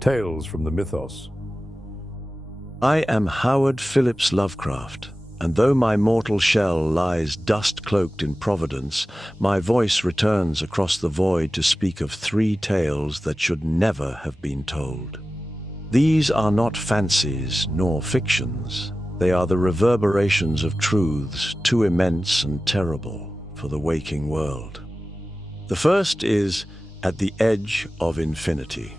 Tales from the Mythos. I am Howard Phillips Lovecraft, and though my mortal shell lies dust-cloaked in Providence, my voice returns across the void to speak of 3 tales that should never have been told. These are not fancies nor fictions. They are the reverberations of truths too immense and terrible for the waking world. The first is At the Edge of Infinity.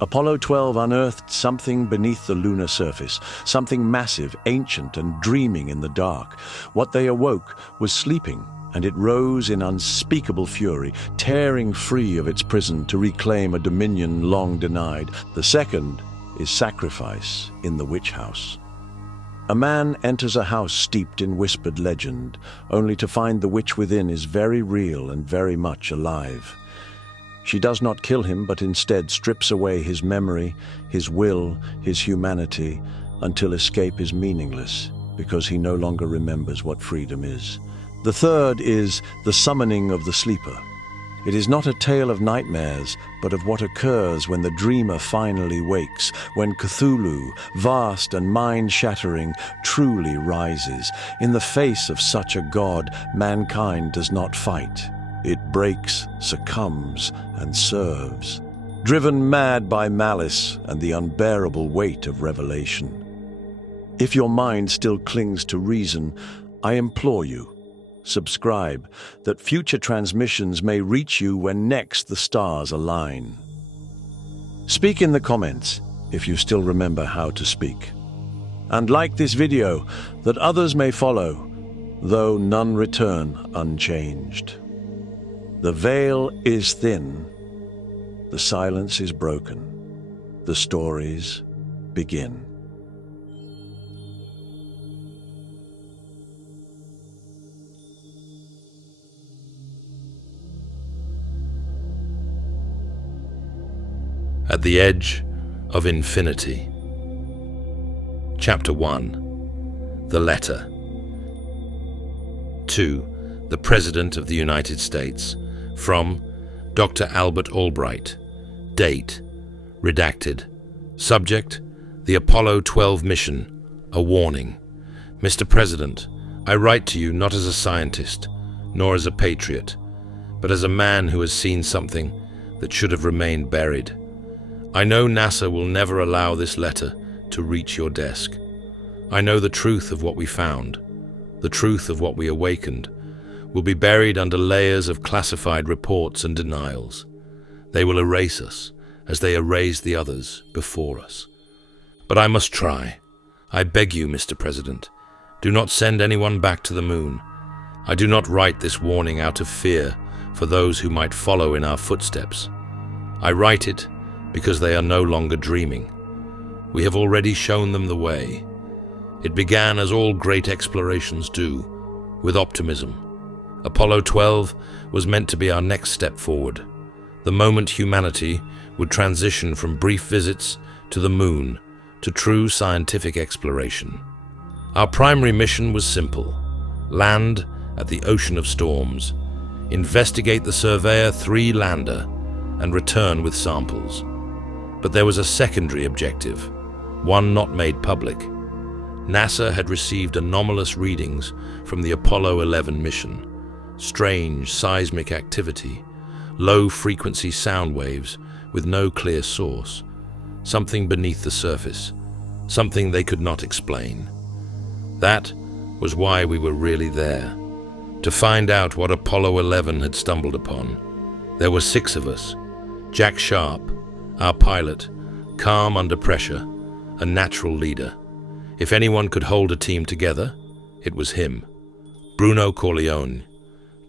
Apollo 12 unearthed something beneath the lunar surface, something massive, ancient, and dreaming in the dark. What they awoke was sleeping, and it rose in unspeakable fury, tearing free of its prison to reclaim a dominion long denied. The second is Sacrifice in the Witch House. A man enters a house steeped in whispered legend, only to find the witch within is very real and very much alive. She does not kill him, but instead strips away his memory, his will, his humanity, until escape is meaningless, because he no longer remembers what freedom is. The third is The Summoning of the Sleeper. It is not a tale of nightmares, but of what occurs when the dreamer finally wakes, when Cthulhu, vast and mind-shattering, truly rises. In the face of such a god, mankind does not fight. It breaks, succumbs, and serves, driven mad by malice and the unbearable weight of revelation. If your mind still clings to reason, I implore you, subscribe, that future transmissions may reach you when next the stars align. Speak in the comments if you still remember how to speak. And like this video, that others may follow, though none return unchanged. The veil is thin, the silence is broken, the stories begin. At the Edge of Infinity. Chapter 1. The Letter. 2. The President of the United States. From Dr. Albert Albright. Date redacted. Subject: the Apollo 12 mission. A warning. Mr. President, I write to you not as a scientist, nor as a patriot, but as a man who has seen something that should have remained buried. I know NASA will never allow this letter to reach your desk. I know the truth of what we found, the truth of what we awakened, will be buried under layers of classified reports and denials. They will erase us, as they erased the others before us. But I must try. I beg you, Mr. President, do not send anyone back to the moon. I do not write this warning out of fear for those who might follow in our footsteps. I write it because they are no longer dreaming. We have already shown them the way. It began as all great explorations do, with optimism. Apollo 12 was meant to be our next step forward, the moment humanity would transition from brief visits to the moon to true scientific exploration. Our primary mission was simple: land at the Ocean of Storms, investigate the Surveyor 3 lander, and return with samples. But there was a secondary objective, one not made public. NASA had received anomalous readings from the Apollo 11 mission. Strange seismic activity, low-frequency sound waves with no clear source, something beneath the surface, something they could not explain. That was why we were really there, to find out what Apollo 11 had stumbled upon. There were 6 of us: Jack Sharp, our pilot, calm under pressure, a natural leader. If anyone could hold a team together, it was him. Bruno Corleone,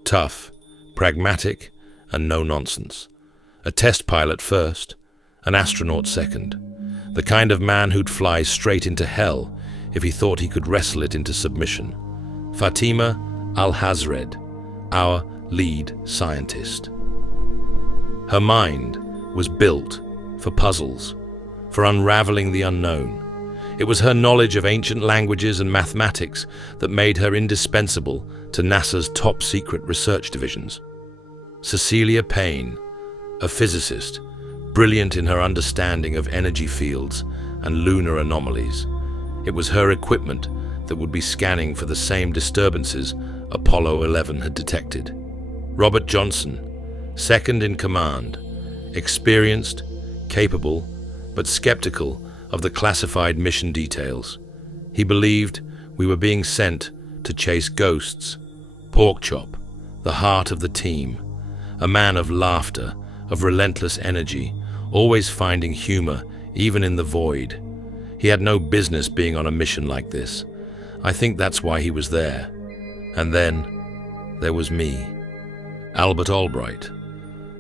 tough, pragmatic, and no nonsense. A test pilot first, an astronaut second. The kind of man who'd fly straight into hell if he thought he could wrestle it into submission. Fatima Al-Hazred, our lead scientist. Her mind was built for puzzles, for unraveling the unknown. It was her knowledge of ancient languages and mathematics that made her indispensable to NASA's top-secret research divisions. Cecilia Payne, a physicist, brilliant in her understanding of energy fields and lunar anomalies. It was her equipment that would be scanning for the same disturbances Apollo 11 had detected. Robert Johnson, second in command, experienced, capable, but skeptical of the classified mission details. He believed we were being sent to chase ghosts. Porkchop, the heart of the team, a man of laughter, of relentless energy, always finding humor even in the void. He had no business being on a mission like this. I think that's why he was there. And then there was me, Albert Albright.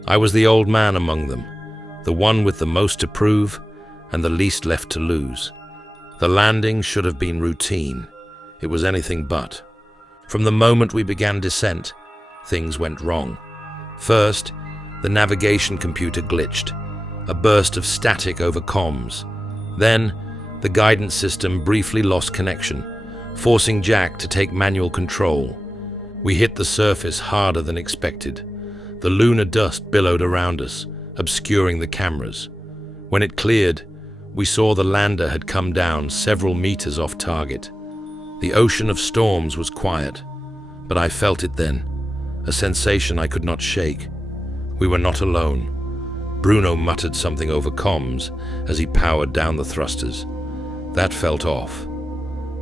I was the old man among them, the one with the most to prove and the least left to lose. The landing should have been routine. It was anything but. From the moment we began descent, things went wrong. First, the navigation computer glitched, a burst of static over comms. Then, the guidance system briefly lost connection, forcing Jack to take manual control. We hit the surface harder than expected. The lunar dust billowed around us, obscuring the cameras. When it cleared, we saw the lander had come down several meters off target. The ocean of storms was quiet, but I felt it then, a sensation I could not shake. We were not alone. Bruno muttered something over comms as he powered down the thrusters. That felt off.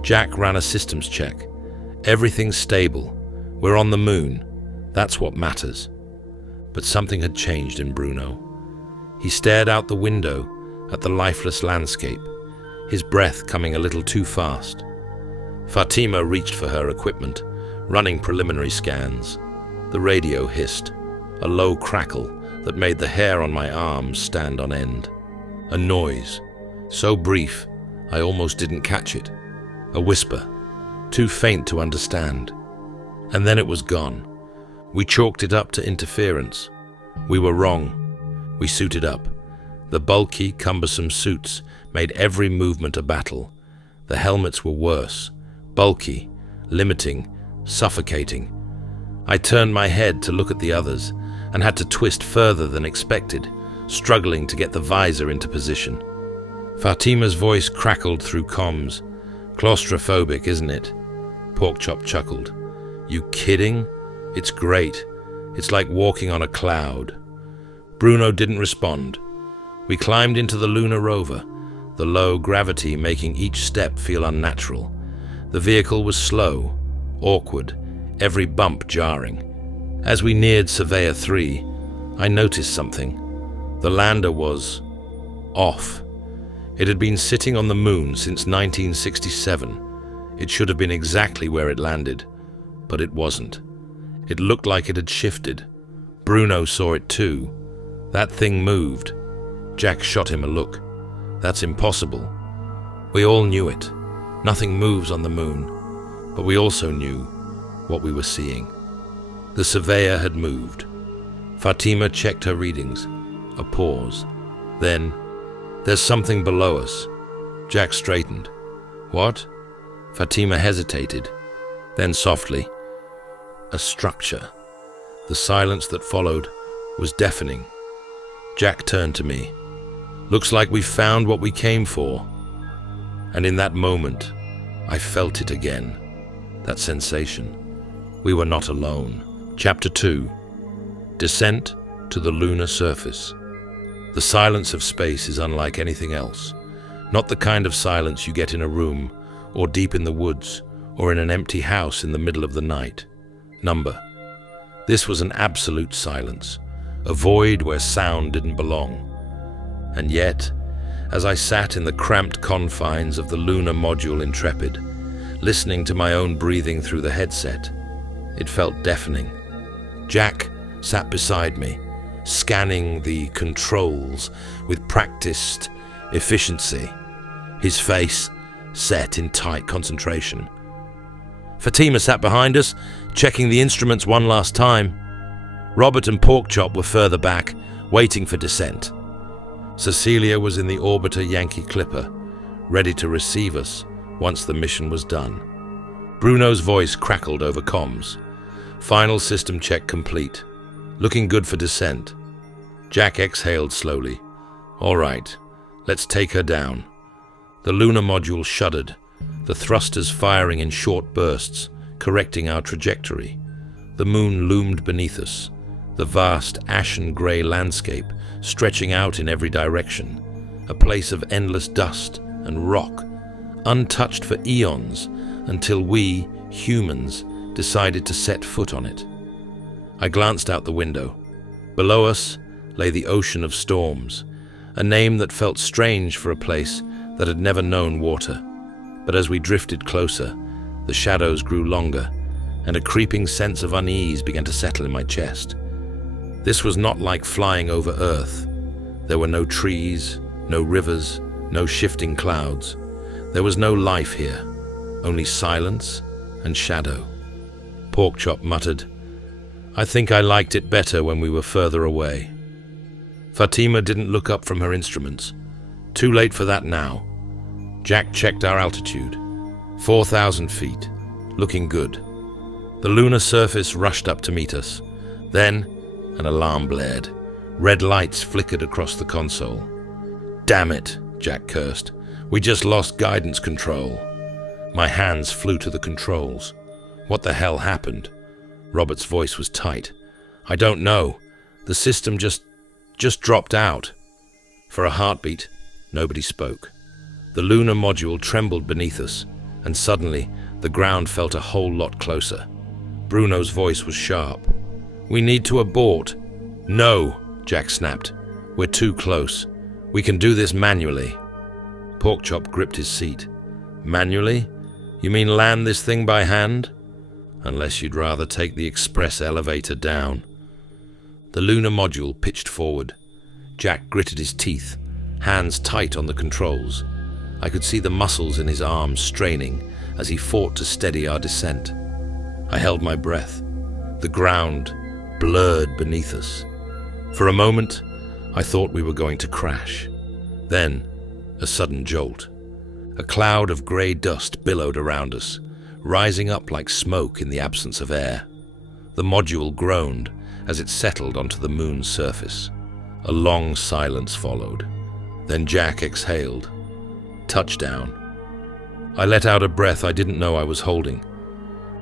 Jack ran a systems check. Everything's stable. We're on the moon. That's what matters. But something had changed in Bruno. He stared out the window at the lifeless landscape, his breath coming a little too fast. Fatima reached for her equipment, running preliminary scans. The radio hissed, a low crackle that made the hair on my arms stand on end. A noise, so brief I almost didn't catch it. A whisper, too faint to understand. And then it was gone. We chalked it up to interference. We were wrong. We suited up. The bulky, cumbersome suits made every movement a battle. The helmets were worse, bulky, limiting, suffocating. I turned my head to look at the others and had to twist further than expected, struggling to get the visor into position. Fatima's voice crackled through comms. Claustrophobic, isn't it? Porkchop chuckled. You kidding? It's great. It's like walking on a cloud. Bruno didn't respond. We climbed into the lunar rover, the low gravity making each step feel unnatural. The vehicle was slow, awkward, every bump jarring. As we neared Surveyor 3, I noticed something. The lander was off. It had been sitting on the moon since 1967. It should have been exactly where it landed, but it wasn't. It looked like it had shifted. Bruno saw it too. That thing moved. Jack shot him a look. That's impossible. We all knew it. Nothing moves on the moon. But we also knew what we were seeing. The surveyor had moved. Fatima checked her readings. A pause. Then, there's something below us. Jack straightened. What? Fatima hesitated. Then softly, a structure. The silence that followed was deafening. Jack turned to me. Looks like we found what we came for. And in that moment, I felt it again. That sensation. We were not alone. Chapter 2. Descent to the lunar surface. The silence of space is unlike anything else. Not the kind of silence you get in a room, or deep in the woods, or in an empty house in the middle of the night. Number. This was an absolute silence, a void where sound didn't belong. And yet, as I sat in the cramped confines of the lunar module Intrepid, listening to my own breathing through the headset, it felt deafening. Jack sat beside me, scanning the controls with practiced efficiency, his face set in tight concentration. Fatima sat behind us, checking the instruments one last time. Robert and Porkchop were further back, waiting for descent. Cecilia was in the orbiter Yankee Clipper, ready to receive us once the mission was done. Bruno's voice crackled over comms. Final system check complete. Looking good for descent. Jack exhaled slowly, All right, let's take her down. The lunar module shuddered, the thrusters firing in short bursts, correcting our trajectory. The moon loomed beneath us, the vast ashen-grey landscape stretching out in every direction, a place of endless dust and rock, untouched for eons until we, humans, decided to set foot on it. I glanced out the window. Below us lay the ocean of storms, a name that felt strange for a place that had never known water. But as we drifted closer, the shadows grew longer, and a creeping sense of unease began to settle in my chest. This was not like flying over Earth. There were no trees, no rivers, no shifting clouds. There was no life here, only silence and shadow. Porkchop muttered, "I think I liked it better when we were further away." Fatima didn't look up from her instruments. Too late for that now. Jack checked our altitude. 4,000 feet. Looking good. The lunar surface rushed up to meet us. Then, an alarm blared. Red lights flickered across the console. "Damn it," Jack cursed. "We just lost guidance control." My hands flew to the controls. What the hell happened? Robert's voice was tight. "I don't know. The system just dropped out." For a heartbeat, nobody spoke. The lunar module trembled beneath us, and suddenly the ground felt a whole lot closer. Bruno's voice was sharp. "We need to abort." "No," Jack snapped. "We're too close. We can do this manually." Porkchop gripped his seat. "Manually? You mean land this thing by hand? Unless you'd rather take the express elevator down." The lunar module pitched forward. Jack gritted his teeth, hands tight on the controls. I could see the muscles in his arms straining as he fought to steady our descent. I held my breath. The ground blurred beneath us. For a moment, I thought we were going to crash. Then, a sudden jolt. A cloud of grey dust billowed around us, rising up like smoke in the absence of air. The module groaned as it settled onto the moon's surface. A long silence followed. Then Jack exhaled. Touchdown. I let out a breath I didn't know I was holding.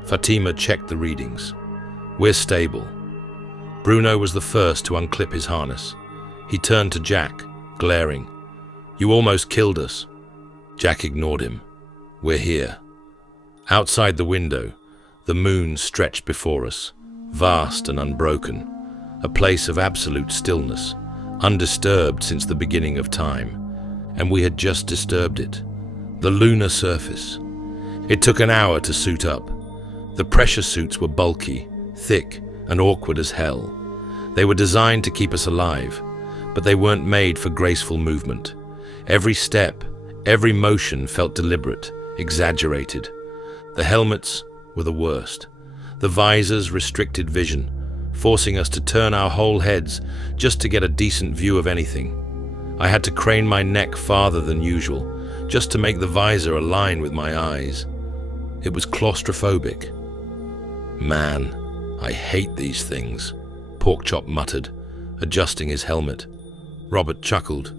Fatima checked the readings. "We're stable." Bruno was the first to unclip his harness. He turned to Jack, glaring. "You almost killed us." Jack ignored him. "We're here." Outside the window, the moon stretched before us, vast and unbroken, a place of absolute stillness, undisturbed since the beginning of time. And we had just disturbed it. The lunar surface. It took an hour to suit up. The pressure suits were bulky, thick, and awkward as hell. They were designed to keep us alive, but they weren't made for graceful movement. Every step, every motion felt deliberate, exaggerated. The helmets were the worst. The visors restricted vision, forcing us to turn our whole heads just to get a decent view of anything. I had to crane my neck farther than usual, just to make the visor align with my eyes. It was claustrophobic. "Man, I hate these things," Porkchop muttered, adjusting his helmet. Robert chuckled.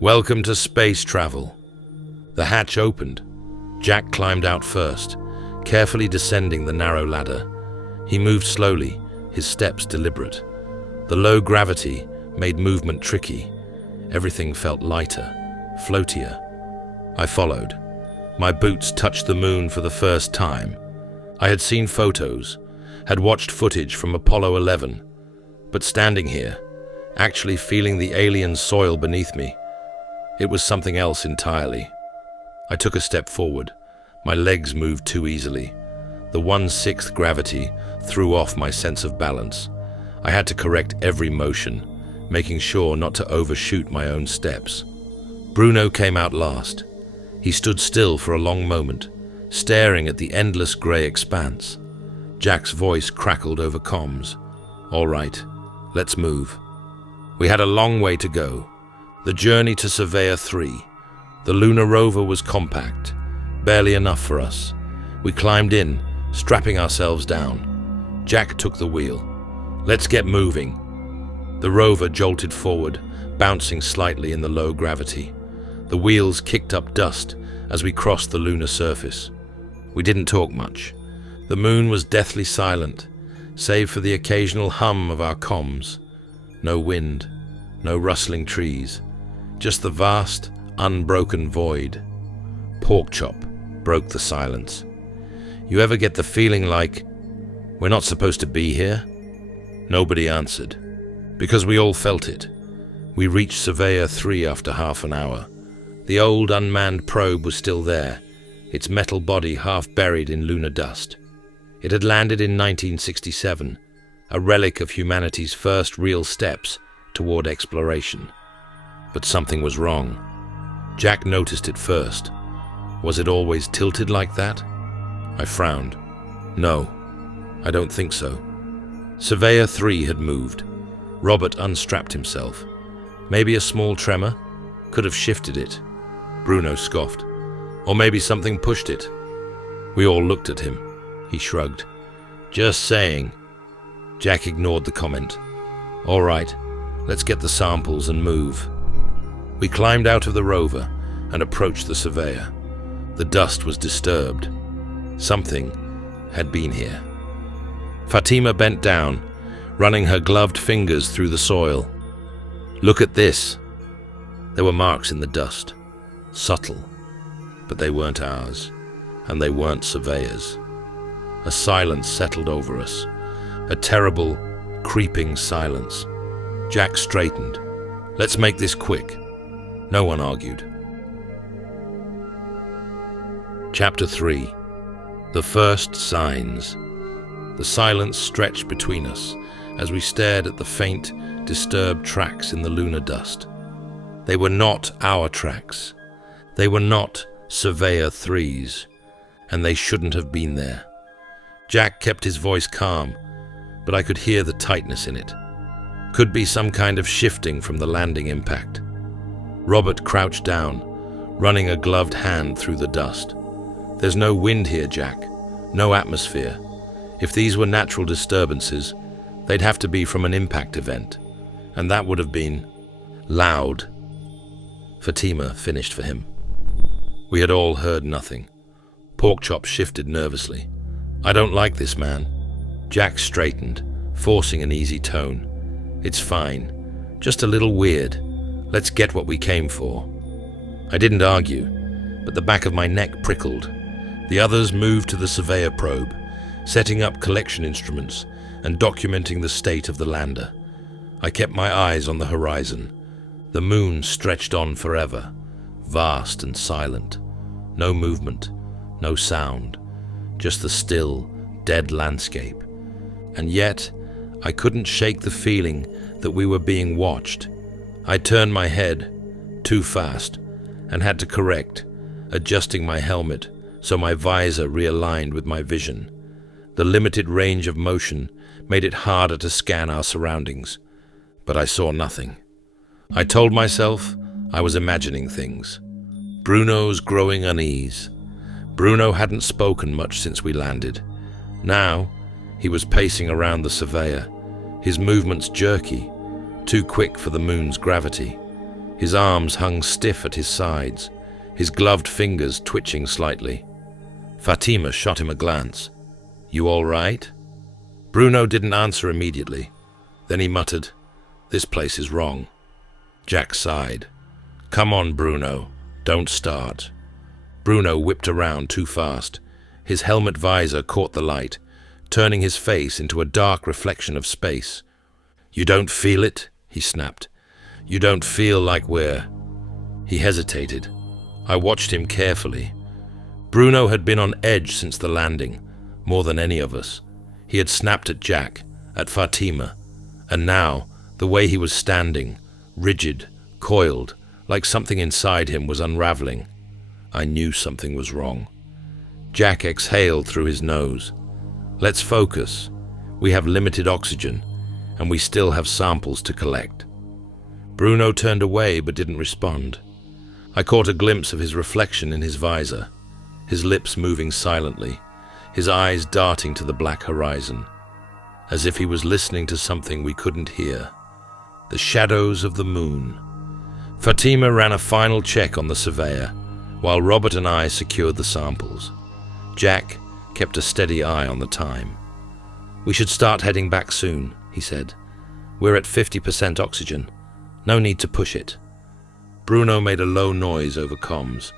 "Welcome to space travel." The hatch opened. Jack climbed out first, carefully descending the narrow ladder. He moved slowly, his steps deliberate. The low gravity made movement tricky. Everything felt lighter, floatier. I followed. My boots touched the moon for the first time. I had seen photos, had watched footage from Apollo 11, but standing here, actually feeling the alien soil beneath me, it was something else entirely. I took a step forward. My legs moved too easily. The 1/6 gravity threw off my sense of balance. I had to correct every motion, making sure not to overshoot my own steps. Bruno came out last. He stood still for a long moment, staring at the endless grey expanse. Jack's voice crackled over comms. "All right, let's move." We had a long way to go. The journey to Surveyor 3. The lunar rover was compact, barely enough for us. We climbed in, strapping ourselves down. Jack took the wheel. "Let's get moving." The rover jolted forward, bouncing slightly in the low gravity. The wheels kicked up dust as we crossed the lunar surface. We didn't talk much. The moon was deathly silent, save for the occasional hum of our comms. No wind, no rustling trees, just the vast, unbroken void. Porkchop broke the silence. You ever get the feeling like, we're not supposed to be here? Nobody answered, because we all felt it. We reached Surveyor 3 after half an hour. The old unmanned probe was still there, its metal body half buried in lunar dust. It had landed in 1967, a relic of humanity's first real steps toward exploration. But something was wrong. Jack noticed it first. Was it always tilted like that? I frowned. No, I don't think so. Surveyor 3 had moved. Robert unstrapped himself. Maybe a small tremor could have shifted it. Bruno scoffed. Or maybe something pushed it. We all looked at him. He shrugged. Just saying. Jack ignored the comment. All right, let's get the samples and move. We climbed out of the rover and approached the surveyor. The dust was disturbed. Something had been here. Fatima bent down, running her gloved fingers through the soil. Look at this. There were marks in the dust. Subtle, but they weren't ours, and they weren't surveyors. A silence settled over us. A terrible, creeping silence. Jack straightened. Let's make this quick. No one argued. Chapter 3. The First Signs. The silence stretched between us as we stared at the faint, disturbed tracks in the lunar dust. They were not our tracks. They were not Surveyor 3's, and they shouldn't have been there. Jack kept his voice calm, but I could hear the tightness in it. Could be some kind of shifting from the landing impact. Robert crouched down, running a gloved hand through the dust. There's no wind here, Jack. No atmosphere. If these were natural disturbances, they'd have to be from an impact event, and that would have been loud. Fatima finished for him. We had all heard nothing. Porkchop shifted nervously. I don't like this, man. Jack straightened, forcing an easy tone. It's fine. Just a little weird. Let's get what we came for. I didn't argue, but the back of my neck prickled. The others moved to the surveyor probe, setting up collection instruments and documenting the state of the lander. I kept my eyes on the horizon. The moon stretched on forever, vast and silent. No movement, no sound, just the still, dead landscape. And yet, I couldn't shake the feeling that we were being watched. I turned my head, too fast, and had to correct, adjusting my helmet so my visor realigned with my vision. The limited range of motion made it harder to scan our surroundings, but I saw nothing. I told myself I was imagining things. Bruno's growing unease. Bruno hadn't spoken much since we landed. Now, he was pacing around the surveyor, his movements jerky, too quick for the moon's gravity. His arms hung stiff at his sides, his gloved fingers twitching slightly. Fatima shot him a glance. You all right? Bruno didn't answer immediately. Then he muttered, This place is wrong. Jack sighed. Come on, Bruno. Don't start. Bruno whipped around too fast. His helmet visor caught the light, turning his face into a dark reflection of space. You don't feel it? He snapped. You don't feel like we're... He hesitated. I watched him carefully. Bruno had been on edge since the landing, more than any of us. He had snapped at Jack, at Fatima, and now, the way he was standing, rigid, coiled, like something inside him was unraveling. I knew something was wrong. Jack exhaled through his nose. Let's focus. We have limited oxygen, and we still have samples to collect. Bruno turned away but didn't respond. I caught a glimpse of his reflection in his visor, his lips moving silently, his eyes darting to the black horizon, as if he was listening to something we couldn't hear. the shadows of the moon. Fatima ran a final check on the surveyor, while Robert and I secured the samples. Jack kept a steady eye on the time. "We should start heading back soon," he said. "We're at 50% oxygen. No need to push it." Bruno made a low noise over comms.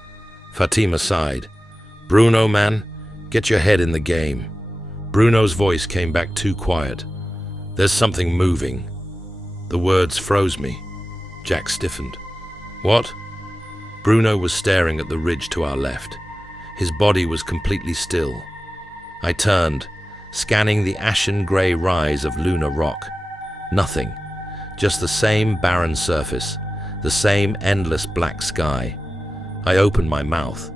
Fatima sighed. "Bruno, man, get your head in the game." Bruno's voice came back too quiet. "There's something moving." The words froze me. Jack stiffened. "What?" Bruno was staring at the ridge to our left. His body was completely still. I turned, scanning the ashen-grey rise of lunar rock. Nothing. Just the same barren surface, the same endless black sky. I opened my mouth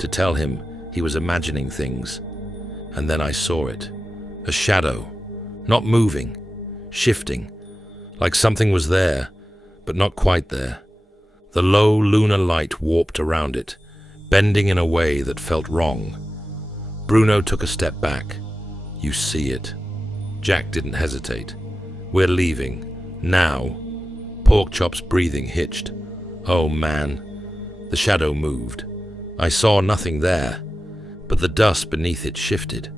to tell him he was imagining things. And then I saw it. A shadow. Not moving. Shifting. Like something was there, but not quite there. The low lunar light warped around it, bending in a way that felt wrong. Bruno took a step back. "You see it." Jack didn't hesitate. "We're leaving. Now." Porkchop's breathing hitched. "Oh man." The shadow moved. I saw nothing there, but the dust beneath it shifted.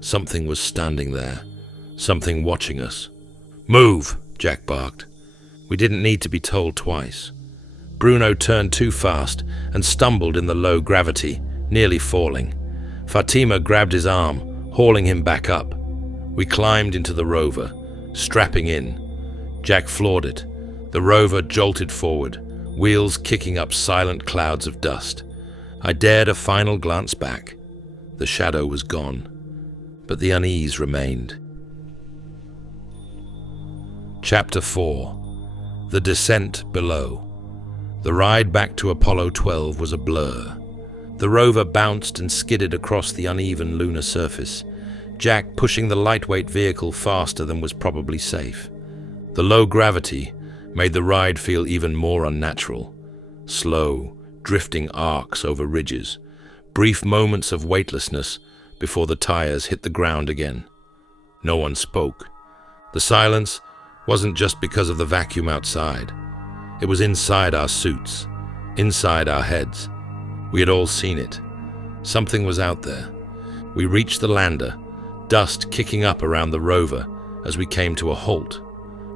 Something was standing there. Something watching us. "Move!" Jack barked. We didn't need to be told twice. Bruno turned too fast and stumbled in the low gravity, nearly falling. Fatima grabbed his arm, hauling him back up. We climbed into the rover, strapping in. Jack floored it. The rover jolted forward, wheels kicking up silent clouds of dust. I dared a final glance back. The shadow was gone, but the unease remained. Chapter 4. The Descent Below. The ride back to Apollo 12 was a blur. The rover bounced and skidded across the uneven lunar surface, Jack pushing the lightweight vehicle faster than was probably safe. The low gravity made the ride feel even more unnatural. Slow, drifting arcs over ridges, brief moments of weightlessness before the tires hit the ground again. No one spoke. The silence wasn't just because of the vacuum outside. It was inside our suits, inside our heads. We had all seen it. Something was out there. We reached the lander, dust kicking up around the rover as we came to a halt.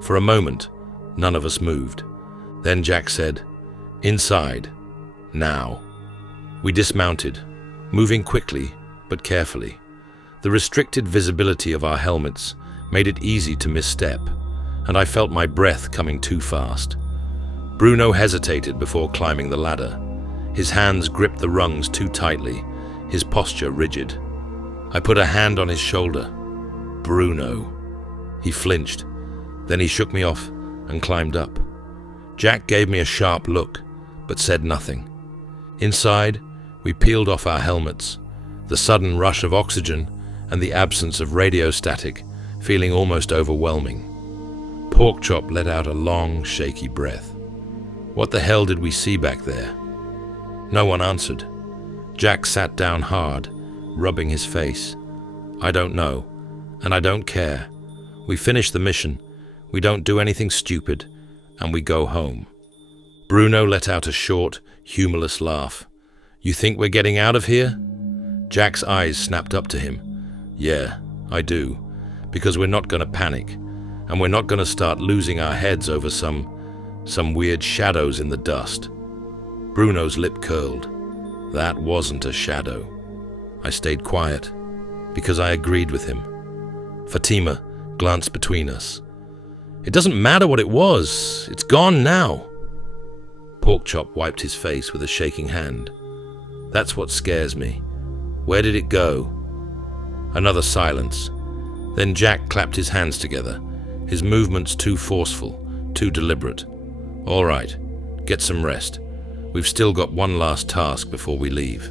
For a moment, none of us moved. Then Jack said, "Inside. Now." We dismounted, moving quickly but carefully. The restricted visibility of our helmets made it easy to misstep, and I felt my breath coming too fast. Bruno hesitated before climbing the ladder. His hands gripped the rungs too tightly, his posture rigid. I put a hand on his shoulder. "Bruno." He flinched. Then he shook me off and climbed up. Jack gave me a sharp look, but said nothing. Inside, we peeled off our helmets, the sudden rush of oxygen and the absence of radio static feeling almost overwhelming. Porkchop let out a long, shaky breath. What the hell did we see back there? No one answered. Jack sat down hard, rubbing his face. "I don't know, and I don't care. We finish the mission, we don't do anything stupid, and we go home." Bruno let out a short, humorless laugh. "You think we're getting out of here?" Jack's eyes snapped up to him. "Yeah, I do, because we're not going to panic, and we're not going to start losing our heads over some weird shadows in the dust." Bruno's lip curled. That wasn't a shadow. I stayed quiet, because I agreed with him. Fatima glanced between us. "It doesn't matter what it was. It's gone now." Porkchop wiped his face with a shaking hand. "That's what scares me. Where did it go?" Another silence. Then Jack clapped his hands together, his movements too forceful, too deliberate. "All right, get some rest. We've still got one last task before we leave."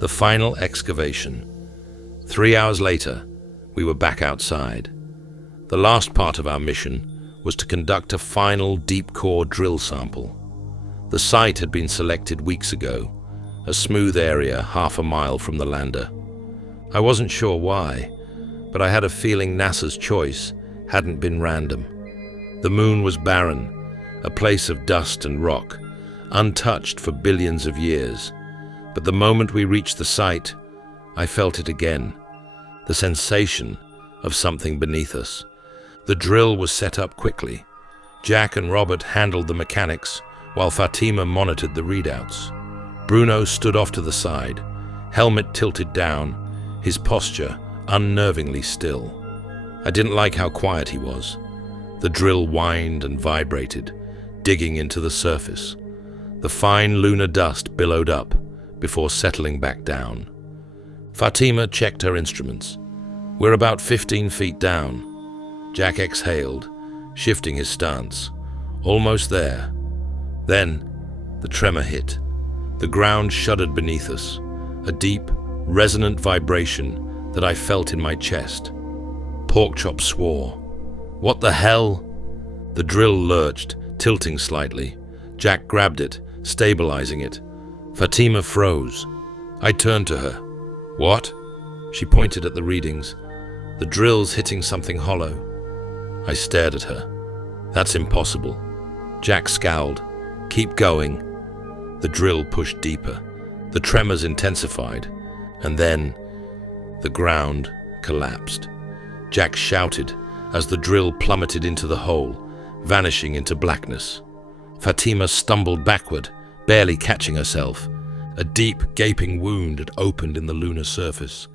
The final excavation. 3 hours later, we were back outside. The last part of our mission was to conduct a final deep-core drill sample. The site had been selected weeks ago, a smooth area 1/2 mile from the lander. I wasn't sure why, but I had a feeling NASA's choice hadn't been random. The moon was barren, a place of dust and rock, untouched for billions of years. But the moment we reached the site, I felt it again, the sensation of something beneath us. The drill was set up quickly. Jack and Robert handled the mechanics, while Fatima monitored the readouts. Bruno stood off to the side, helmet tilted down, his posture unnervingly still. I didn't like how quiet he was. The drill whined and vibrated, digging into the surface. The fine lunar dust billowed up before settling back down. Fatima checked her instruments. We're about 15 feet down. Jack exhaled, shifting his stance. Almost there. Then, the tremor hit. The ground shuddered beneath us, a deep, resonant vibration that I felt in my chest. Porkchop swore. "What the hell?" The drill lurched, tilting slightly. Jack grabbed it, stabilizing it. Fatima froze. I turned to her. "What?" She pointed at the readings. "The drill's hitting something hollow." I stared at her. "That's impossible." Jack scowled. "Keep going." The drill pushed deeper. The tremors intensified. And then, the ground collapsed. Jack shouted as the drill plummeted into the hole, vanishing into blackness. Fatima stumbled backward, barely catching herself. A deep, gaping wound had opened in the lunar surface,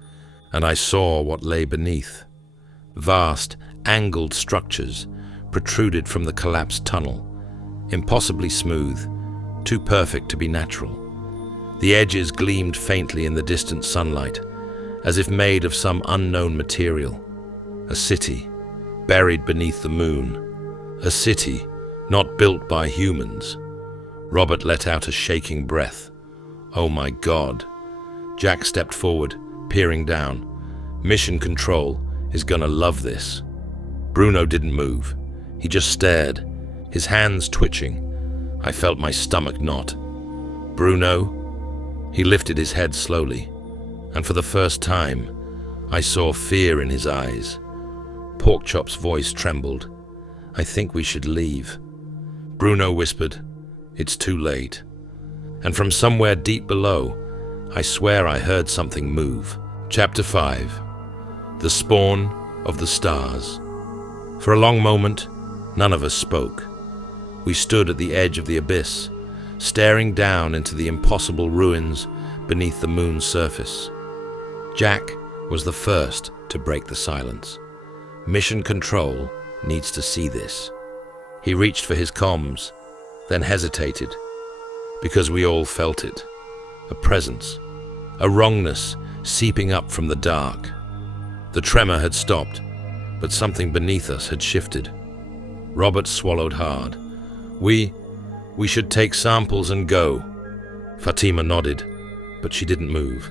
and I saw what lay beneath. Vast, angled structures protruded from the collapsed tunnel, impossibly smooth, too perfect to be natural. The edges gleamed faintly in the distant sunlight, as if made of some unknown material. A city, buried beneath the moon. A city not built by humans. Robert let out a shaking breath. "Oh my God." Jack stepped forward, peering down. "Mission Control is gonna love this." Bruno didn't move. He just stared, his hands twitching. I felt my stomach knot. "Bruno?" He lifted his head slowly, and for the first time, I saw fear in his eyes. Porkchop's voice trembled. "I think we should leave." Bruno whispered, "It's too late." And from somewhere deep below, I swear I heard something move. Chapter 5. The Spawn of the Stars. For a long moment, none of us spoke. We stood at the edge of the abyss, staring down into the impossible ruins beneath the moon's surface. Jack was the first to break the silence. "Mission Control needs to see this." He reached for his comms, then hesitated, because we all felt it. A presence, a wrongness seeping up from the dark. The tremor had stopped, but something beneath us had shifted. Robert swallowed hard. We should take samples and go." Fatima nodded, but she didn't move.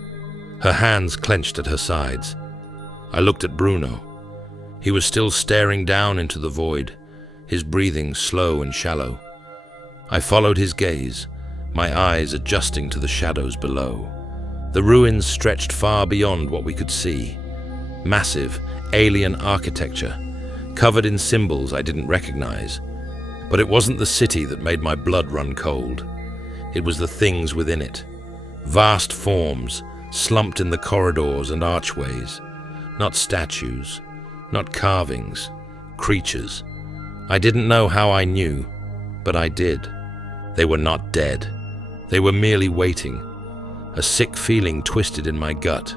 Her hands clenched at her sides. I looked at Bruno. He was still staring down into the void, his breathing slow and shallow. I followed his gaze, my eyes adjusting to the shadows below. The ruins stretched far beyond what we could see. Massive, alien architecture, covered in symbols I didn't recognize. But it wasn't the city that made my blood run cold. It was the things within it. Vast forms, slumped in the corridors and archways. Not statues, not carvings, creatures. I didn't know how I knew, but I did. They were not dead. They were merely waiting. A sick feeling twisted in my gut.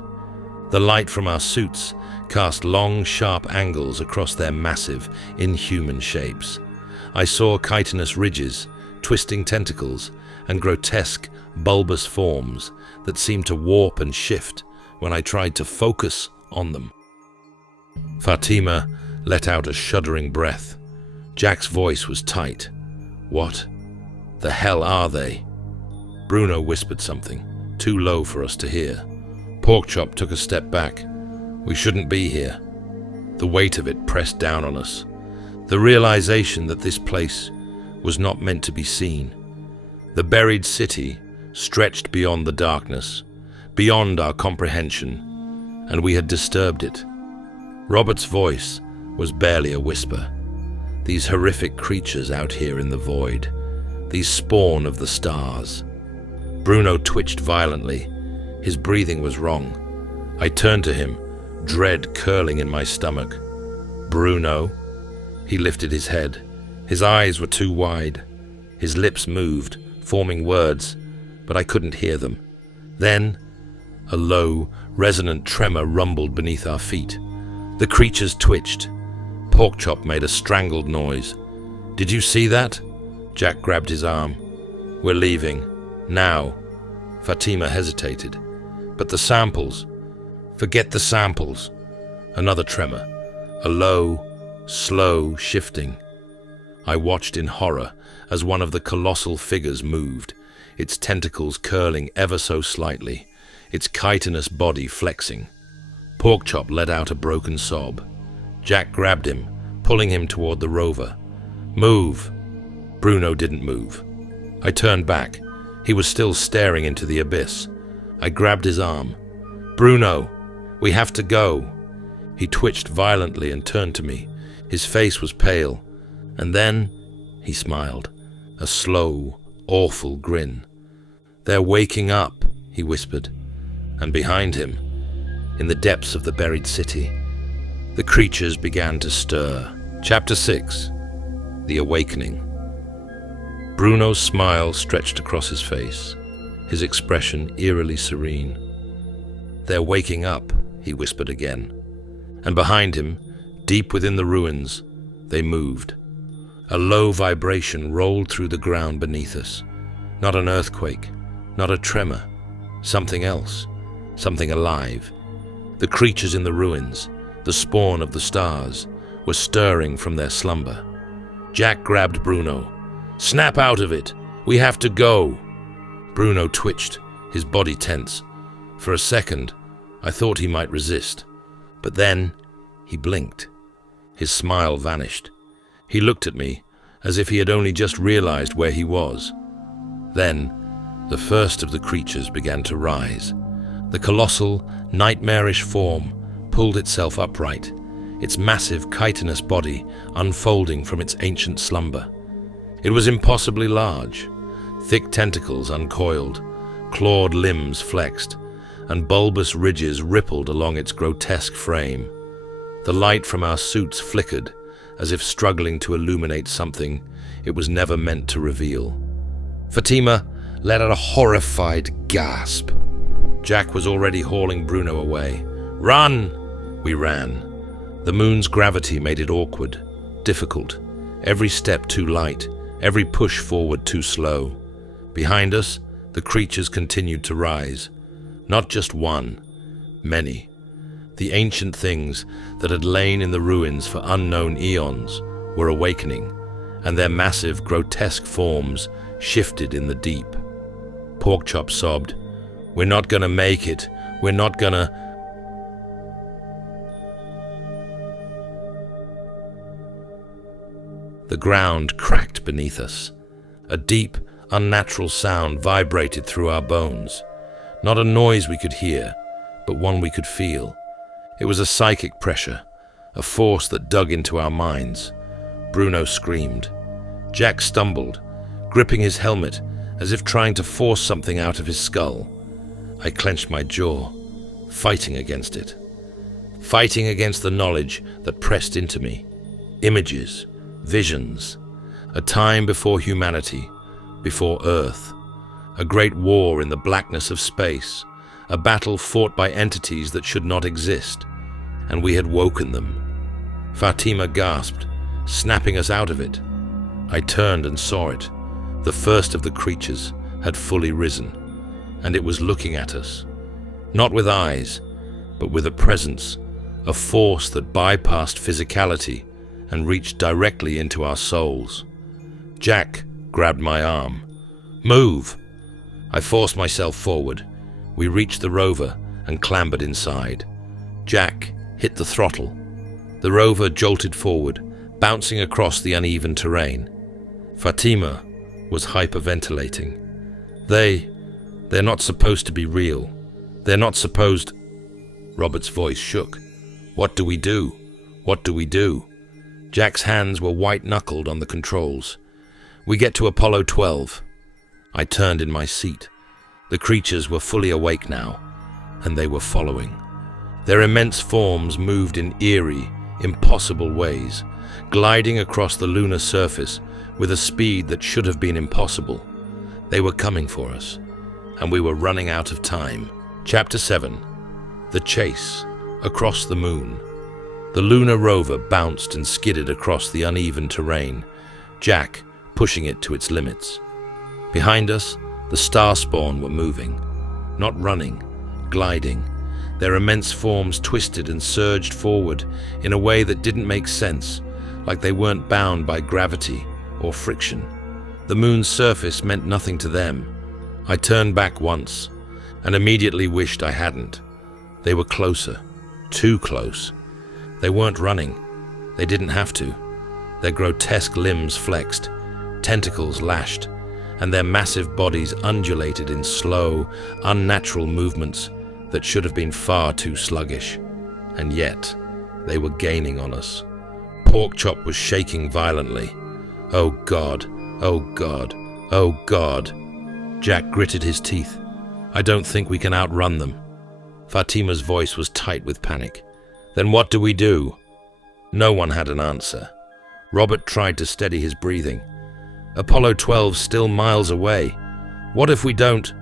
The light from our suits cast long, sharp angles across their massive, inhuman shapes. I saw chitinous ridges, twisting tentacles, and grotesque, bulbous forms that seemed to warp and shift when I tried to focus on them. Fatima let out a shuddering breath. Jack's voice was tight. "What the hell are they?" Bruno whispered something, too low for us to hear. Porkchop took a step back. We shouldn't be here. The weight of it pressed down on us. The realization that this place was not meant to be seen. The buried city stretched beyond the darkness, beyond our comprehension, and we had disturbed it. Robert's voice was barely a whisper. These horrific creatures out here in the void. These spawn of the stars. Bruno twitched violently. His breathing was wrong. I turned to him, dread curling in my stomach. "Bruno?" He lifted his head. His eyes were too wide. His lips moved, forming words, but I couldn't hear them. Then, a low, resonant tremor rumbled beneath our feet. The creatures twitched. Porkchop made a strangled noise. "Did you see that?" Jack grabbed his arm. "We're leaving. Now." Fatima hesitated. "But the samples." "Forget the samples." Another tremor. A low, slow shifting. I watched in horror as one of the colossal figures moved, its tentacles curling ever so slightly, its chitinous body flexing. Porkchop let out a broken sob. Jack grabbed him, pulling him toward the rover. "Move!" Bruno didn't move. I turned back. He was still staring into the abyss. I grabbed his arm. "Bruno, we have to go." He twitched violently and turned to me. His face was pale. And then he smiled, a slow, awful grin. "They're waking up," he whispered. And behind him, in the depths of the buried city, the creatures began to stir. Chapter 6. The Awakening. Bruno's smile stretched across his face, his expression eerily serene. "They're waking up," he whispered again. And behind him, deep within the ruins, they moved. A low vibration rolled through the ground beneath us. Not an earthquake, not a tremor. Something else, something alive. The creatures in the ruins, the spawn of the stars, were stirring from their slumber. Jack grabbed Bruno. "Snap out of it! We have to go!" Bruno twitched, his body tense. For a second, I thought he might resist. But then, he blinked. His smile vanished. He looked at me, as if he had only just realized where he was. Then, the first of the creatures began to rise. The colossal, nightmarish form pulled itself upright, its massive chitinous body unfolding from its ancient slumber. It was impossibly large. Thick tentacles uncoiled, clawed limbs flexed, and bulbous ridges rippled along its grotesque frame. The light from our suits flickered, as if struggling to illuminate something it was never meant to reveal. Fatima let out a horrified gasp. Jack was already hauling Bruno away. "Run!" We ran. The moon's gravity made it awkward, difficult, every step too light, every push forward too slow. Behind us, the creatures continued to rise. Not just one, many. The ancient things that had lain in the ruins for unknown eons were awakening, and their massive, grotesque forms shifted in the deep. Porkchop sobbed, "We're not gonna make it. We're not gonna..." The ground cracked beneath us. A deep, unnatural sound vibrated through our bones. Not a noise we could hear, but one we could feel. It was a psychic pressure, a force that dug into our minds. Bruno screamed. Jack stumbled, gripping his helmet as if trying to force something out of his skull. I clenched my jaw, fighting against it. Fighting against the knowledge that pressed into me. Images, visions, a time before humanity, before Earth, a great war in the blackness of space, a battle fought by entities that should not exist, and we had woken them. Fatima gasped, snapping us out of it. I turned and saw it. The first of the creatures had fully risen, and it was looking at us, not with eyes, but with a presence, a force that bypassed physicality and reached directly into our souls. Jack grabbed my arm. "Move!" I forced myself forward. We reached the rover and clambered inside. Jack hit the throttle. The rover jolted forward, bouncing across the uneven terrain. Fatima was hyperventilating. They're not supposed to be real. They're not supposed... Robert's voice shook. "What do we do? What do we do?" Jack's hands were white-knuckled on the controls. We get to Apollo 12. I turned in my seat. The creatures were fully awake now, and they were following. Their immense forms moved in eerie, impossible ways, gliding across the lunar surface with a speed that should have been impossible. They were coming for us, and we were running out of time. Chapter 7. The Chase. Across the Moon. The lunar rover bounced and skidded across the uneven terrain, Jack pushing it to its limits. Behind us, the star spawn were moving, not running, gliding. Their immense forms twisted and surged forward in a way that didn't make sense, like they weren't bound by gravity or friction. The moon's surface meant nothing to them. I turned back once, and immediately wished I hadn't. They were closer, too close. They weren't running. They didn't have to. Their grotesque limbs flexed, tentacles lashed, and their massive bodies undulated in slow, unnatural movements that should have been far too sluggish. And yet, they were gaining on us. Porkchop was shaking violently. Oh God, oh God, oh God. Jack gritted his teeth. I don't think we can outrun them. Fatima's voice was tight with panic. Then what do we do? No one had an answer. Robert tried to steady his breathing. Apollo 12's still miles away. What if we don't?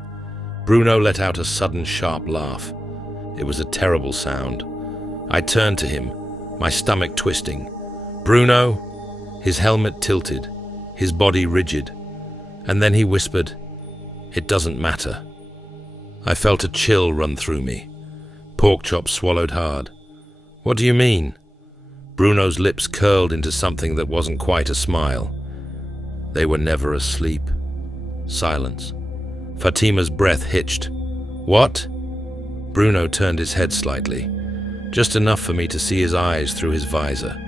Bruno let out a sudden sharp laugh. It was a terrible sound. I turned to him, my stomach twisting. Bruno? His helmet tilted, his body rigid. And then he whispered, "It doesn't matter." I felt a chill run through me. Porkchop swallowed hard. What do you mean? Bruno's lips curled into something that wasn't quite a smile. They were never asleep. Silence. Fatima's breath hitched. What? Bruno turned his head slightly, just enough for me to see his eyes through his visor.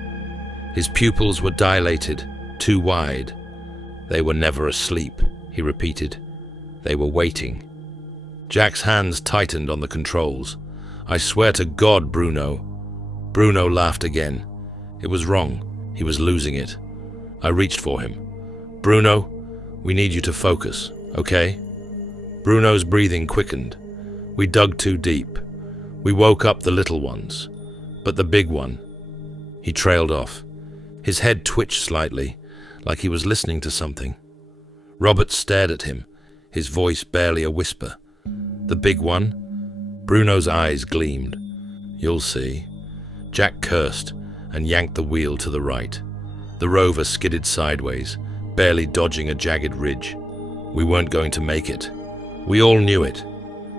His pupils were dilated, too wide. They were never asleep, he repeated. They were waiting. Jack's hands tightened on the controls. I swear to God, Bruno. Bruno laughed again. It was wrong. He was losing it. I reached for him. Bruno, we need you to focus, okay? Bruno's breathing quickened. We dug too deep. We woke up the little ones. But the big one... He trailed off. His head twitched slightly, like he was listening to something. Robert stared at him, his voice barely a whisper. The big one? Bruno's eyes gleamed. You'll see. Jack cursed and yanked the wheel to the right. The rover skidded sideways, barely dodging a jagged ridge. We weren't going to make it. We all knew it,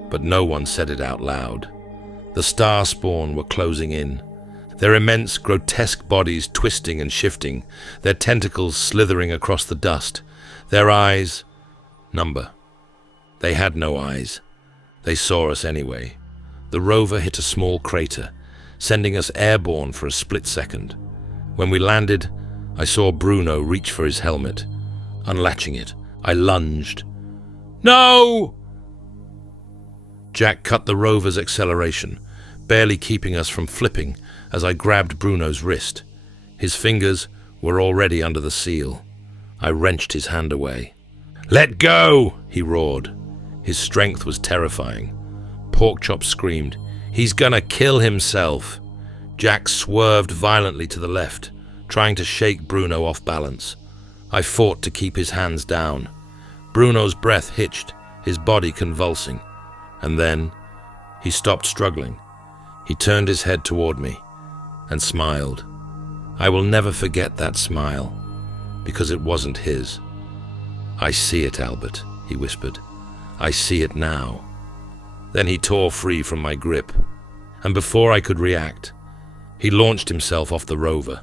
but no one said it out loud. The star spawn were closing in, their immense, grotesque bodies twisting and shifting, their tentacles slithering across the dust, their eyes... number. They had no eyes. They saw us anyway. The rover hit a small crater, sending us airborne for a split second. When we landed, I saw Bruno reach for his helmet. Unlatching it, I lunged. No! Jack cut the rover's acceleration, barely keeping us from flipping as I grabbed Bruno's wrist. His fingers were already under the seal. I wrenched his hand away. Let go! He roared. His strength was terrifying. Porkchop screamed, He's gonna kill himself. Jack swerved violently to the left, trying to shake Bruno off balance. I fought to keep his hands down. Bruno's breath hitched, his body convulsing. And then he stopped struggling. He turned his head toward me and smiled. I will never forget that smile, because it wasn't his. I see it, Albert, he whispered. I see it now. Then he tore free from my grip, and before I could react, he launched himself off the rover.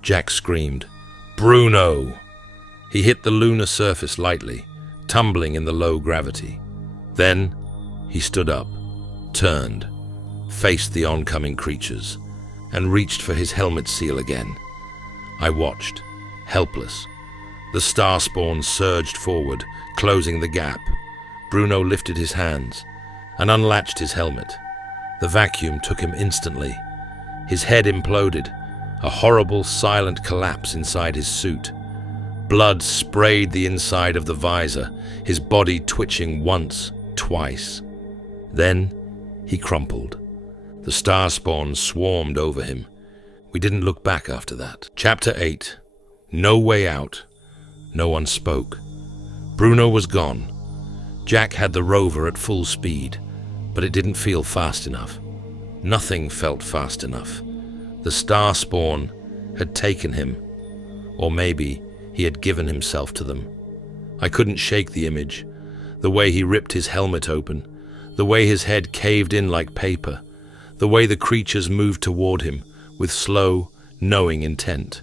Jack screamed, Bruno! He hit the lunar surface lightly, tumbling in the low gravity. Then he stood up, turned, faced the oncoming creatures, and reached for his helmet seal again. I watched, helpless. The star spawn surged forward, closing the gap. Bruno lifted his hands and unlatched his helmet. The vacuum took him instantly. His head imploded. A horrible, silent collapse inside his suit. Blood sprayed the inside of the visor, his body twitching once, twice. Then he crumpled. The star spawn swarmed over him. We didn't look back after that. Chapter 8. No way out. No one spoke. Bruno was gone. Jack had the rover at full speed, but it didn't feel fast enough. Nothing felt fast enough. The star spawn had taken him, or maybe he had given himself to them. I couldn't shake the image, the way he ripped his helmet open, the way his head caved in like paper, the way the creatures moved toward him with slow, knowing intent,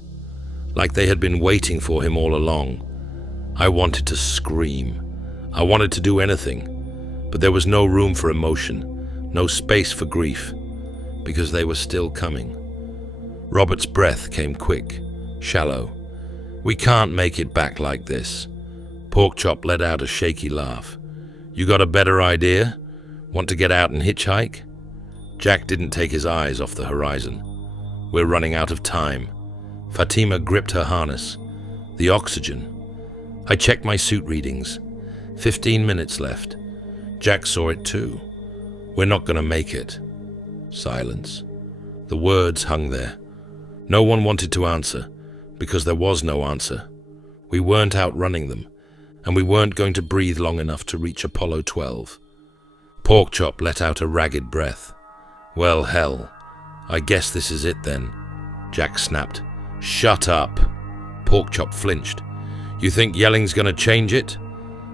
like they had been waiting for him all along. I wanted to scream. I wanted to do anything, but there was no room for emotion, no space for grief, because they were still coming. Robert's breath came quick, shallow. We can't make it back like this. Porkchop let out a shaky laugh. You got a better idea? Want to get out and hitchhike? Jack didn't take his eyes off the horizon. We're running out of time. Fatima gripped her harness. The oxygen. I checked my suit readings. 15 minutes left. Jack saw it too. We're not going to make it. Silence. The words hung there. No one wanted to answer, because there was no answer. We weren't outrunning them, and we weren't going to breathe long enough to reach Apollo 12. Porkchop let out a ragged breath. Well, hell, I guess this is it then. Jack snapped. Shut up. Porkchop flinched. You think yelling's gonna change it?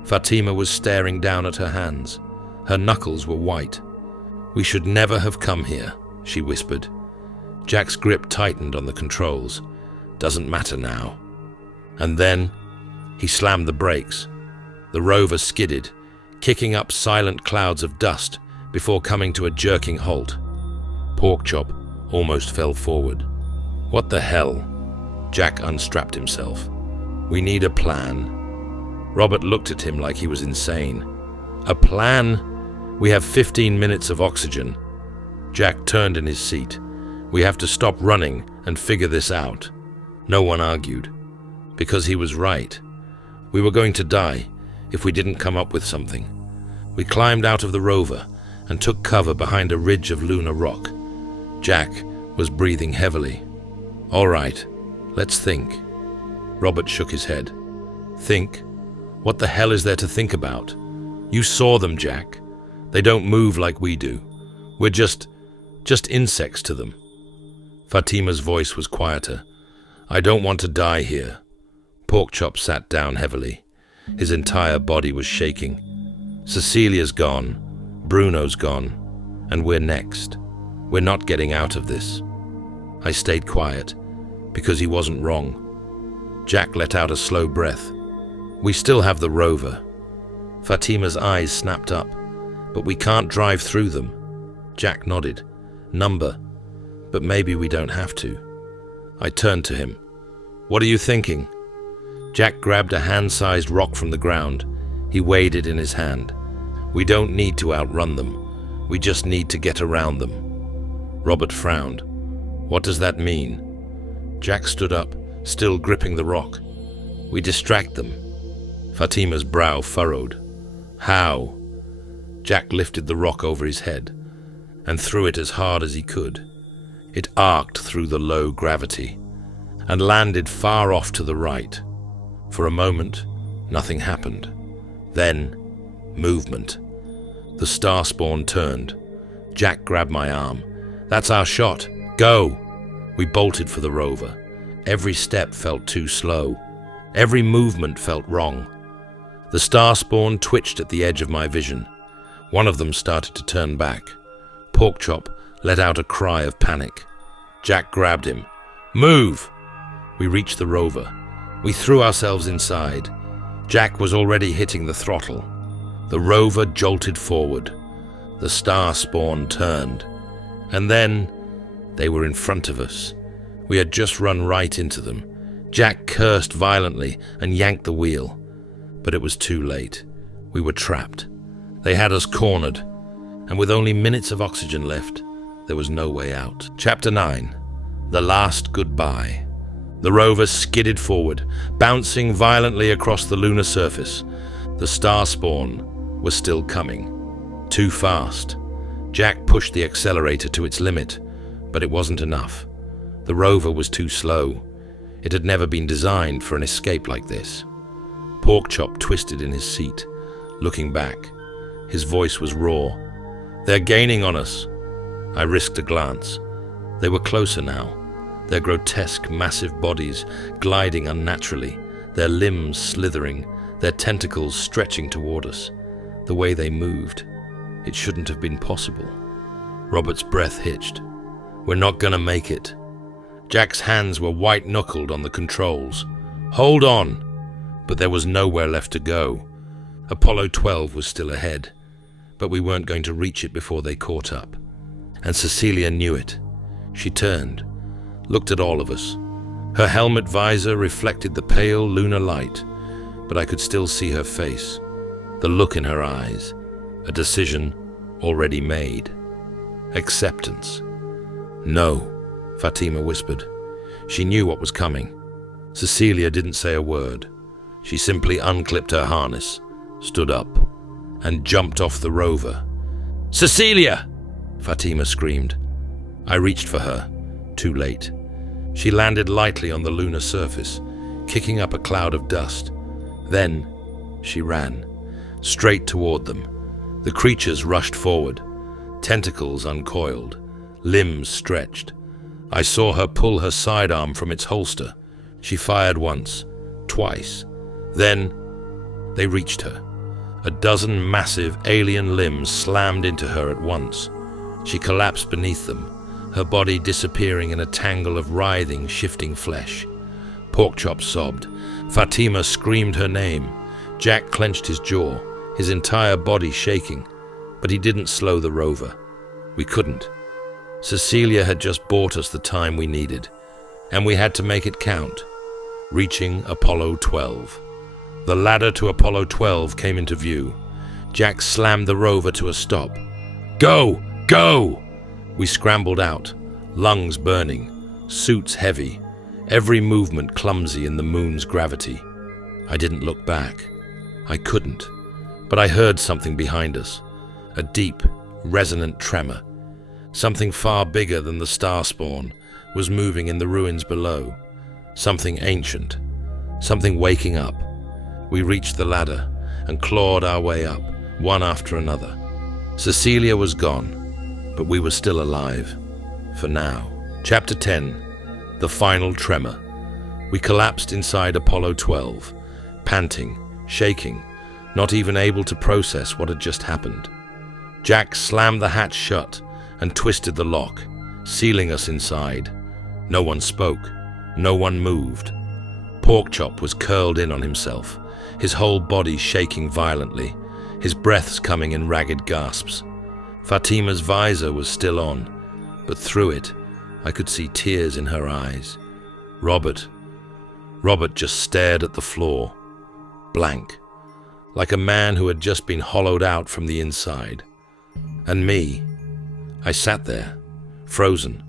Fatima was staring down at her hands. Her knuckles were white. We should never have come here, she whispered. Jack's grip tightened on the controls. Doesn't matter now. And then he slammed the brakes. The rover skidded, kicking up silent clouds of dust before coming to a jerking halt. Porkchop almost fell forward. What the hell? Jack unstrapped himself. We need a plan. Robert looked at him like he was insane. A plan? We have 15 minutes of oxygen. Jack turned in his seat. We have to stop running and figure this out. No one argued, because he was right. We were going to die if we didn't come up with something. We climbed out of the rover and took cover behind a ridge of lunar rock. Jack was breathing heavily. All right, let's think. Robert shook his head. Think? What the hell is there to think about? You saw them, Jack. They don't move like we do. We're just insects to them. Fatima's voice was quieter. I don't want to die here. Porkchop sat down heavily. His entire body was shaking. Cecilia's gone. Bruno's gone. And we're next. We're not getting out of this. I stayed quiet, because he wasn't wrong. Jack let out a slow breath. We still have the rover. Fatima's eyes snapped up. But we can't drive through them. Jack nodded. Number. But maybe we don't have to. I turned to him. What are you thinking? Jack grabbed a hand-sized rock from the ground. He weighed it in his hand. We don't need to outrun them. We just need to get around them. Robert frowned. What does that mean? Jack stood up, still gripping the rock. We distract them. Fatima's brow furrowed. How? Jack lifted the rock over his head and threw it as hard as he could. It arced through the low gravity and landed far off to the right. For a moment, nothing happened. Then, movement. The star spawn turned. Jack grabbed my arm. That's our shot. Go! We bolted for the rover. Every step felt too slow. Every movement felt wrong. The star spawn twitched at the edge of my vision. One of them started to turn back. Porkchop let out a cry of panic. Jack grabbed him. Move! We reached the rover. We threw ourselves inside. Jack was already hitting the throttle. The rover jolted forward. The star spawn turned. And then they were in front of us. We had just run right into them. Jack cursed violently and yanked the wheel. But it was too late. We were trapped. They had us cornered. And with only minutes of oxygen left, there was no way out. Chapter 9. The last goodbye. The rover skidded forward, bouncing violently across the lunar surface. The star spawn was still coming. Too fast. Jack pushed the accelerator to its limit, but it wasn't enough. The rover was too slow. It had never been designed for an escape like this. Porkchop twisted in his seat, looking back. His voice was raw. "They're gaining on us." I risked a glance. They were closer now, their grotesque, massive bodies gliding unnaturally, their limbs slithering, their tentacles stretching toward us. The way they moved, it shouldn't have been possible. Robert's breath hitched. "We're not gonna make it." Jack's hands were white-knuckled on the controls. "Hold on!" But there was nowhere left to go. Apollo 12 was still ahead, but we weren't going to reach it before they caught up. And Cecilia knew it. She turned, looked at all of us. Her helmet visor reflected the pale lunar light, but I could still see her face, the look in her eyes, a decision already made. Acceptance. "No," Fatima whispered. She knew what was coming. Cecilia didn't say a word. She simply unclipped her harness, stood up, and jumped off the rover. "Cecilia!" Fatima screamed. I reached for her, too late. She landed lightly on the lunar surface, kicking up a cloud of dust. Then she ran, straight toward them. The creatures rushed forward, tentacles uncoiled, limbs stretched. I saw her pull her sidearm from its holster. She fired once, twice. Then they reached her. A dozen massive alien limbs slammed into her at once. She collapsed beneath them, her body disappearing in a tangle of writhing, shifting flesh. Porkchop sobbed. Fatima screamed her name. Jack clenched his jaw, his entire body shaking, but he didn't slow the rover. We couldn't. Cecilia had just bought us the time we needed, and we had to make it count. Reaching Apollo 12. The ladder to Apollo 12 came into view. Jack slammed the rover to a stop. "Go! Go!" We scrambled out, lungs burning, suits heavy, every movement clumsy in the moon's gravity. I didn't look back. I couldn't. But I heard something behind us, a deep, resonant tremor. Something far bigger than the star spawn was moving in the ruins below. Something ancient, something waking up. We reached the ladder and clawed our way up, one after another. Cecilia was gone, but we were still alive. For now. Chapter 10. The Final Tremor. We collapsed inside Apollo 12, panting, shaking, not even able to process what had just happened. Jack slammed the hatch shut and twisted the lock, sealing us inside. No one spoke. No one moved. Porkchop was curled in on himself, his whole body shaking violently, his breaths coming in ragged gasps. Fatima's visor was still on, but through it, I could see tears in her eyes. Robert just stared at the floor, blank, like a man who had just been hollowed out from the inside. And me, I sat there, frozen,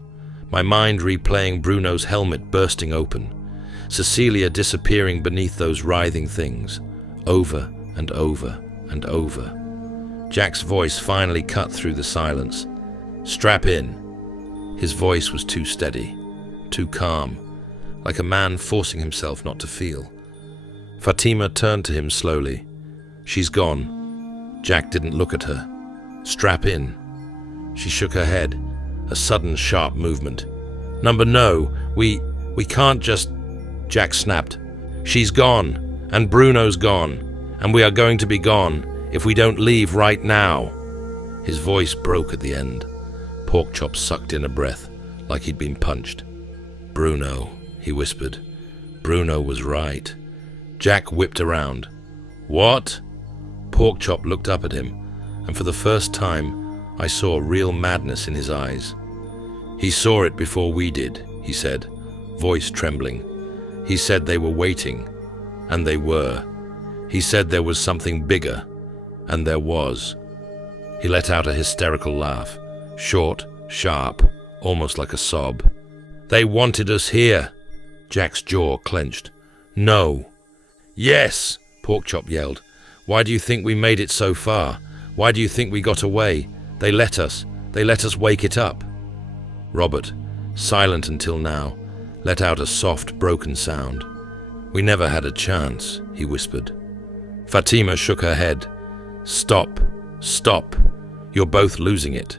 my mind replaying Bruno's helmet bursting open, Cecilia disappearing beneath those writhing things, over and over and over. Jack's voice finally cut through the silence. "Strap in." His voice was too steady, too calm, like a man forcing himself not to feel. Fatima turned to him slowly. "She's gone." Jack didn't look at her. "Strap in." She shook her head, a sudden sharp movement. No, we can't just..." Jack snapped. "She's gone, and Bruno's gone, and we are going to be gone if we don't leave right now." His voice broke at the end. Porkchop sucked in a breath, like he'd been punched. "Bruno," he whispered. "Bruno was right." Jack whipped around. "What?" Porkchop looked up at him, and for the first time, I saw real madness in his eyes. "He saw it before we did," he said, voice trembling. "He said they were waiting, and they were. He said there was something bigger, and there was." He let out a hysterical laugh, short, sharp, almost like a sob. They wanted us here. Jack's jaw clenched. No. Yes, Porkchop yelled. Why do you think we made it so far? Why do you think we got away? They let us wake it up. Robert, silent until now, let out a soft, broken sound. We never had a chance, he whispered. Fatima shook her head. Stop, stop. You're both losing it.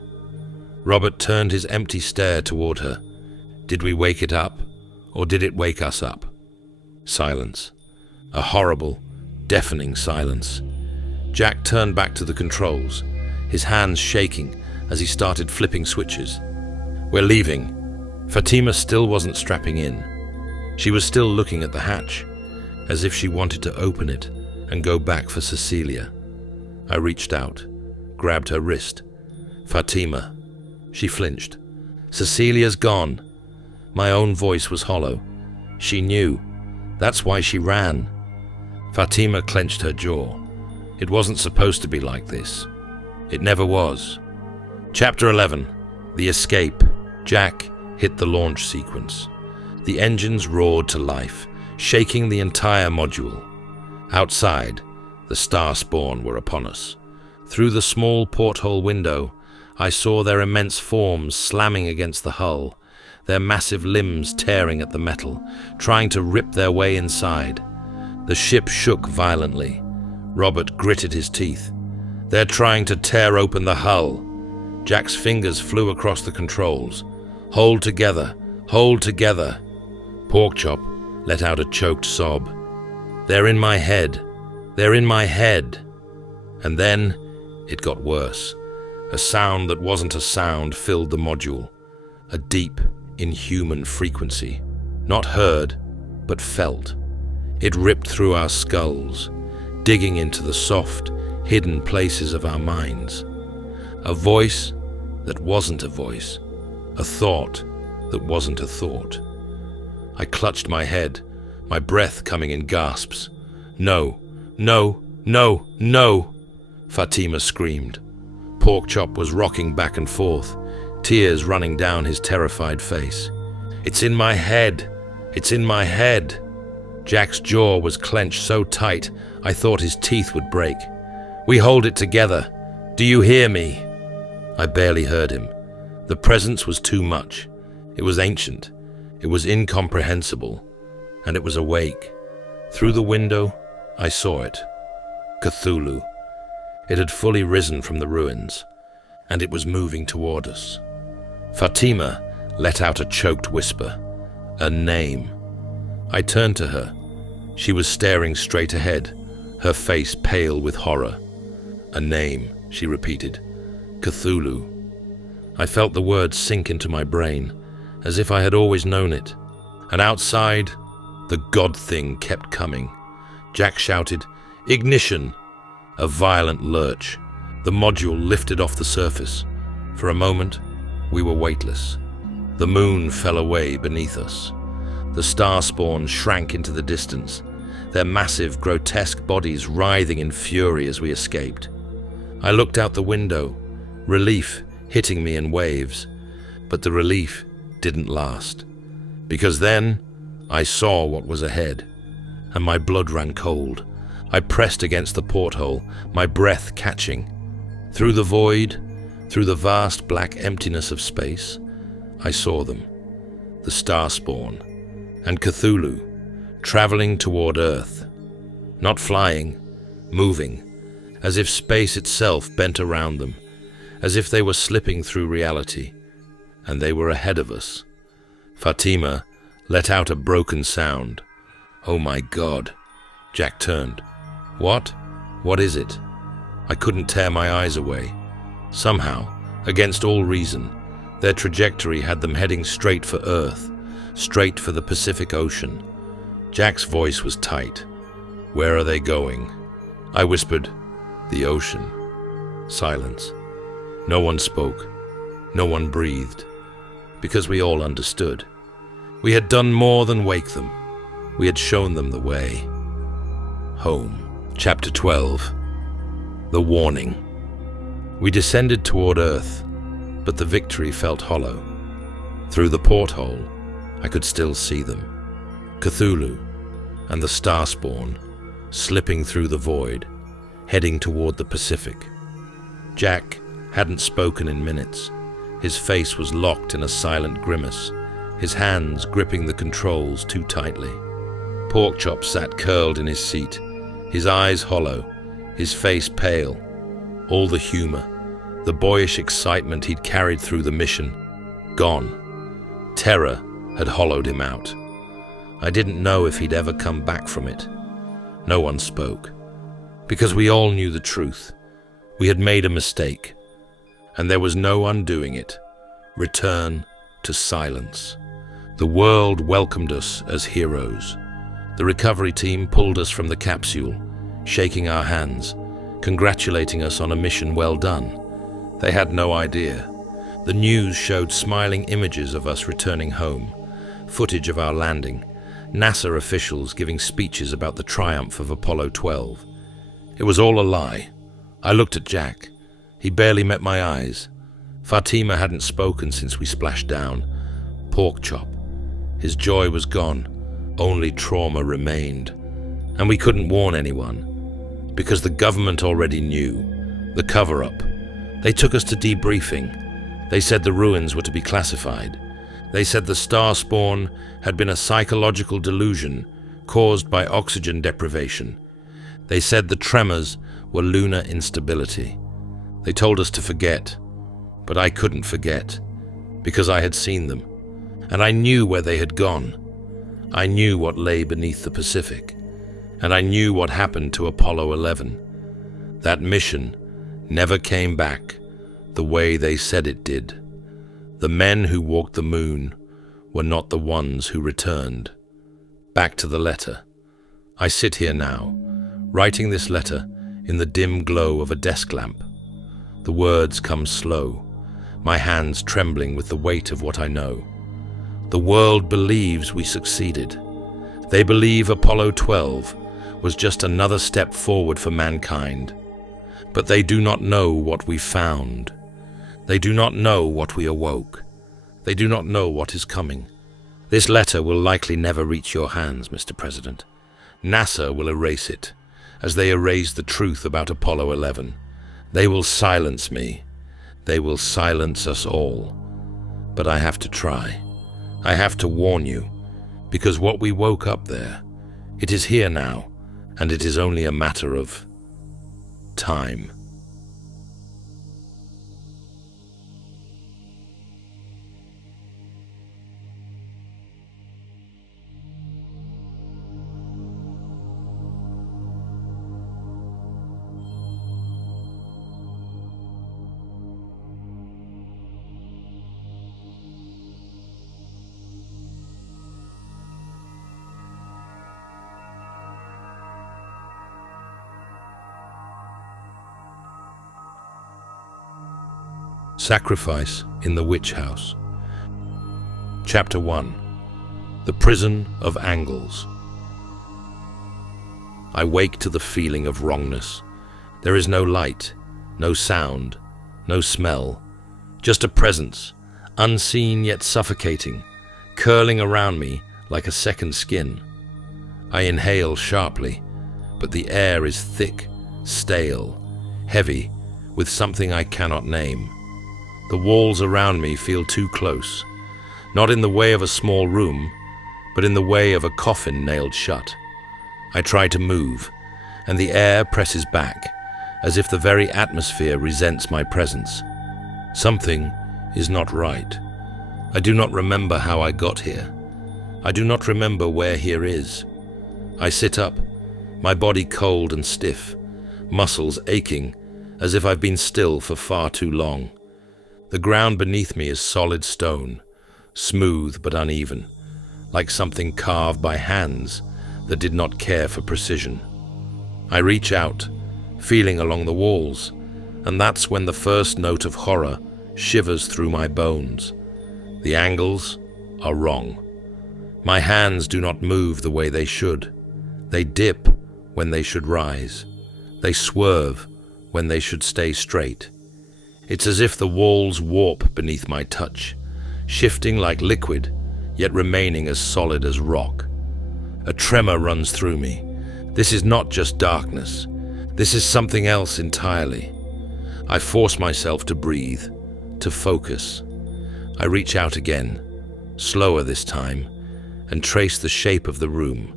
Robert turned his empty stare toward her. Did we wake it up, or did it wake us up? Silence. A horrible, deafening silence. Jack turned back to the controls, his hands shaking as he started flipping switches. We're leaving. Fatima still wasn't strapping in. She was still looking at the hatch, as if she wanted to open it and go back for Cecilia. I reached out, grabbed her wrist. Fatima. She flinched. Cecilia's gone. My own voice was hollow. She knew. That's why she ran. Fatima clenched her jaw. It wasn't supposed to be like this. It never was. Chapter 11. The Escape. Jack hit the launch sequence. The engines roared to life, shaking the entire module. Outside, the star spawn were upon us. Through the small porthole window, I saw their immense forms slamming against the hull, their massive limbs tearing at the metal, trying to rip their way inside. The ship shook violently. Robert gritted his teeth. They're trying to tear open the hull. Jack's fingers flew across the controls. Hold together, hold together. Porkchop let out a choked sob. They're in my head. They're in my head. And then it got worse. A sound that wasn't a sound filled the module. A deep, inhuman frequency. Not heard, but felt. It ripped through our skulls, digging into the soft, hidden places of our minds. A voice that wasn't a voice. A thought that wasn't a thought. I clutched my head, my breath coming in gasps. No, no, no, no! Fatima screamed. Porkchop was rocking back and forth, tears running down his terrified face. It's in my head! It's in my head! Jack's jaw was clenched so tight I thought his teeth would break. We hold it together. Do you hear me? I barely heard him. The presence was too much. It was ancient. It was incomprehensible. And it was awake. Through the window, I saw it. Cthulhu. It had fully risen from the ruins, and it was moving toward us. Fatima let out a choked whisper. A name. I turned to her. She was staring straight ahead, her face pale with horror. A name, she repeated. Cthulhu. I felt the word sink into my brain, as if I had always known it. And outside, the god thing kept coming. Jack shouted, "Ignition!" A violent lurch. The module lifted off the surface. For a moment, we were weightless. The moon fell away beneath us. The star spawn shrank into the distance, their massive, grotesque bodies writhing in fury as we escaped. I looked out the window, relief hitting me in waves, but the relief didn't last. Because then, I saw what was ahead, and my blood ran cold. I pressed against the porthole, my breath catching. Through the void, through the vast black emptiness of space, I saw them, the star spawn, and Cthulhu, traveling toward Earth. Not flying, moving, as if space itself bent around them, as if they were slipping through reality, and they were ahead of us. Fatima let out a broken sound. Oh my God. Jack turned. What? What is it? I couldn't tear my eyes away. Somehow, against all reason, their trajectory had them heading straight for Earth, straight for the Pacific Ocean. Jack's voice was tight. Where are they going? I whispered, the ocean. Silence. No one spoke. No one breathed. Because we all understood. We had done more than wake them. We had shown them the way. Home. Chapter 12. The Warning. We descended toward Earth, but the victory felt hollow. Through the porthole, I could still see them. Cthulhu and the Starspawn slipping through the void, heading toward the Pacific. Jack hadn't spoken in minutes. His face was locked in a silent grimace, his hands gripping the controls too tightly. Porkchop sat curled in his seat, his eyes hollow, his face pale. All the humor, the boyish excitement he'd carried through the mission, gone. Terror had hollowed him out. I didn't know if he'd ever come back from it. No one spoke, because we all knew the truth. We had made a mistake, and there was no undoing it. Return to silence. The world welcomed us as heroes. The recovery team pulled us from the capsule, shaking our hands, congratulating us on a mission well done. They had no idea. The news showed smiling images of us returning home, footage of our landing, NASA officials giving speeches about the triumph of Apollo 12. It was all a lie. I looked at Jack. He barely met my eyes. Fatima hadn't spoken since we splashed down. Porkchop. His joy was gone. Only trauma remained. And we couldn't warn anyone, because the government already knew. The cover-up. They took us to debriefing. They said the ruins were to be classified. They said the Starspawn had been a psychological delusion caused by oxygen deprivation. They said the tremors were lunar instability. They told us to forget, but I couldn't forget, because I had seen them, and I knew where they had gone. I knew what lay beneath the Pacific, and I knew what happened to Apollo 11. That mission never came back the way they said it did. The men who walked the moon were not the ones who returned. Back to the letter. I sit here now, writing this letter in the dim glow of a desk lamp. The words come slow, my hands trembling with the weight of what I know. The world believes we succeeded. They believe Apollo 12 was just another step forward for mankind. But they do not know what we found. They do not know what we awoke. They do not know what is coming. This letter will likely never reach your hands, Mr. President. NASA will erase it, as they erased the truth about Apollo 11. They will silence me. They will silence us all. But I have to try. I have to warn you, because what we woke up there, it is here now, and it is only a matter of time. Sacrifice in the Witch House. Chapter 1. The Prison of Angles. I wake to the feeling of wrongness. There is no light, no sound, no smell, just a presence, unseen yet suffocating, curling around me like a second skin. I inhale sharply, but the air is thick, stale, heavy, with something I cannot name. The walls around me feel too close, not in the way of a small room, but in the way of a coffin nailed shut. I try to move, and the air presses back, as if the very atmosphere resents my presence. Something is not right. I do not remember how I got here. I do not remember where here is. I sit up, my body cold and stiff, muscles aching, as if I've been still for far too long. The ground beneath me is solid stone, smooth but uneven, like something carved by hands that did not care for precision. I reach out, feeling along the walls, and that's when the first note of horror shivers through my bones. The angles are wrong. My hands do not move the way they should. They dip when they should rise. They swerve when they should stay straight. It's as if the walls warp beneath my touch, shifting like liquid, yet remaining as solid as rock. A tremor runs through me. This is not just darkness. This is something else entirely. I force myself to breathe, to focus. I reach out again, slower this time, and trace the shape of the room.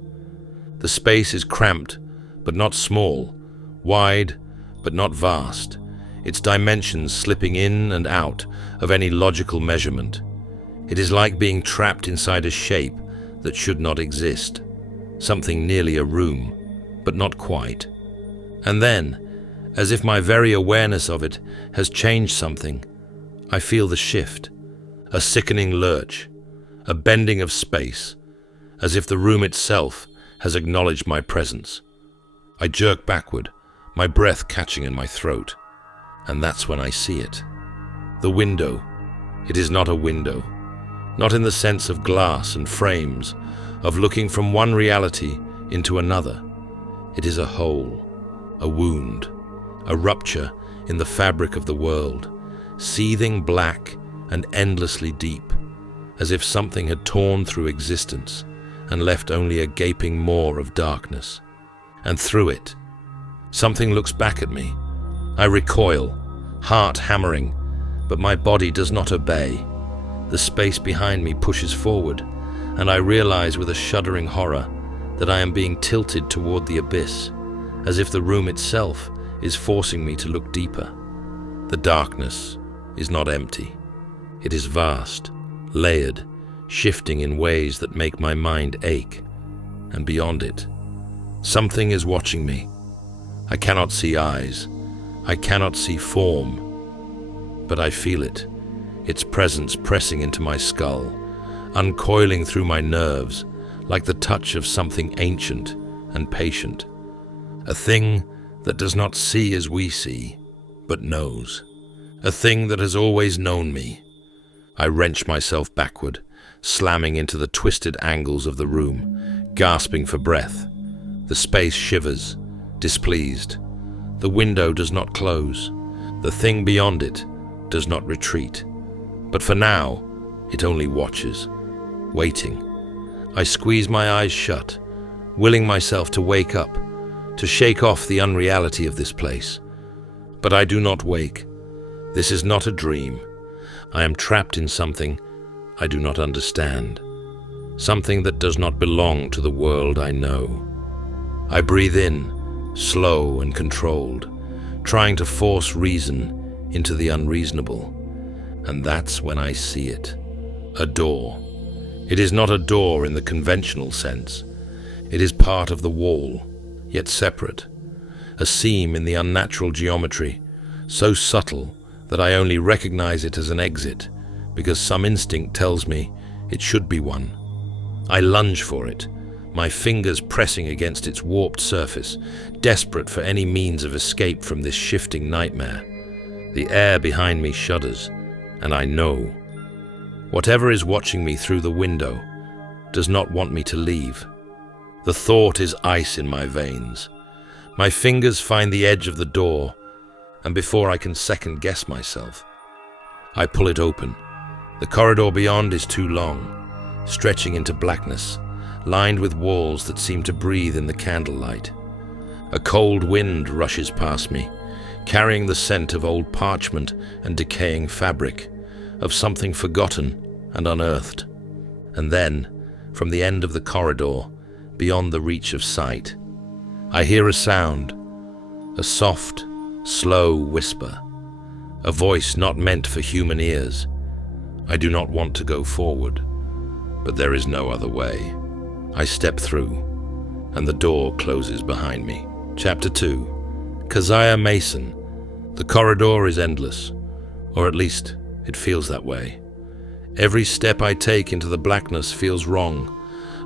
The space is cramped, but not small, wide, but not vast, its dimensions slipping in and out of any logical measurement. It is like being trapped inside a shape that should not exist, something nearly a room, but not quite. And then, as if my very awareness of it has changed something, I feel the shift, a sickening lurch, a bending of space, as if the room itself has acknowledged my presence. I jerk backward, my breath catching in my throat, and that's when I see it. The window. It is not a window, not in the sense of glass and frames, of looking from one reality into another. It is a hole, a wound, a rupture in the fabric of the world, seething black and endlessly deep, as if something had torn through existence and left only a gaping maw of darkness. And through it, something looks back at me. I recoil, heart hammering, but my body does not obey. The space behind me pushes forward, and I realize with a shuddering horror that I am being tilted toward the abyss, as if the room itself is forcing me to look deeper. The darkness is not empty. It is vast, layered, shifting in ways that make my mind ache. And beyond it, something is watching me. I cannot see eyes. I cannot see form. But I feel it, its presence pressing into my skull, uncoiling through my nerves like the touch of something ancient and patient. A thing that does not see as we see, but knows. A thing that has always known me. I wrench myself backward, slamming into the twisted angles of the room, gasping for breath. The space shivers, displeased. The window does not close. The thing beyond it does not retreat. But for now, it only watches, waiting. I squeeze my eyes shut, willing myself to wake up, to shake off the unreality of this place. But I do not wake. This is not a dream. I am trapped in something I do not understand, something that does not belong to the world I know. I breathe in, slow and controlled, trying to force reason into the unreasonable. And that's when I see it. A door. It is not a door in the conventional sense. It is part of the wall, yet separate. A seam in the unnatural geometry, so subtle that I only recognize it as an exit because some instinct tells me it should be one. I lunge for it, my fingers pressing against its warped surface, desperate for any means of escape from this shifting nightmare. The air behind me shudders, and I know. Whatever is watching me through the window does not want me to leave. The thought is ice in my veins. My fingers find the edge of the door, and before I can second-guess myself, I pull it open. The corridor beyond is too long, stretching into blackness, lined with walls that seem to breathe in the candlelight. A cold wind rushes past me, carrying the scent of old parchment and decaying fabric, of something forgotten and unearthed. And then, from the end of the corridor, beyond the reach of sight, I hear a sound, a soft, slow whisper, a voice not meant for human ears. I do not want to go forward, but there is no other way. I step through, and the door closes behind me. Chapter 2. Keziah Mason. The corridor is endless, or at least it feels that way. Every step I take into the blackness feels wrong,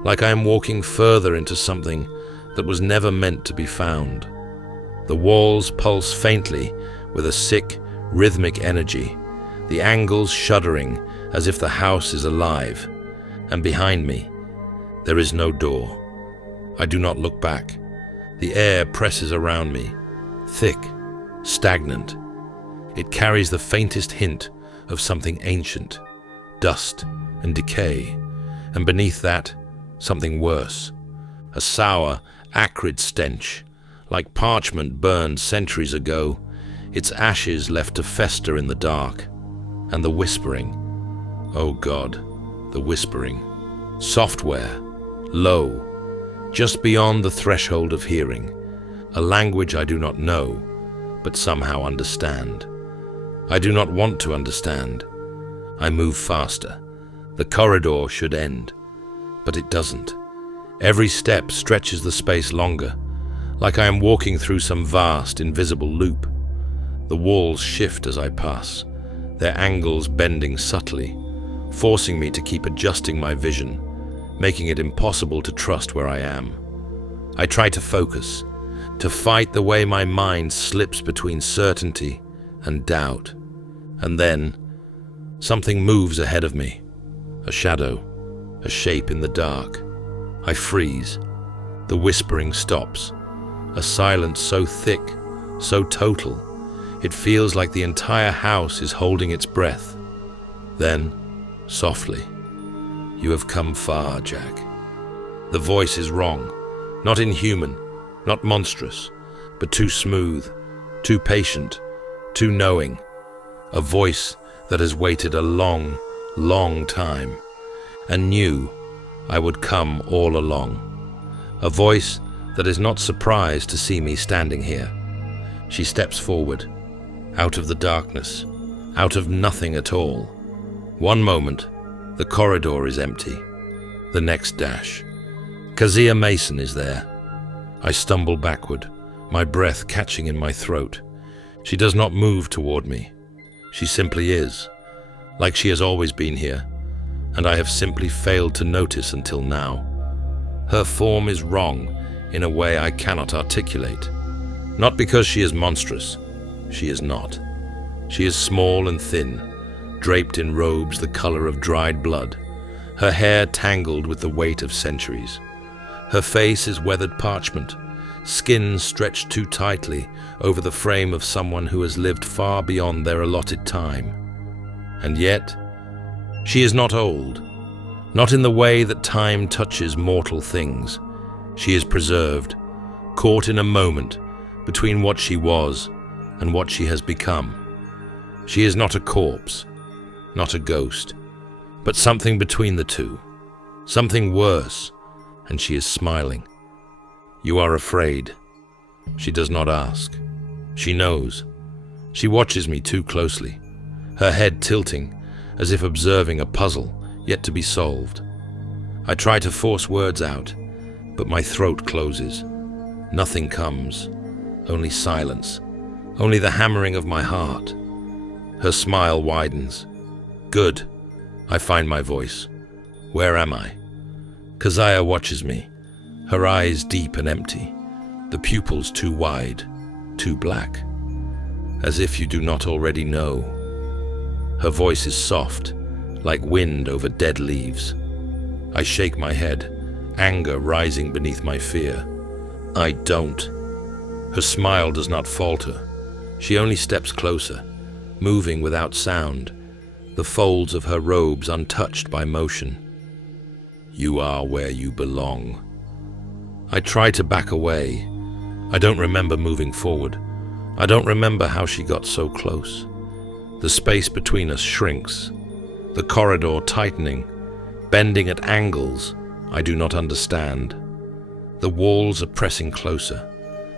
like I am walking further into something that was never meant to be found. The walls pulse faintly with a sick, rhythmic energy, the angles shuddering as if the house is alive, and behind me, there is no door. I do not look back. The air presses around me, thick, stagnant. It carries the faintest hint of something ancient, dust and decay, and beneath that, something worse. A sour, acrid stench, like parchment burned centuries ago, its ashes left to fester in the dark. And the whispering. Oh God, the whispering. Software, low, just beyond the threshold of hearing. A language I do not know, but somehow understand. I do not want to understand. I move faster. The corridor should end, but it doesn't. Every step stretches the space longer, like I am walking through some vast, invisible loop. The walls shift as I pass, their angles bending subtly, forcing me to keep adjusting my vision, making it impossible to trust where I am. I try to focus, to fight the way my mind slips between certainty and doubt. And then, something moves ahead of me. A shadow, a shape in the dark. I freeze. The whispering stops. A silence so thick, so total, it feels like the entire house is holding its breath. Then, softly, "You have come far, Jack." The voice is wrong, not inhuman, not monstrous, but too smooth, too patient, too knowing. A voice that has waited a long, long time, and knew I would come all along. A voice that is not surprised to see me standing here. She steps forward, out of the darkness, out of nothing at all. One moment, the corridor is empty. The next dash. Kezia Mason is there. I stumble backward, my breath catching in my throat. She does not move toward me. She simply is, like she has always been here, and I have simply failed to notice until now. Her form is wrong in a way I cannot articulate. Not because she is monstrous. She is not. She is small and thin, draped in robes the color of dried blood, her hair tangled with the weight of centuries. Her face is weathered parchment, skin stretched too tightly over the frame of someone who has lived far beyond their allotted time. And yet, she is not old, not in the way that time touches mortal things. She is preserved, caught in a moment between what she was and what she has become. She is not a corpse, not a ghost, but something between the two, something worse, and she is smiling. "You are afraid." She does not ask. She knows. She watches me too closely, her head tilting as if observing a puzzle yet to be solved. I try to force words out, but my throat closes. Nothing comes, only silence, only the hammering of my heart. Her smile widens. Good. I find my voice. Where am I? Kezia watches me, her eyes deep and empty, the pupils too wide, too black. As if you do not already know. Her voice is soft, like wind over dead leaves. I shake my head, anger rising beneath my fear. I don't. Her smile does not falter. She only steps closer, moving without sound, the folds of her robes untouched by motion. "You are where you belong." I try to back away. I don't remember moving forward. I don't remember how she got so close. The space between us shrinks, the corridor tightening, bending at angles I do not understand. The walls are pressing closer,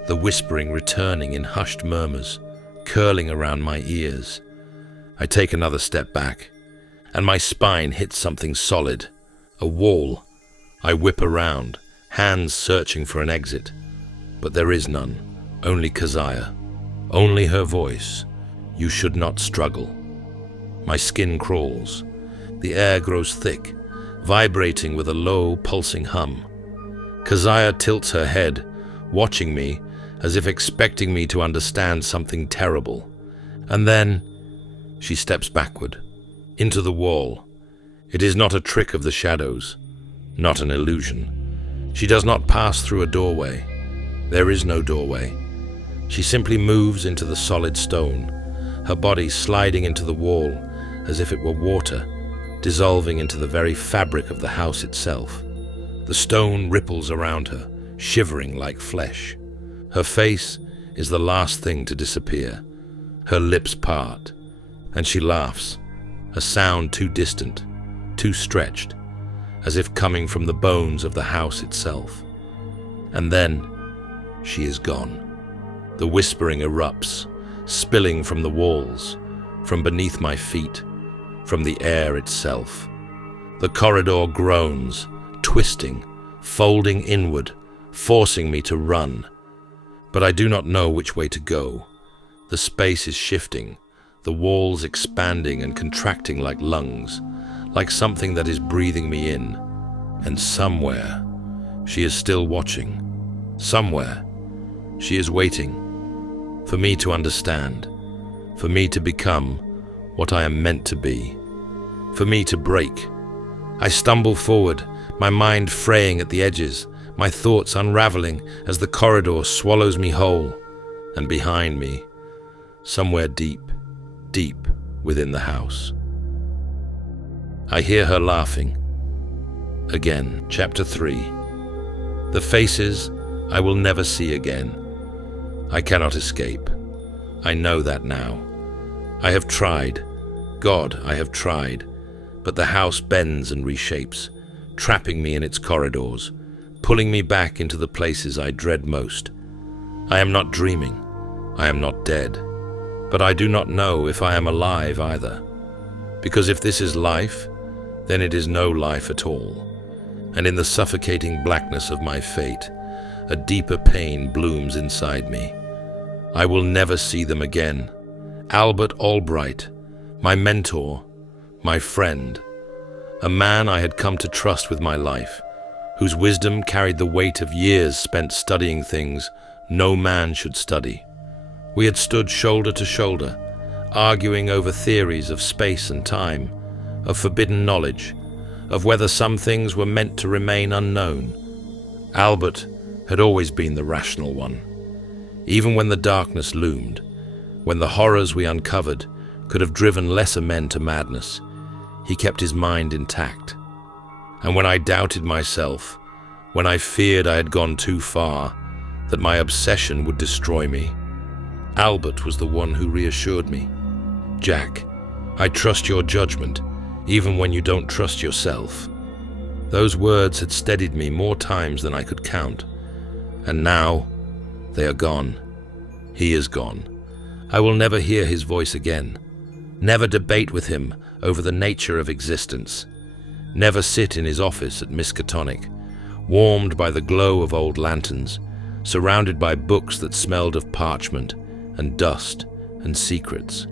the whispering returning in hushed murmurs, curling around my ears. I take another step back, and my spine hits something solid, a wall. I whip around, hands searching for an exit, but there is none, only Kezia, only her voice. "You should not struggle." My skin crawls. The air grows thick, vibrating with a low, pulsing hum. Kezia tilts her head, watching me as if expecting me to understand something terrible. And then she steps backward, into the wall. It is not a trick of the shadows, not an illusion. She does not pass through a doorway. There is no doorway. She simply moves into the solid stone, her body sliding into the wall as if it were water, dissolving into the very fabric of the house itself. The stone ripples around her, shivering like flesh. Her face is the last thing to disappear. Her lips part, and she laughs, a sound too distant, too stretched, as if coming from the bones of the house itself. And then she is gone. The whispering erupts, spilling from the walls, from beneath my feet, from the air itself. The corridor groans, twisting, folding inward, forcing me to run. But I do not know which way to go. The space is shifting, the walls expanding and contracting like lungs, like something that is breathing me in. And somewhere, she is still watching. Somewhere, she is waiting for me to understand, for me to become what I am meant to be, for me to break. I stumble forward, my mind fraying at the edges, my thoughts unraveling as the corridor swallows me whole, and behind me, somewhere deep, deep within the house, I hear her laughing. Again, Chapter 3. The faces I will never see again. I cannot escape. I know that now. I have tried. God, I have tried. But the house bends and reshapes, trapping me in its corridors, pulling me back into the places I dread most. I am not dreaming. I am not dead. But I do not know if I am alive either. Because if this is life, then it is no life at all. And in the suffocating blackness of my fate, a deeper pain blooms inside me. I will never see them again. Albert Albright, my mentor, my friend, a man I had come to trust with my life, whose wisdom carried the weight of years spent studying things no man should study. We had stood shoulder to shoulder, arguing over theories of space and time, of forbidden knowledge, of whether some things were meant to remain unknown. Albert had always been the rational one. Even when the darkness loomed, when the horrors we uncovered could have driven lesser men to madness, he kept his mind intact. And when I doubted myself, when I feared I had gone too far, that my obsession would destroy me, Albert was the one who reassured me. Jack, I trust your judgment, even when you don't trust yourself. Those words had steadied me more times than I could count. And now, they are gone. He is gone. I will never hear his voice again. Never debate with him over the nature of existence. Never sit in his office at Miskatonic, warmed by the glow of old lanterns, surrounded by books that smelled of parchment and dust and secrets.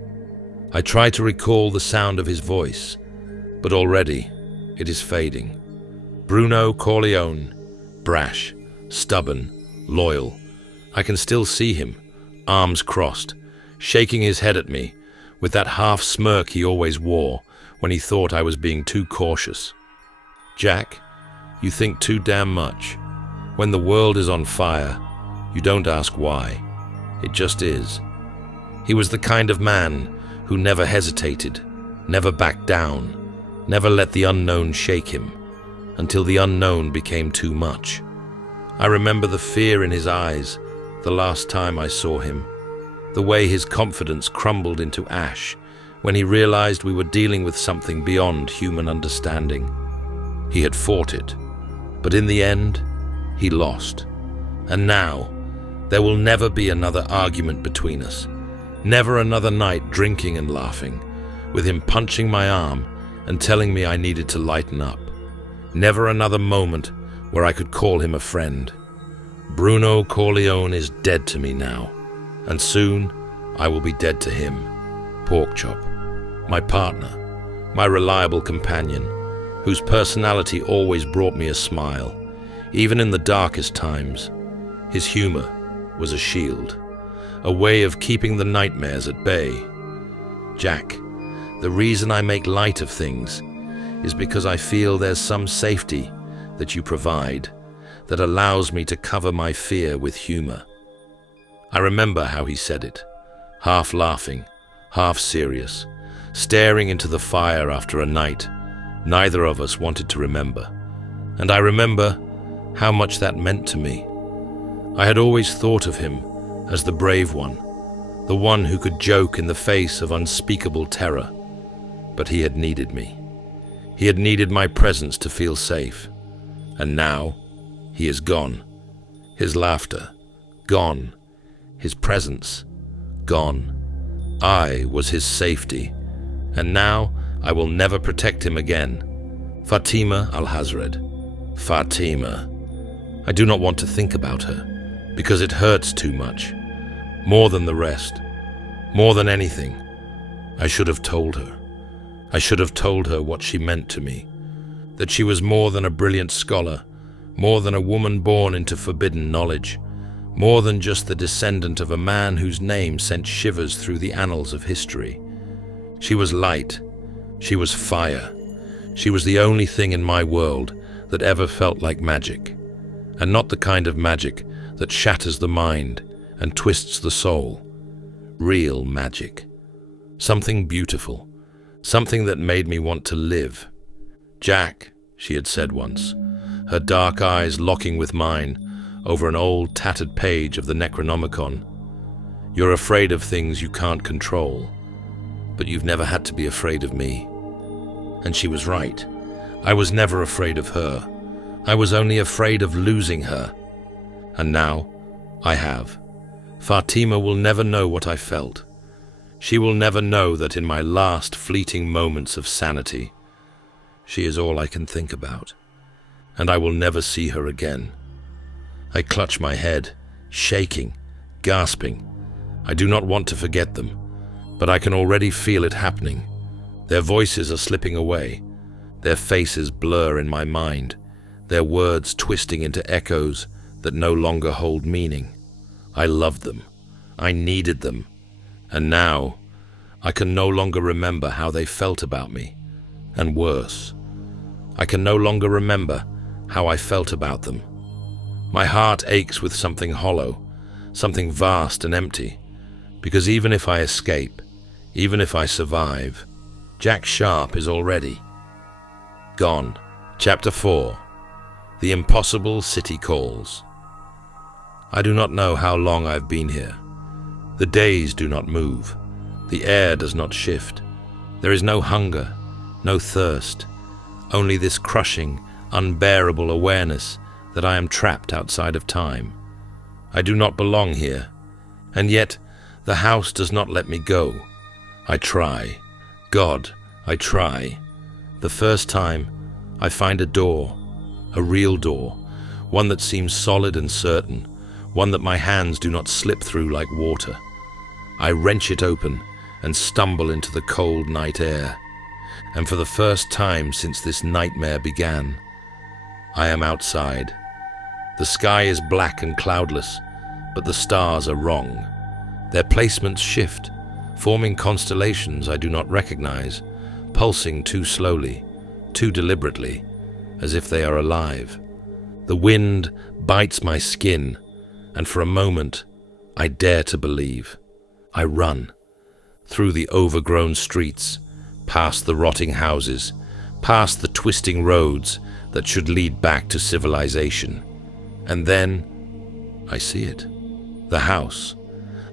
I try to recall the sound of his voice, but already it is fading. Bruno Corleone, brash, stubborn, loyal. I can still see him, arms crossed, shaking his head at me with that half smirk he always wore when he thought I was being too cautious. Jack, you think too damn much. When the world is on fire, you don't ask why. It just is. He was the kind of man who never hesitated, never backed down, never let the unknown shake him, until the unknown became too much. I remember the fear in his eyes the last time I saw him, the way his confidence crumbled into ash when he realized we were dealing with something beyond human understanding. He had fought it, but in the end, he lost. And now, there will never be another argument between us, never another night drinking and laughing, with him punching my arm and telling me I needed to lighten up. Never another moment where I could call him a friend. Bruno Corleone is dead to me now, and soon I will be dead to him. Porkchop, my partner, my reliable companion, whose personality always brought me a smile, even in the darkest times. His humor was a shield, a way of keeping the nightmares at bay. Jack, the reason I make light of things is because I feel there's some safety that you provide that allows me to cover my fear with humor. I remember how he said it, half laughing, half serious, staring into the fire after a night Neither of us wanted to remember, and I remember how much that meant to me. I had always thought of him as the brave one, the one who could joke in the face of unspeakable terror, but he had needed me. He had needed my presence to feel safe, and now he is gone. His laughter, gone. His presence, gone. I was his safety, and now I will never protect him again. Fatima al-Hazred. Fatima. I do not want to think about her, because it hurts too much. More than the rest. More than anything. I should have told her. I should have told her what she meant to me. That she was more than a brilliant scholar, more than a woman born into forbidden knowledge, more than just the descendant of a man whose name sent shivers through the annals of history. She was light. She was fire. She was the only thing in my world that ever felt like magic, and not the kind of magic that shatters the mind and twists the soul. Real magic. Something beautiful. Something that made me want to live. "Jack," she had said once, her dark eyes locking with mine over an old tattered page of the Necronomicon. "You're afraid of things you can't control, but you've never had to be afraid of me." And she was right. I was never afraid of her. I was only afraid of losing her. And now I have. Fatima will never know what I felt. She will never know that in my last fleeting moments of sanity, she is all I can think about, and I will never see her again. I clutch my head, shaking, gasping. I do not want to forget them, but I can already feel it happening. Their voices are slipping away, their faces blur in my mind, their words twisting into echoes that no longer hold meaning. I loved them. I needed them. And now, I can no longer remember how they felt about me. And worse, I can no longer remember how I felt about them. My heart aches with something hollow, something vast and empty, because even if I escape, even if I survive, Jack Sharp is already gone. Chapter 4. The Impossible City Calls. I do not know how long I've been here. The days do not move. The air does not shift. There is no hunger, no thirst, only this crushing, unbearable awareness that I am trapped outside of time. I do not belong here, and yet the house does not let me go. I try. God, I try. The first time, I find a door, a real door, one that seems solid and certain, one that my hands do not slip through like water. I wrench it open and stumble into the cold night air, and for the first time since this nightmare began, I am outside. The sky is black and cloudless, but the stars are wrong. Their placements shift, forming constellations I do not recognize, pulsing too slowly, too deliberately, as if they are alive. The wind bites my skin, and for a moment, I dare to believe. I run, through the overgrown streets, past the rotting houses, past the twisting roads that should lead back to civilization. And then, I see it. The house.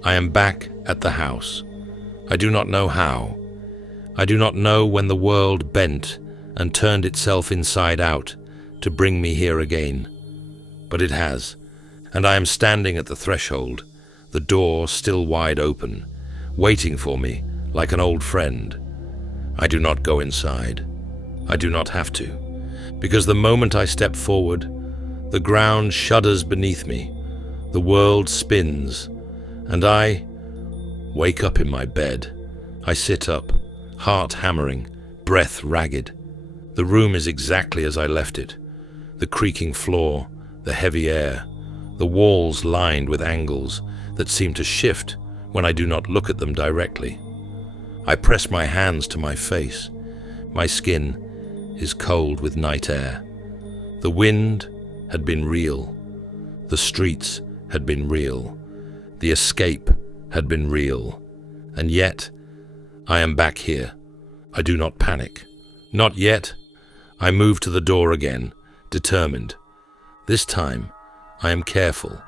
I am back at the house. I do not know how. I do not know when the world bent and turned itself inside out to bring me here again. But it has, and I am standing at the threshold, the door still wide open, waiting for me like an old friend. I do not go inside. I do not have to, because the moment I step forward, the ground shudders beneath me, the world spins, and I wake up in my bed. I sit up, heart hammering, breath ragged. The room is exactly as I left it. The creaking floor, the heavy air, the walls lined with angles that seem to shift when I do not look at them directly. I press my hands to my face. My skin is cold with night air. The wind had been real. The streets had been real. The escape had been real. And yet, I am back here. I do not panic. Not yet. I move to the door again, determined. This time, I am careful.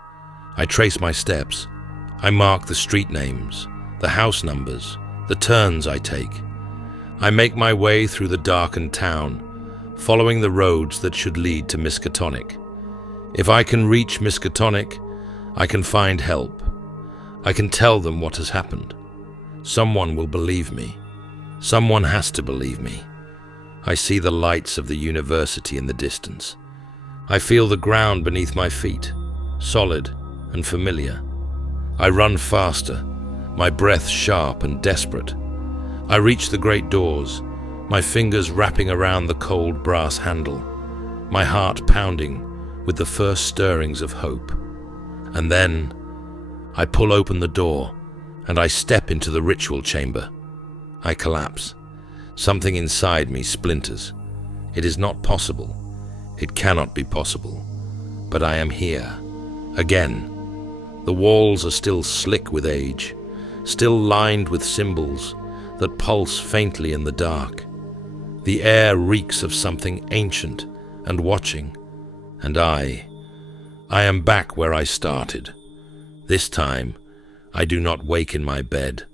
I trace my steps. I mark the street names, the house numbers, the turns I take. I make my way through the darkened town, following the roads that should lead to Miskatonic. If I can reach Miskatonic, I can find help. I can tell them what has happened. Someone will believe me. Someone has to believe me. I see the lights of the university in the distance. I feel the ground beneath my feet, solid and familiar. I run faster, my breath sharp and desperate. I reach the great doors, my fingers wrapping around the cold brass handle, my heart pounding with the first stirrings of hope. And then I pull open the door and I step into the ritual chamber. I collapse. Something inside me splinters. It is not possible. It cannot be possible. But I am here. Again. The walls are still slick with age, still lined with symbols that pulse faintly in the dark. The air reeks of something ancient and watching. And I am back where I started. This time, I do not wake in my bed.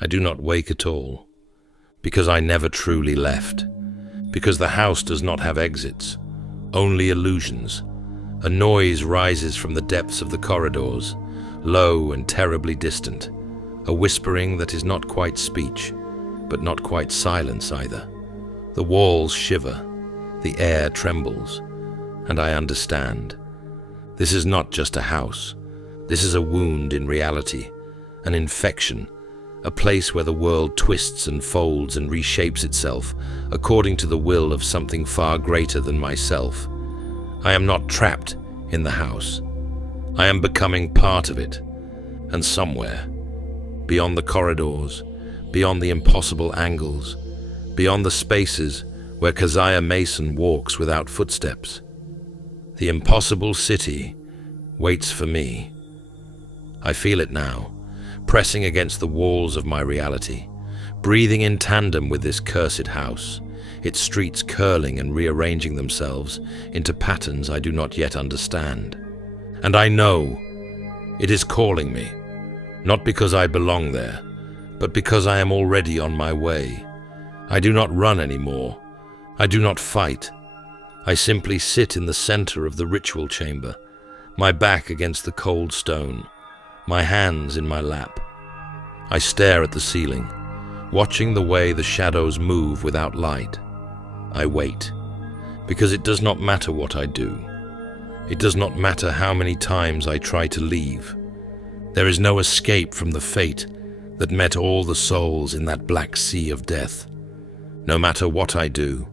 I do not wake at all. Because I never truly left. Because the house does not have exits, only illusions. A noise rises from the depths of the corridors, low and terribly distant. A whispering that is not quite speech, but not quite silence either. The walls shiver, the air trembles, and I understand. This is not just a house. This is a wound in reality, an infection, a place where the world twists and folds and reshapes itself according to the will of something far greater than myself. I am not trapped in the house. I am becoming part of it, and somewhere, beyond the corridors, beyond the impossible angles, beyond the spaces where Keziah Mason walks without footsteps, the impossible city waits for me. I feel it now, pressing against the walls of my reality, breathing in tandem with this cursed house, its streets curling and rearranging themselves into patterns I do not yet understand. And I know it is calling me, not because I belong there, but because I am already on my way. I do not run anymore. I do not fight. I simply sit in the center of the ritual chamber, my back against the cold stone, my hands in my lap. I stare at the ceiling, watching the way the shadows move without light. I wait, because it does not matter what I do. It does not matter how many times I try to leave. There is no escape from the fate that met all the souls in that black sea of death. No matter what I do,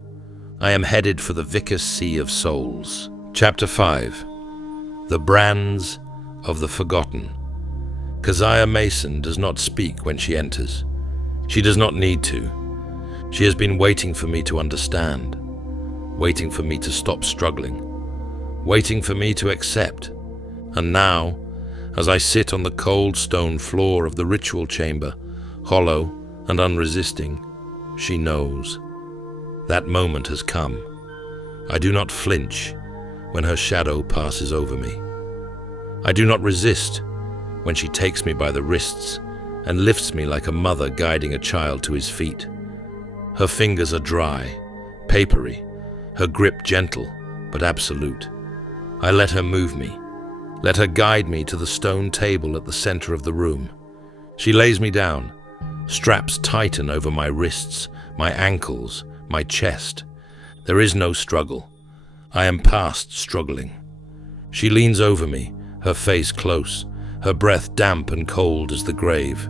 I am headed for the Vicus Sea of Souls. Chapter 5. The Brands of the Forgotten. Keziah Mason does not speak when she enters. She does not need to. She has been waiting for me to understand, waiting for me to stop struggling, waiting for me to accept. And now, as I sit on the cold stone floor of the ritual chamber, hollow and unresisting, she knows. That moment has come. I do not flinch when her shadow passes over me. I do not resist when she takes me by the wrists and lifts me like a mother guiding a child to his feet. Her fingers are dry, papery, her grip gentle but absolute. I let her move me, let her guide me to the stone table at the center of the room. She lays me down, straps tighten over my wrists, my ankles, my chest. There is no struggle. I am past struggling. She leans over me, her face close, her breath damp and cold as the grave.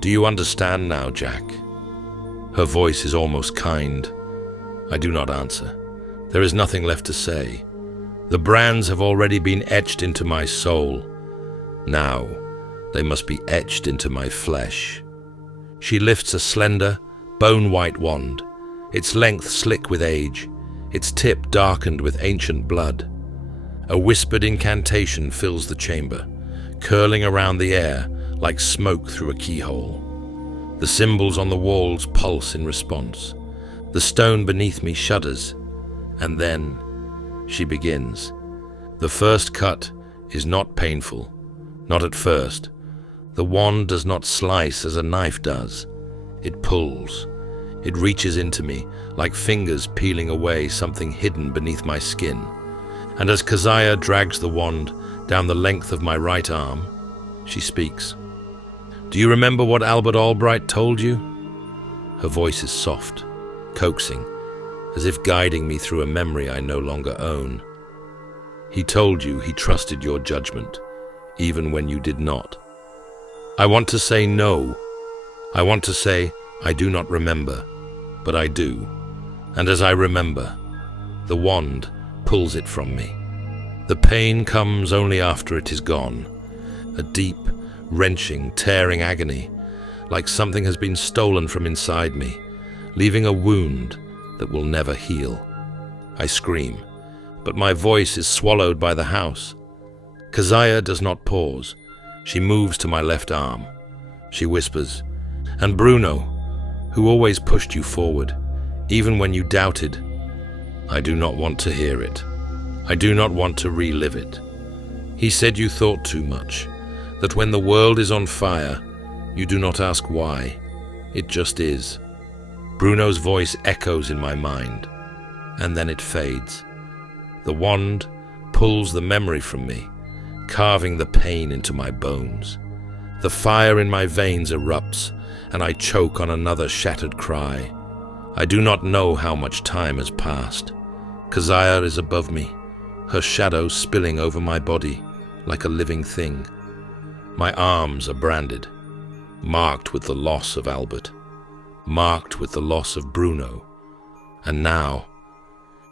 Do you understand now, Jack? Her voice is almost kind. I do not answer. There is nothing left to say. The brands have already been etched into my soul. Now, they must be etched into my flesh. She lifts a slender, bone-white wand, its length slick with age, its tip darkened with ancient blood. A whispered incantation fills the chamber, curling around the air like smoke through a keyhole. The symbols on the walls pulse in response. The stone beneath me shudders, And then she begins. The first cut is not painful, not at first. The wand does not slice as a knife does. It pulls. It reaches into me like fingers peeling away something hidden beneath my skin. And as Keziah drags the wand down the length of my right arm, she speaks. Do you remember what Albert Albright told you? Her voice is soft, coaxing, as if guiding me through a memory I no longer own. He told you he trusted your judgment, even when you did not. I want to say no. I want to say I do not remember, but I do. And as I remember, the wand pulls it from me. The pain comes only after it is gone. A deep, wrenching, tearing agony, like something has been stolen from inside me, leaving a wound that will never heal. I scream, but my voice is swallowed by the house. Keziah does not pause. She moves to my left arm. She whispers, "And Bruno, who always pushed you forward, even when you doubted." I do not want to hear it. I do not want to relive it. He said you thought too much, that when the world is on fire, you do not ask why. It just is. Bruno's voice echoes in my mind, and then it fades. The wand pulls the memory from me, carving the pain into my bones. The fire in my veins erupts, and I choke on another shattered cry. I do not know how much time has passed. Keziah is above me, her shadow spilling over my body like a living thing. My arms are branded, marked with the loss of Albert, marked with the loss of Bruno. And now,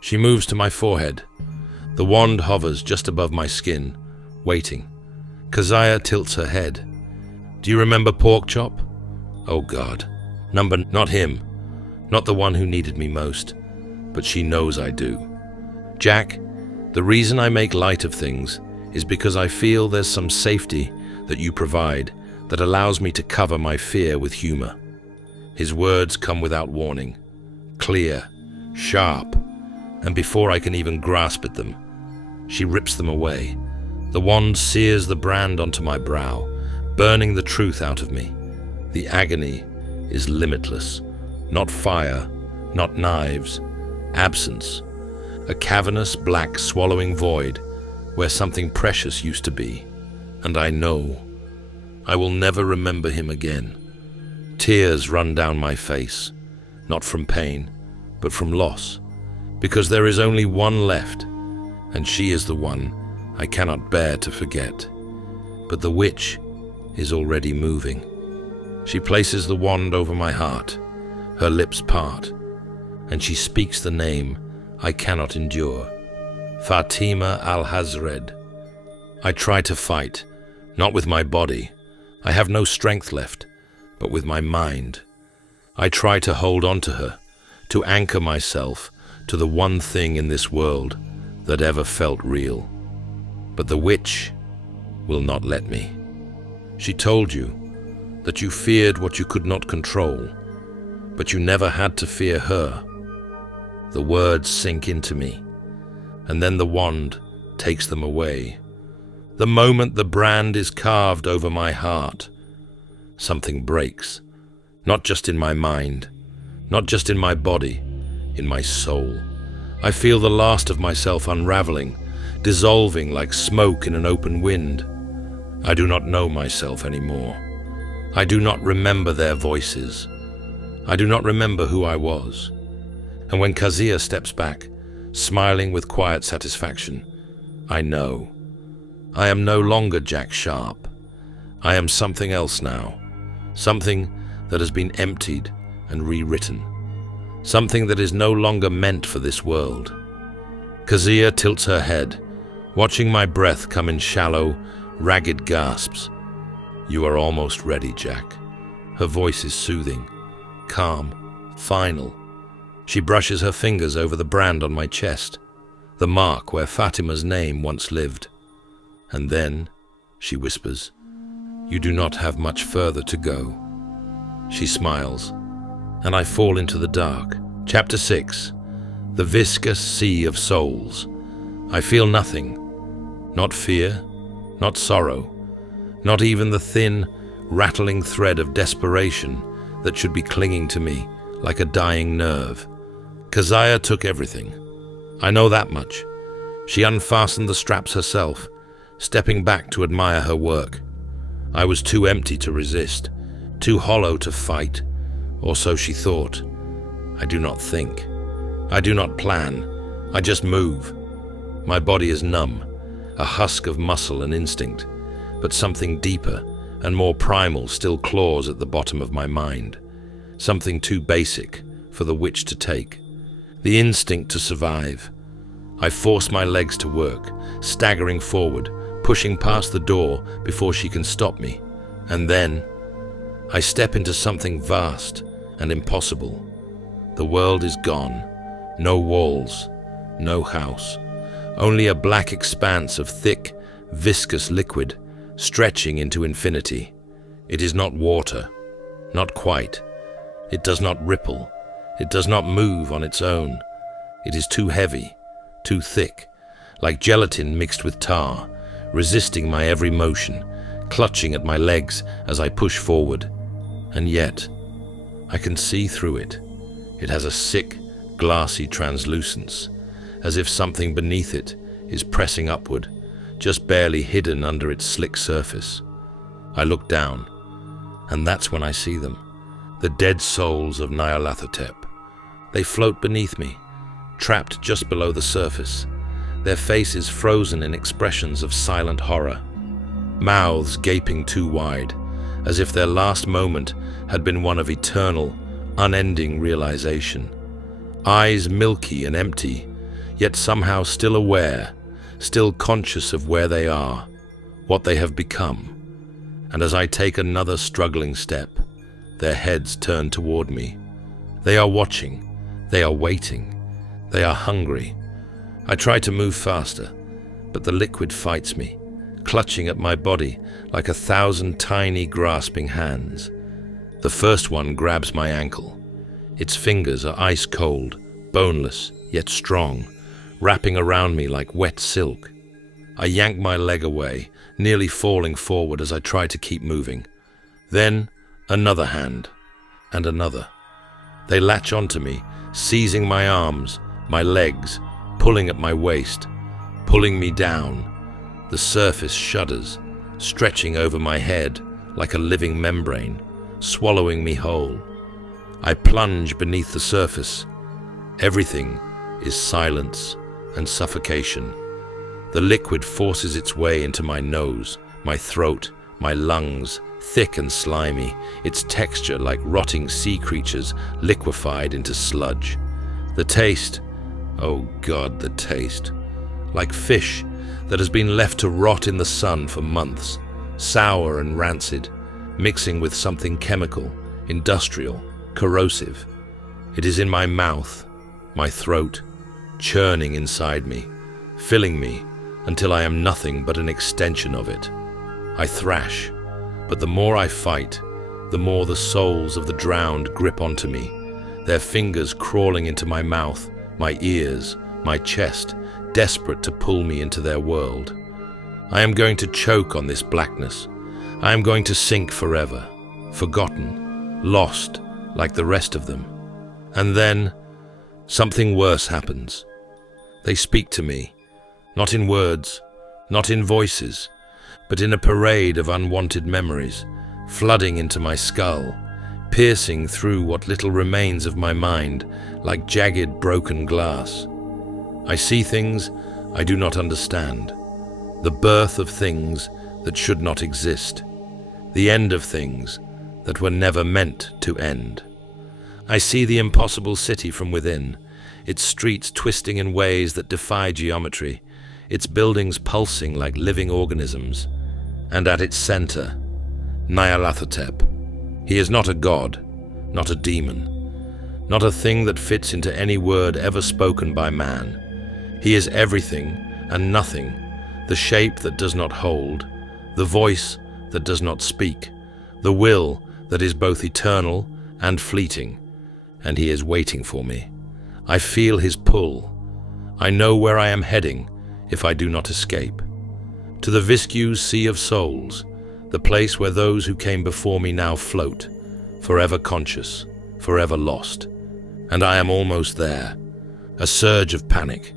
she moves to my forehead. The wand hovers just above my skin, waiting. Keziah tilts her head. Do you remember Porkchop? Oh God, not him, not the one who needed me most, but she knows I do. Jack, the reason I make light of things is because I feel there's some safety that you provide that allows me to cover my fear with humor. His words come without warning, clear, sharp, and before I can even grasp at them, she rips them away. The wand sears the brand onto my brow, burning the truth out of me. The agony is limitless. Not fire, not knives, absence. A cavernous black swallowing void where something precious used to be. And I know I will never remember him again. Tears run down my face, not from pain, but from loss, because there is only one left, and she is the one I cannot bear to forget. But the witch is already moving. She places the wand over my heart, her lips part, and she speaks the name I cannot endure. Fatima al-Hazred. I try to fight, not with my body. I have no strength left, but with my mind. I try to hold on to her, to anchor myself to the one thing in this world that ever felt real. But the witch will not let me. She told you that you feared what you could not control, but you never had to fear her. The words sink into me, and then the wand takes them away. The moment the brand is carved over my heart, something breaks, not just in my mind, not just in my body, in my soul. I feel the last of myself unraveling, dissolving like smoke in an open wind. I do not know myself anymore. I do not remember their voices. I do not remember who I was. And when Keziah steps back, smiling with quiet satisfaction, I know. I am no longer Jack Sharp. I am something else now. Something that has been emptied and rewritten. Something that is no longer meant for this world. Keziah tilts her head, watching my breath come in shallow, ragged gasps. You are almost ready, Jack. Her voice is soothing, calm, final. She brushes her fingers over the brand on my chest, the mark where Fatima's name once lived. And then, she whispers, you do not have much further to go. She smiles, and I fall into the dark. Chapter 6. the viscous sea of souls. I feel nothing, not fear, not sorrow, not even the thin, rattling thread of desperation that should be clinging to me like a dying nerve. Keziah took everything. I know that much. She unfastened the straps herself, stepping back to admire her work. I was too empty to resist, too hollow to fight, or so she thought. I do not think. I do not plan. I just move. My body is numb, a husk of muscle and instinct, but something deeper and more primal still claws at the bottom of my mind. Something too basic for the witch to take. The instinct to survive. I force my legs to work, staggering forward, pushing past the door before she can stop me. And then I step into something vast and impossible. The world is gone. No walls, no house. Only a black expanse of thick, viscous liquid stretching into infinity. It is not water, not quite. It does not ripple. It does not move on its own. It is too heavy, too thick, like gelatin mixed with tar, resisting my every motion, clutching at my legs as I push forward. And yet, I can see through it. It has a sick, glassy translucence, as if something beneath it is pressing upward, just barely hidden under its slick surface. I look down, and that's when I see them, the dead souls of Nyarlathotep. They float beneath me, trapped just below the surface, their faces frozen in expressions of silent horror, mouths gaping too wide, as if their last moment had been one of eternal, unending realization. Eyes milky and empty, yet somehow still aware, still conscious of where they are, what they have become. And as I take another struggling step, their heads turn toward me. They are watching, they are waiting, they are hungry. I try to move faster, but the liquid fights me, clutching at my body like 1,000 tiny grasping hands. The first one grabs my ankle. Its fingers are ice cold, boneless, yet strong, wrapping around me like wet silk. I yank my leg away, nearly falling forward as I try to keep moving. Then another hand, and another. They latch onto me, seizing my arms, my legs, pulling at my waist, pulling me down. The surface shudders, stretching over my head like a living membrane, swallowing me whole. I plunge beneath the surface. Everything is silence and suffocation. The liquid forces its way into my nose, my throat, my lungs, thick and slimy, its texture like rotting sea creatures liquefied into sludge. The taste, oh God, the taste, like fish that has been left to rot in the sun for months, sour and rancid, mixing with something chemical, industrial, corrosive. It is in my mouth, my throat, churning inside me, filling me until I am nothing but an extension of it. I thrash, but the more I fight, the more the souls of the drowned grip onto me, their fingers crawling into my mouth, my ears, my chest, desperate to pull me into their world. I am going to choke on this blackness. I am going to sink forever, forgotten, lost, like the rest of them. And then, something worse happens. They speak to me, not in words, not in voices, but in a parade of unwanted memories, flooding into my skull, piercing through what little remains of my mind like jagged, broken glass. I see things I do not understand, the birth of things that should not exist, the end of things that were never meant to end. I see the impossible city from within, its streets twisting in ways that defy geometry, its buildings pulsing like living organisms, and at its center, Nyarlathotep. He is not a god, not a demon, not a thing that fits into any word ever spoken by man. He is everything and nothing, the shape that does not hold, the voice that does not speak, the will that is both eternal and fleeting, and he is waiting for me. I feel his pull. I know where I am heading if I do not escape. To the viscous sea of souls, the place where those who came before me now float, forever conscious, forever lost. And I am almost there. A surge of panic,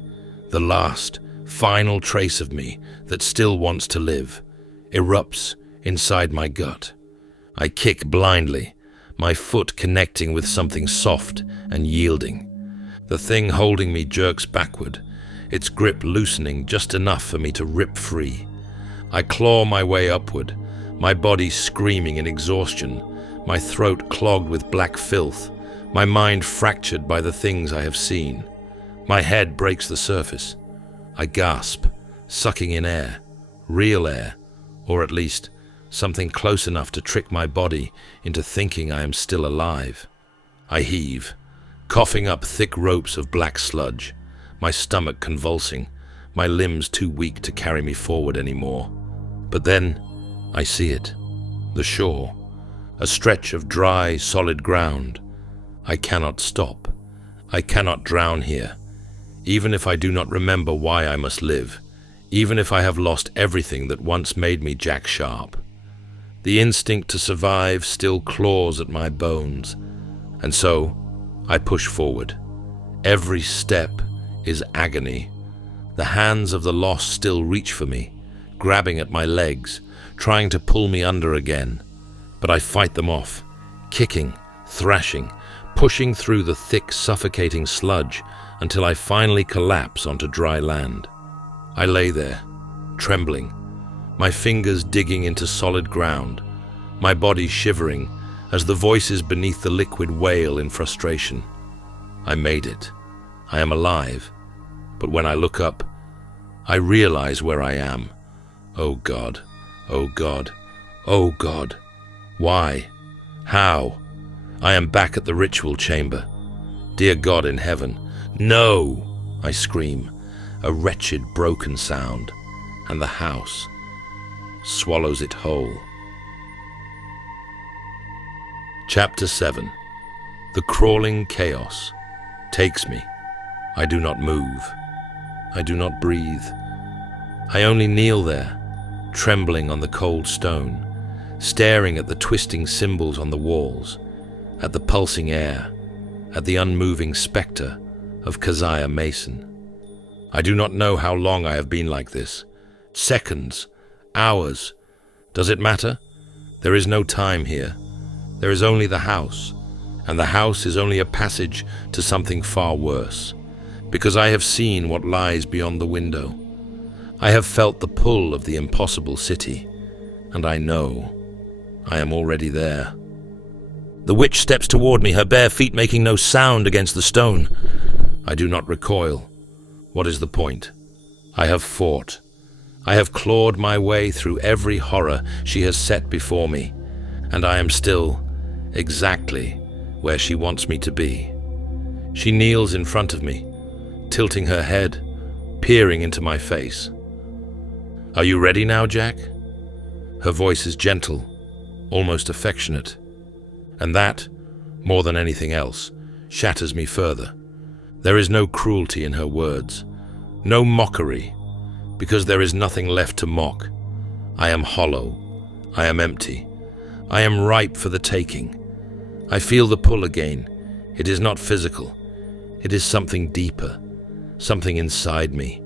the last, final trace of me that still wants to live, erupts inside my gut. I kick blindly, my foot connecting with something soft and yielding. The thing holding me jerks backward, its grip loosening just enough for me to rip free. I claw my way upward, my body screaming in exhaustion, my throat clogged with black filth, my mind fractured by the things I have seen. My head breaks the surface. I gasp, sucking in air, real air, or at least something close enough to trick my body into thinking I am still alive. I heave, coughing up thick ropes of black sludge, my stomach convulsing, my limbs too weak to carry me forward anymore. But then I see it, the shore, a stretch of dry, solid ground. I cannot stop. I cannot drown here, even if I do not remember why I must live, even if I have lost everything that once made me Jack Sharp. The instinct to survive still claws at my bones, and so I push forward. Every step is agony. The hands of the lost still reach for me, grabbing at my legs, trying to pull me under again. But I fight them off, kicking, thrashing, pushing through the thick, suffocating sludge until I finally collapse onto dry land. I lay there, trembling, my fingers digging into solid ground, my body shivering as the voices beneath the liquid wail in frustration. I made it. I am alive. But when I look up, I realize where I am. Oh God, oh God, oh God. Why? How? I am back at the ritual chamber. Dear God in heaven, no! I scream, a wretched, broken sound, and the house swallows it whole. Chapter 7. The crawling chaos takes me. I do not move. I do not breathe. I only kneel there, trembling on the cold stone, staring at the twisting symbols on the walls, at the pulsing air, at the unmoving spectre of Keziah Mason. I do not know how long I have been like this. Seconds, hours. Does it matter? There is no time here. There is only the house, and the house is only a passage to something far worse, because I have seen what lies beyond the window. I have felt the pull of the impossible city, and I know I am already there. The witch steps toward me, her bare feet making no sound against the stone. I do not recoil. What is the point? I have fought. I have clawed my way through every horror she has set before me, and I am still exactly where she wants me to be. She kneels in front of me, tilting her head, peering into my face. Are you ready now, Jack? Her voice is gentle, almost affectionate, and that, more than anything else, shatters me further. There is no cruelty in her words, no mockery, because there is nothing left to mock. I am hollow. I am empty. I am ripe for the taking. I feel the pull again. It is not physical. It is something deeper, something inside me,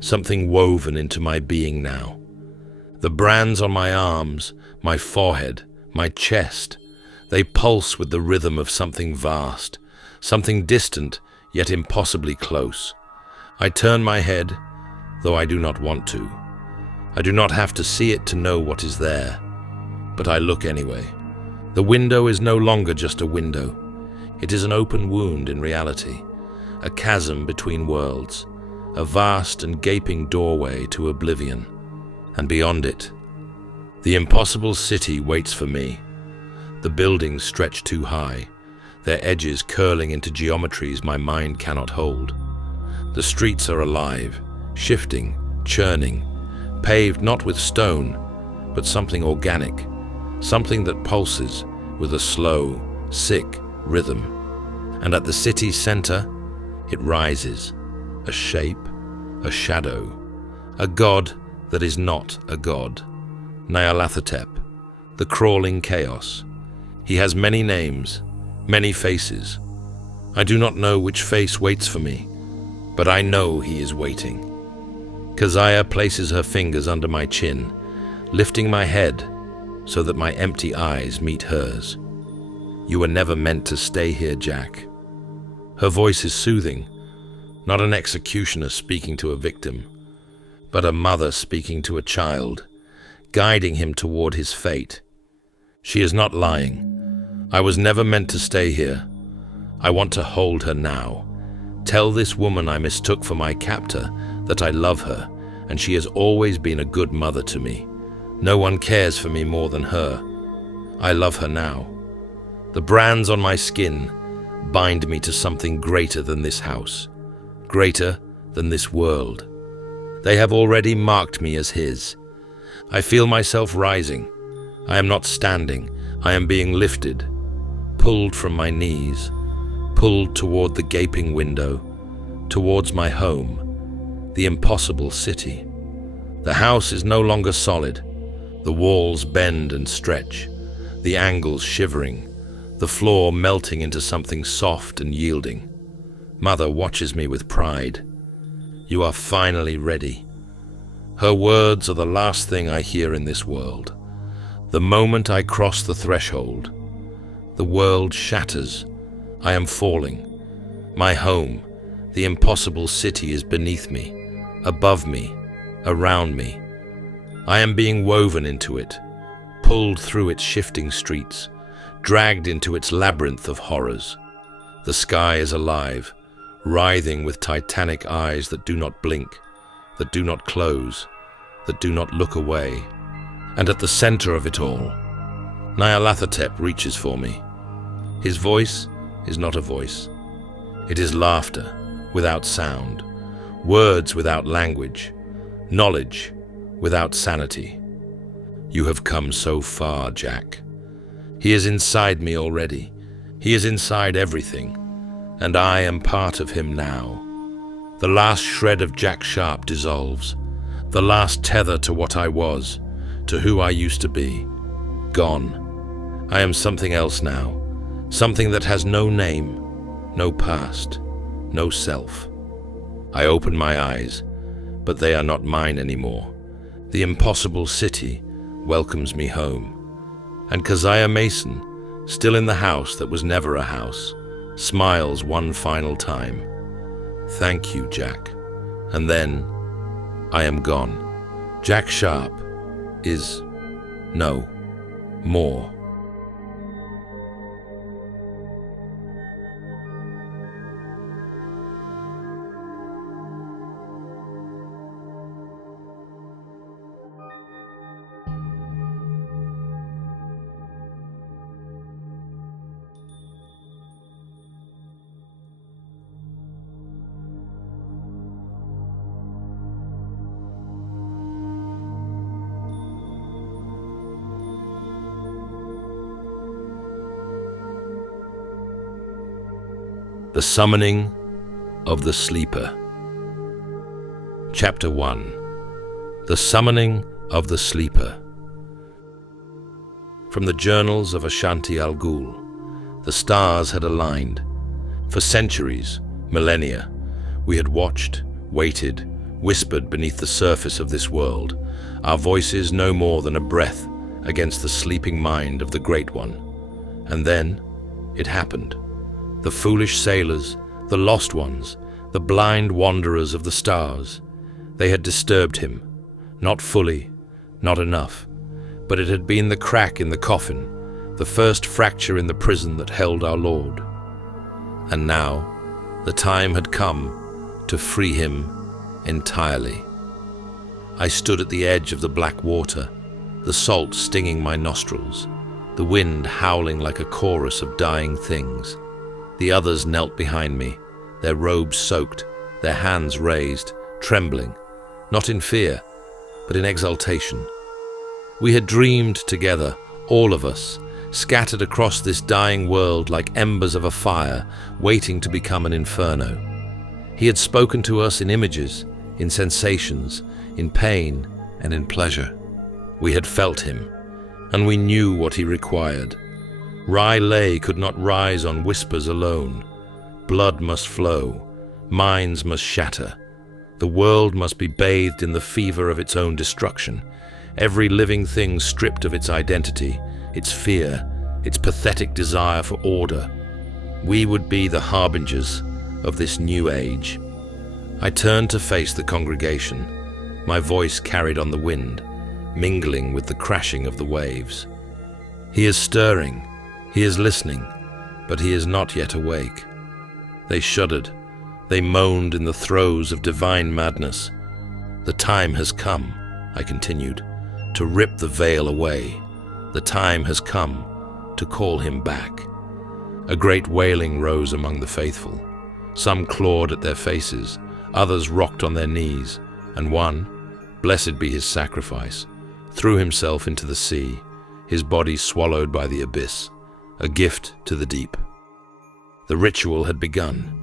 something woven into my being now. The brands on my arms, my forehead, my chest, they pulse with the rhythm of something vast, something distant yet impossibly close. I turn my head, though I do not want to. I do not have to see it to know what is there, but I look anyway. The window is no longer just a window. It is an open wound in reality, a chasm between worlds, a vast and gaping doorway to oblivion. And beyond it, the impossible city waits for me. The buildings stretch too high, their edges curling into geometries my mind cannot hold. The streets are alive, shifting, churning, paved not with stone, but something organic, something that pulses with a slow, sick rhythm. And at the city's center, It rises, a shape, a shadow, a god that is not a god. Nyarlathotep, the crawling chaos. He has many names, many faces. I do not know which face waits for me, but I know he is waiting. Keziah places her fingers under my chin, lifting my head so that my empty eyes meet hers. You were never meant to stay here, Jack. Her voice is soothing, not an executioner speaking to a victim, but a mother speaking to a child, guiding him toward his fate. She is not lying. I was never meant to stay here. I want to hold her now. Tell this woman I mistook for my captor that I love her, and she has always been a good mother to me. No one cares for me more than her. I love her now. The brands on my skin bind me to something greater than this house, greater than this world. They have already marked me as his. I feel myself rising. I am not standing. I am being lifted, pulled from my knees, pulled toward the gaping window, towards my home, the impossible city. The house is no longer solid. The walls bend and stretch, the angles shivering, the floor melting into something soft and yielding. Mother watches me with pride. You are finally ready. Her words are the last thing I hear in this world. The moment I cross the threshold, the world shatters. I am falling. My home, the impossible city, is beneath me, above me, around me. I am being woven into it, pulled through its shifting streets, dragged into its labyrinth of horrors. The sky is alive, writhing with titanic eyes that do not blink, that do not close, that do not look away. And at the center of it all, Nyarlathotep reaches for me. His voice is not a voice. It is laughter without sound, words without language, knowledge without sanity. You have come so far, Jack. He is inside me already. He is inside everything, and I am part of him now. The last shred of Jack Sharp dissolves, the last tether to what I was, to who I used to be. Gone. I am something else now, something that has no name, no past, no self. I open my eyes, but they are not mine anymore. The impossible city welcomes me home. And Keziah Mason, still in the house that was never a house, smiles one final time. Thank you, Jack. And then I am gone. Jack Sharp is no more. The Summoning of the Sleeper. Chapter 1. The Summoning of the Sleeper. From the journals of Ashanti Al Ghul, the stars had aligned. For centuries, millennia, we had watched, waited, whispered beneath the surface of this world, our voices no more than a breath against the sleeping mind of the Great One. And then it happened. The foolish sailors, the lost ones, the blind wanderers of the stars, they had disturbed him, not fully, not enough, but it had been the crack in the coffin, the first fracture in the prison that held our Lord. And now, the time had come to free him entirely. I stood at the edge of the black water, the salt stinging my nostrils, the wind howling like a chorus of dying things. The others knelt behind me, their robes soaked, their hands raised, trembling, not in fear, but in exultation. We had dreamed together, all of us, scattered across this dying world like embers of a fire, waiting to become an inferno. He had spoken to us in images, in sensations, in pain, and in pleasure. We had felt him, and we knew what he required. Lay could not rise on whispers alone. Blood must flow, minds must shatter. The world must be bathed in the fever of its own destruction, every living thing stripped of its identity, its fear, its pathetic desire for order. We would be the harbingers of this new age. I turned to face the congregation, my voice carried on the wind, mingling with the crashing of the waves. He is stirring, he is listening, but he is not yet awake. They shuddered, they moaned in the throes of divine madness. The time has come, I continued, to rip the veil away. The time has come to call him back. A great wailing rose among the faithful. Some clawed at their faces, others rocked on their knees, and one, blessed be his sacrifice, threw himself into the sea, his body swallowed by the abyss, a gift to the deep. The ritual had begun.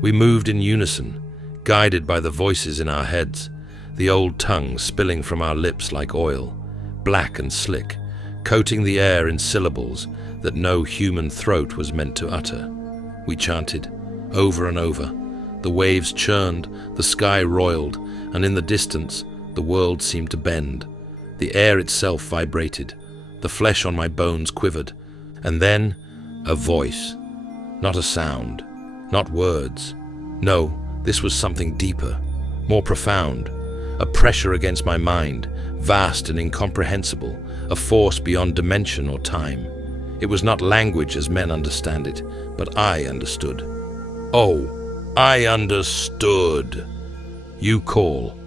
We moved in unison, guided by the voices in our heads, the old tongue spilling from our lips like oil, black and slick, coating the air in syllables that no human throat was meant to utter. We chanted, over and over. The waves churned, the sky roiled, and in the distance, the world seemed to bend. The air itself vibrated, the flesh on my bones quivered, and then a voice. Not a sound, not words. No, this was something deeper, more profound, a pressure against my mind, vast and incomprehensible, a force beyond dimension or time. It was not language as men understand it, but I understood. Oh, I understood. You call.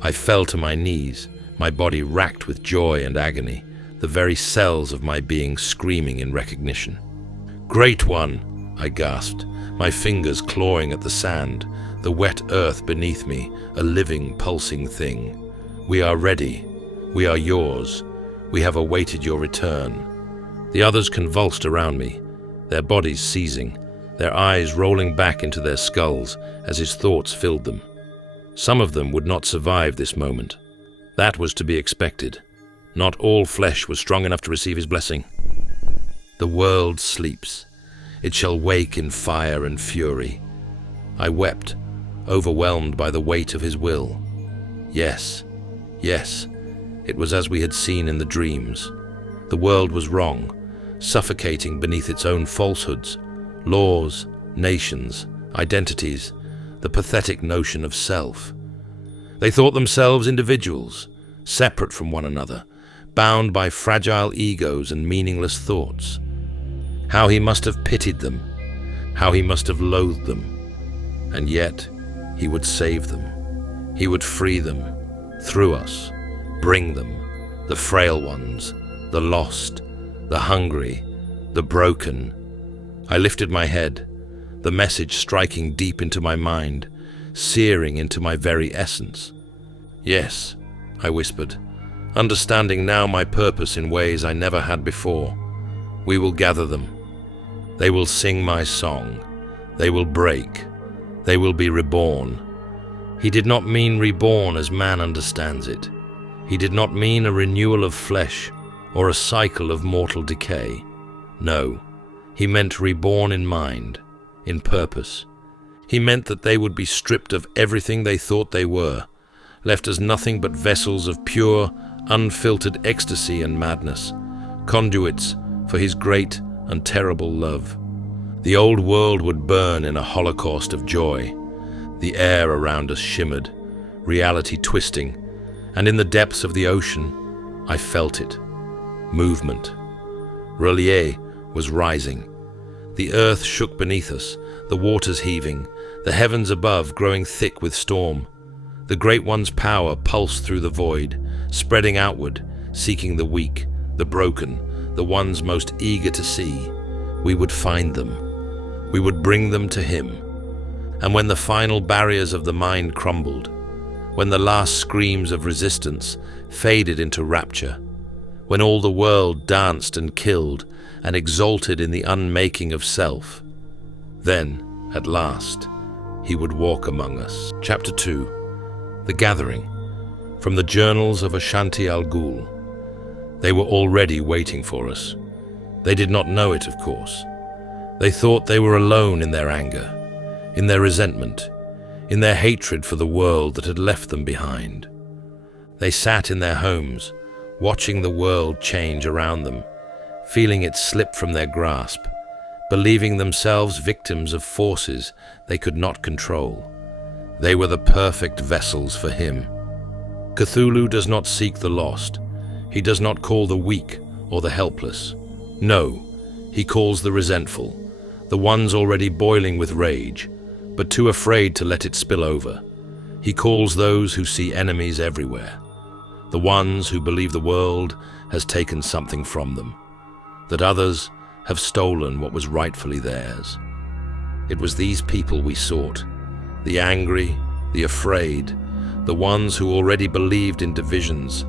I fell to my knees, my body racked with joy and agony, the very cells of my being screaming in recognition. Great One, I gasped, my fingers clawing at the sand, the wet earth beneath me, a living, pulsing thing. We are ready. We are yours. We have awaited your return. The others convulsed around me, their bodies seizing, their eyes rolling back into their skulls as his thoughts filled them. Some of them would not survive this moment. That was to be expected. Not all flesh was strong enough to receive his blessing. The world sleeps. It shall wake in fire and fury. I wept, overwhelmed by the weight of his will. Yes, yes, it was as we had seen in the dreams. The world was wrong, suffocating beneath its own falsehoods, laws, nations, identities, the pathetic notion of self. They thought themselves individuals, separate from one another, bound by fragile egos and meaningless thoughts. How he must have pitied them, how he must have loathed them. And yet, he would save them. He would free them, through us, bring them, the frail ones, the lost, the hungry, the broken. I lifted my head, the message striking deep into my mind, searing into my very essence. Yes, I whispered, understanding now my purpose in ways I never had before. We will gather them. They will sing my song. They will break. They will be reborn. He did not mean reborn as man understands it. He did not mean a renewal of flesh or a cycle of mortal decay. No, he meant reborn in mind, in purpose. He meant that they would be stripped of everything they thought they were, left as nothing but vessels of pure, unfiltered ecstasy and madness, conduits for his great and terrible love. The old world would burn in a holocaust of joy. The air around us shimmered, reality twisting, and in the depths of the ocean, I felt it. Movement. Relief was rising. The earth shook beneath us, the waters heaving, the heavens above growing thick with storm. The Great One's power pulsed through the void, spreading outward, seeking the weak, the broken, the ones most eager to see. We would find them. We would bring them to him. And when the final barriers of the mind crumbled, when the last screams of resistance faded into rapture, when all the world danced and killed and exalted in the unmaking of self, then, at last, he would walk among us. Chapter 2. The Gathering. From the Journals of Ashanti Al Ghul. They were already waiting for us. They did not know it, of course. They thought they were alone in their anger, in their resentment, in their hatred for the world that had left them behind. They sat in their homes, watching the world change around them, feeling it slip from their grasp, believing themselves victims of forces they could not control. They were the perfect vessels for him. Cthulhu does not seek the lost. He does not call the weak or the helpless. No, he calls the resentful, the ones already boiling with rage, but too afraid to let it spill over. He calls those who see enemies everywhere, the ones who believe the world has taken something from them, that others have stolen what was rightfully theirs. It was these people we sought, the angry, the afraid, the ones who already believed in divisions,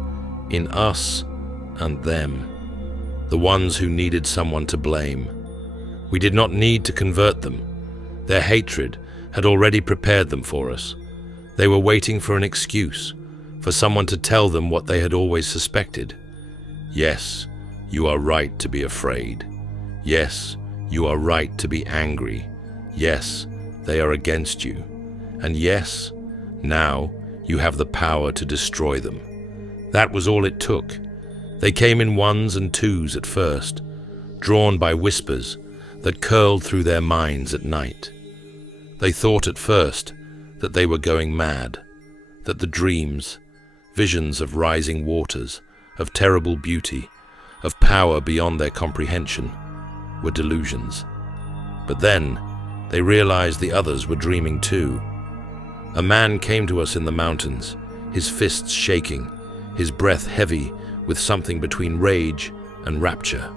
in us and them, the ones who needed someone to blame. We did not need to convert them. Their hatred had already prepared them for us. They were waiting for an excuse, for someone to tell them what they had always suspected. Yes, you are right to be afraid. Yes, you are right to be angry. Yes, they are against you. And yes, now you have the power to destroy them. That was all it took. They came in ones and twos at first, drawn by whispers that curled through their minds at night. They thought at first that they were going mad, that the dreams, visions of rising waters, of terrible beauty, of power beyond their comprehension, were delusions. But then they realized the others were dreaming too. A man came to us in the mountains, his fists shaking, his breath heavy with something between rage and rapture.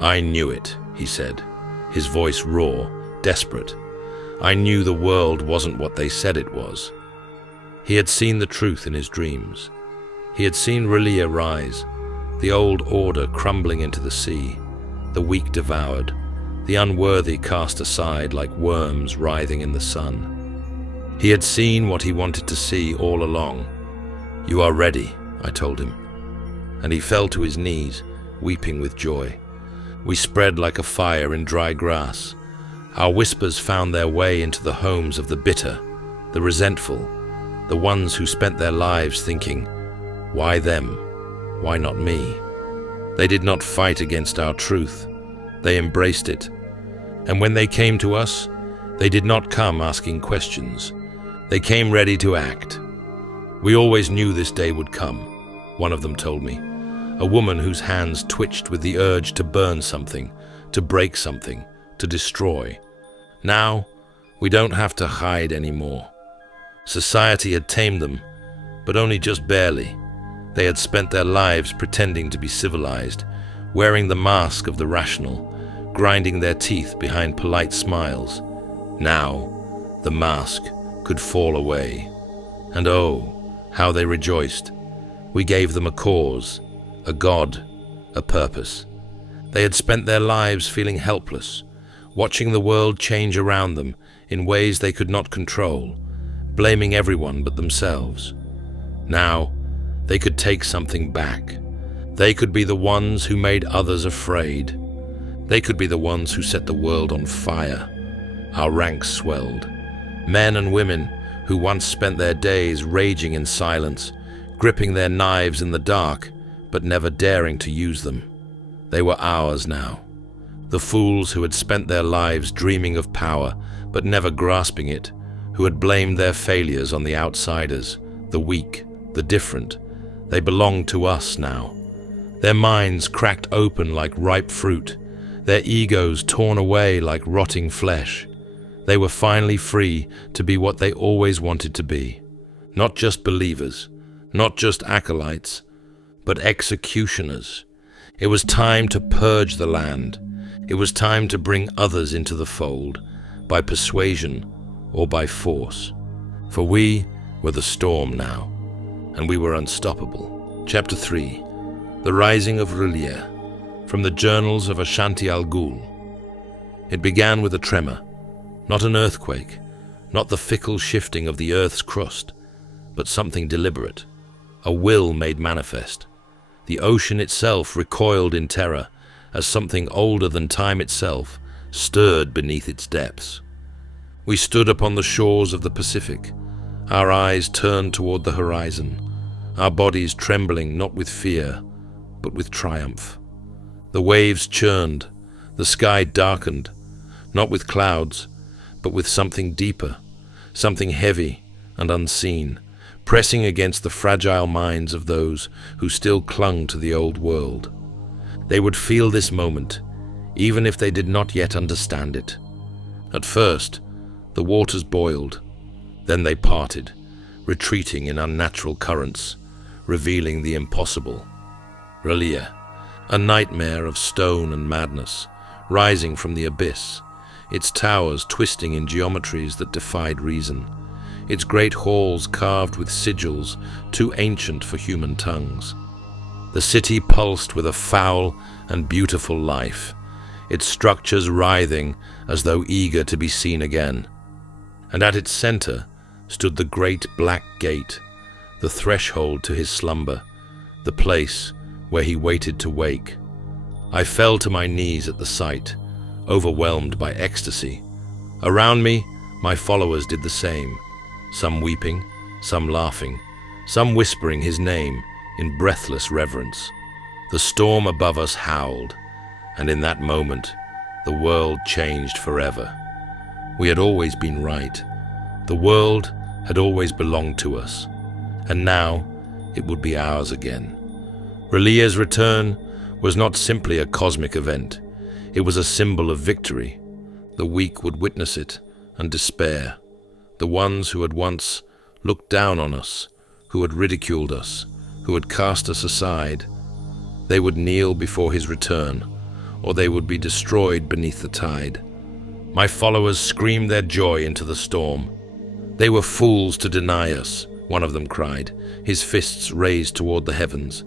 I knew it, he said, his voice raw, desperate. I knew the world wasn't what they said it was. He had seen the truth in his dreams. He had seen Relia rise, the old order crumbling into the sea, the weak devoured, the unworthy cast aside like worms writhing in the sun. He had seen what he wanted to see all along. You are ready, I told him. And he fell to his knees, weeping with joy. We spread like a fire in dry grass. Our whispers found their way into the homes of the bitter, the resentful, the ones who spent their lives thinking, why them? Why not me? They did not fight against our truth. They embraced it. And when they came to us, they did not come asking questions. They came ready to act. We always knew this day would come, one of them told me. A woman whose hands twitched with the urge to burn something, to break something, to destroy. Now, we don't have to hide anymore. Society had tamed them, but only just barely. They had spent their lives pretending to be civilized, wearing the mask of the rational, grinding their teeth behind polite smiles. Now, the mask could fall away. And oh, how they rejoiced. We gave them a cause, a god, a purpose. They had spent their lives feeling helpless, watching the world change around them in ways they could not control, blaming everyone but themselves. Now, they could take something back. They could be the ones who made others afraid. They could be the ones who set the world on fire. Our ranks swelled. Men and women who once spent their days raging in silence, gripping their knives in the dark, but never daring to use them. They were ours now. The fools who had spent their lives dreaming of power, but never grasping it, who had blamed their failures on the outsiders, the weak, the different. They belonged to us now. Their minds cracked open like ripe fruit, their egos torn away like rotting flesh. They were finally free to be what they always wanted to be. Not just believers, not just acolytes, but executioners. It was time to purge the land. It was time to bring others into the fold, by persuasion or by force. For we were the storm now, and we were unstoppable. Chapter 3. The Rising of Relia. From the Journals of Ashanti Al Ghul. It began with a tremor, not an earthquake, not the fickle shifting of the earth's crust, but something deliberate, a will made manifest. The ocean itself recoiled in terror as something older than time itself stirred beneath its depths. We stood upon the shores of the Pacific, our eyes turned toward the horizon, our bodies trembling not with fear, but with triumph. The waves churned, the sky darkened, not with clouds, but with something deeper, something heavy and unseen, pressing against the fragile minds of those who still clung to the old world. They would feel this moment, even if they did not yet understand it. At first, the waters boiled, then they parted, retreating in unnatural currents, revealing the impossible. R'lyeh, a nightmare of stone and madness, rising from the abyss, its towers twisting in geometries that defied reason, its great halls carved with sigils too ancient for human tongues. The city pulsed with a foul and beautiful life, its structures writhing as though eager to be seen again. And at its center stood the great black gate, the threshold to his slumber, the place where he waited to wake. I fell to my knees at the sight, overwhelmed by ecstasy. Around me, my followers did the same, some weeping, some laughing, some whispering his name in breathless reverence. The storm above us howled, and in that moment, the world changed forever. We had always been right. The world had always belonged to us, and now it would be ours again. R'lyeh's return was not simply a cosmic event. It was a symbol of victory. The weak would witness it and despair. The ones who had once looked down on us, who had ridiculed us, who had cast us aside, they would kneel before his return, or they would be destroyed beneath the tide. My followers screamed their joy into the storm. They were fools to deny us, one of them cried, his fists raised toward the heavens.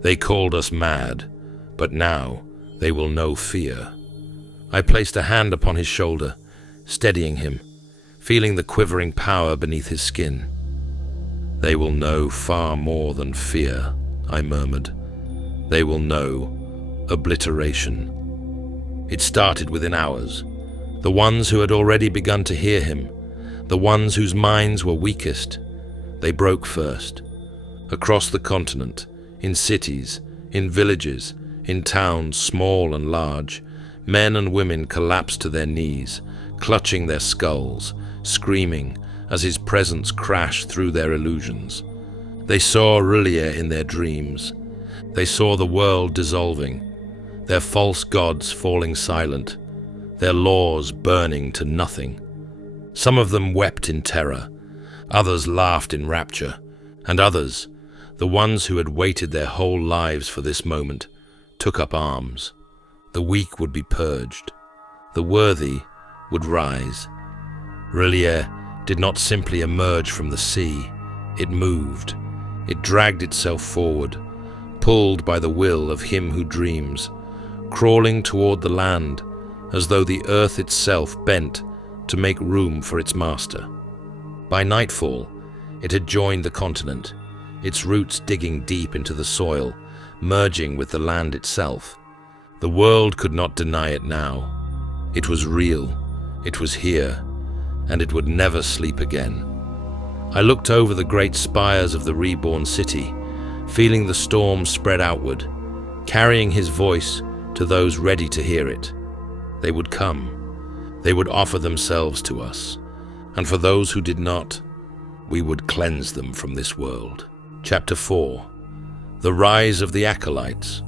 They called us mad, but now they will know fear. I placed a hand upon his shoulder, steadying him, feeling the quivering power beneath his skin. They will know far more than fear, I murmured. They will know obliteration. It started within hours. The ones who had already begun to hear him, the ones whose minds were weakest, they broke first. Across the continent, in cities, in villages, in towns small and large, men and women collapsed to their knees, clutching their skulls, screaming as his presence crashed through their illusions. They saw R'lyeh in their dreams. They saw the world dissolving, their false gods falling silent, their laws burning to nothing. Some of them wept in terror, others laughed in rapture, and others, the ones who had waited their whole lives for this moment, took up arms. The weak would be purged. The worthy would rise. R'lyeh did not simply emerge from the sea. It moved. It dragged itself forward, pulled by the will of him who dreams, crawling toward the land as though the earth itself bent to make room for its master. By nightfall, it had joined the continent, its roots digging deep into the soil, merging with the land itself. The world could not deny it now. It was real, it was here, and it would never sleep again. I looked over the great spires of the reborn city, feeling the storm spread outward, carrying his voice to those ready to hear it. They would come. They would offer themselves to us, and for those who did not, we would cleanse them from this world. Chapter 4. The Rise of the Acolytes.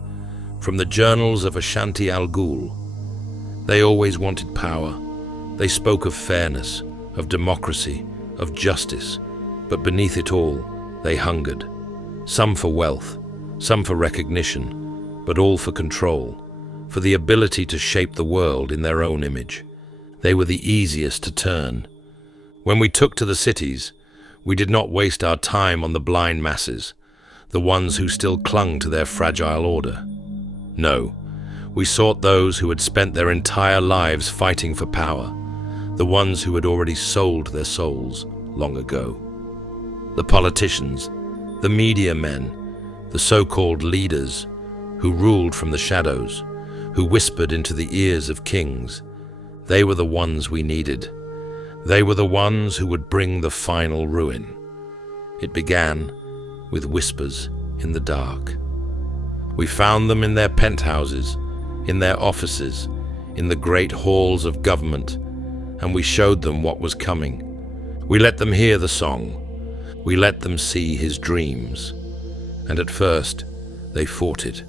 From the Journals of Ashanti Al Ghul. They always wanted power. They spoke of fairness, of democracy, of justice, but beneath it all, they hungered. Some for wealth, some for recognition, but all for control, for the ability to shape the world in their own image. They were the easiest to turn. When we took to the cities, we did not waste our time on the blind masses, the ones who still clung to their fragile order. No, we sought those who had spent their entire lives fighting for power, the ones who had already sold their souls long ago. The politicians, the media men, the so-called leaders who ruled from the shadows, who whispered into the ears of kings, they were the ones we needed. They were the ones who would bring the final ruin. It began with whispers in the dark. We found them in their penthouses, in their offices, in the great halls of government, and we showed them what was coming. We let them hear the song. We let them see his dreams. And at first, they fought it.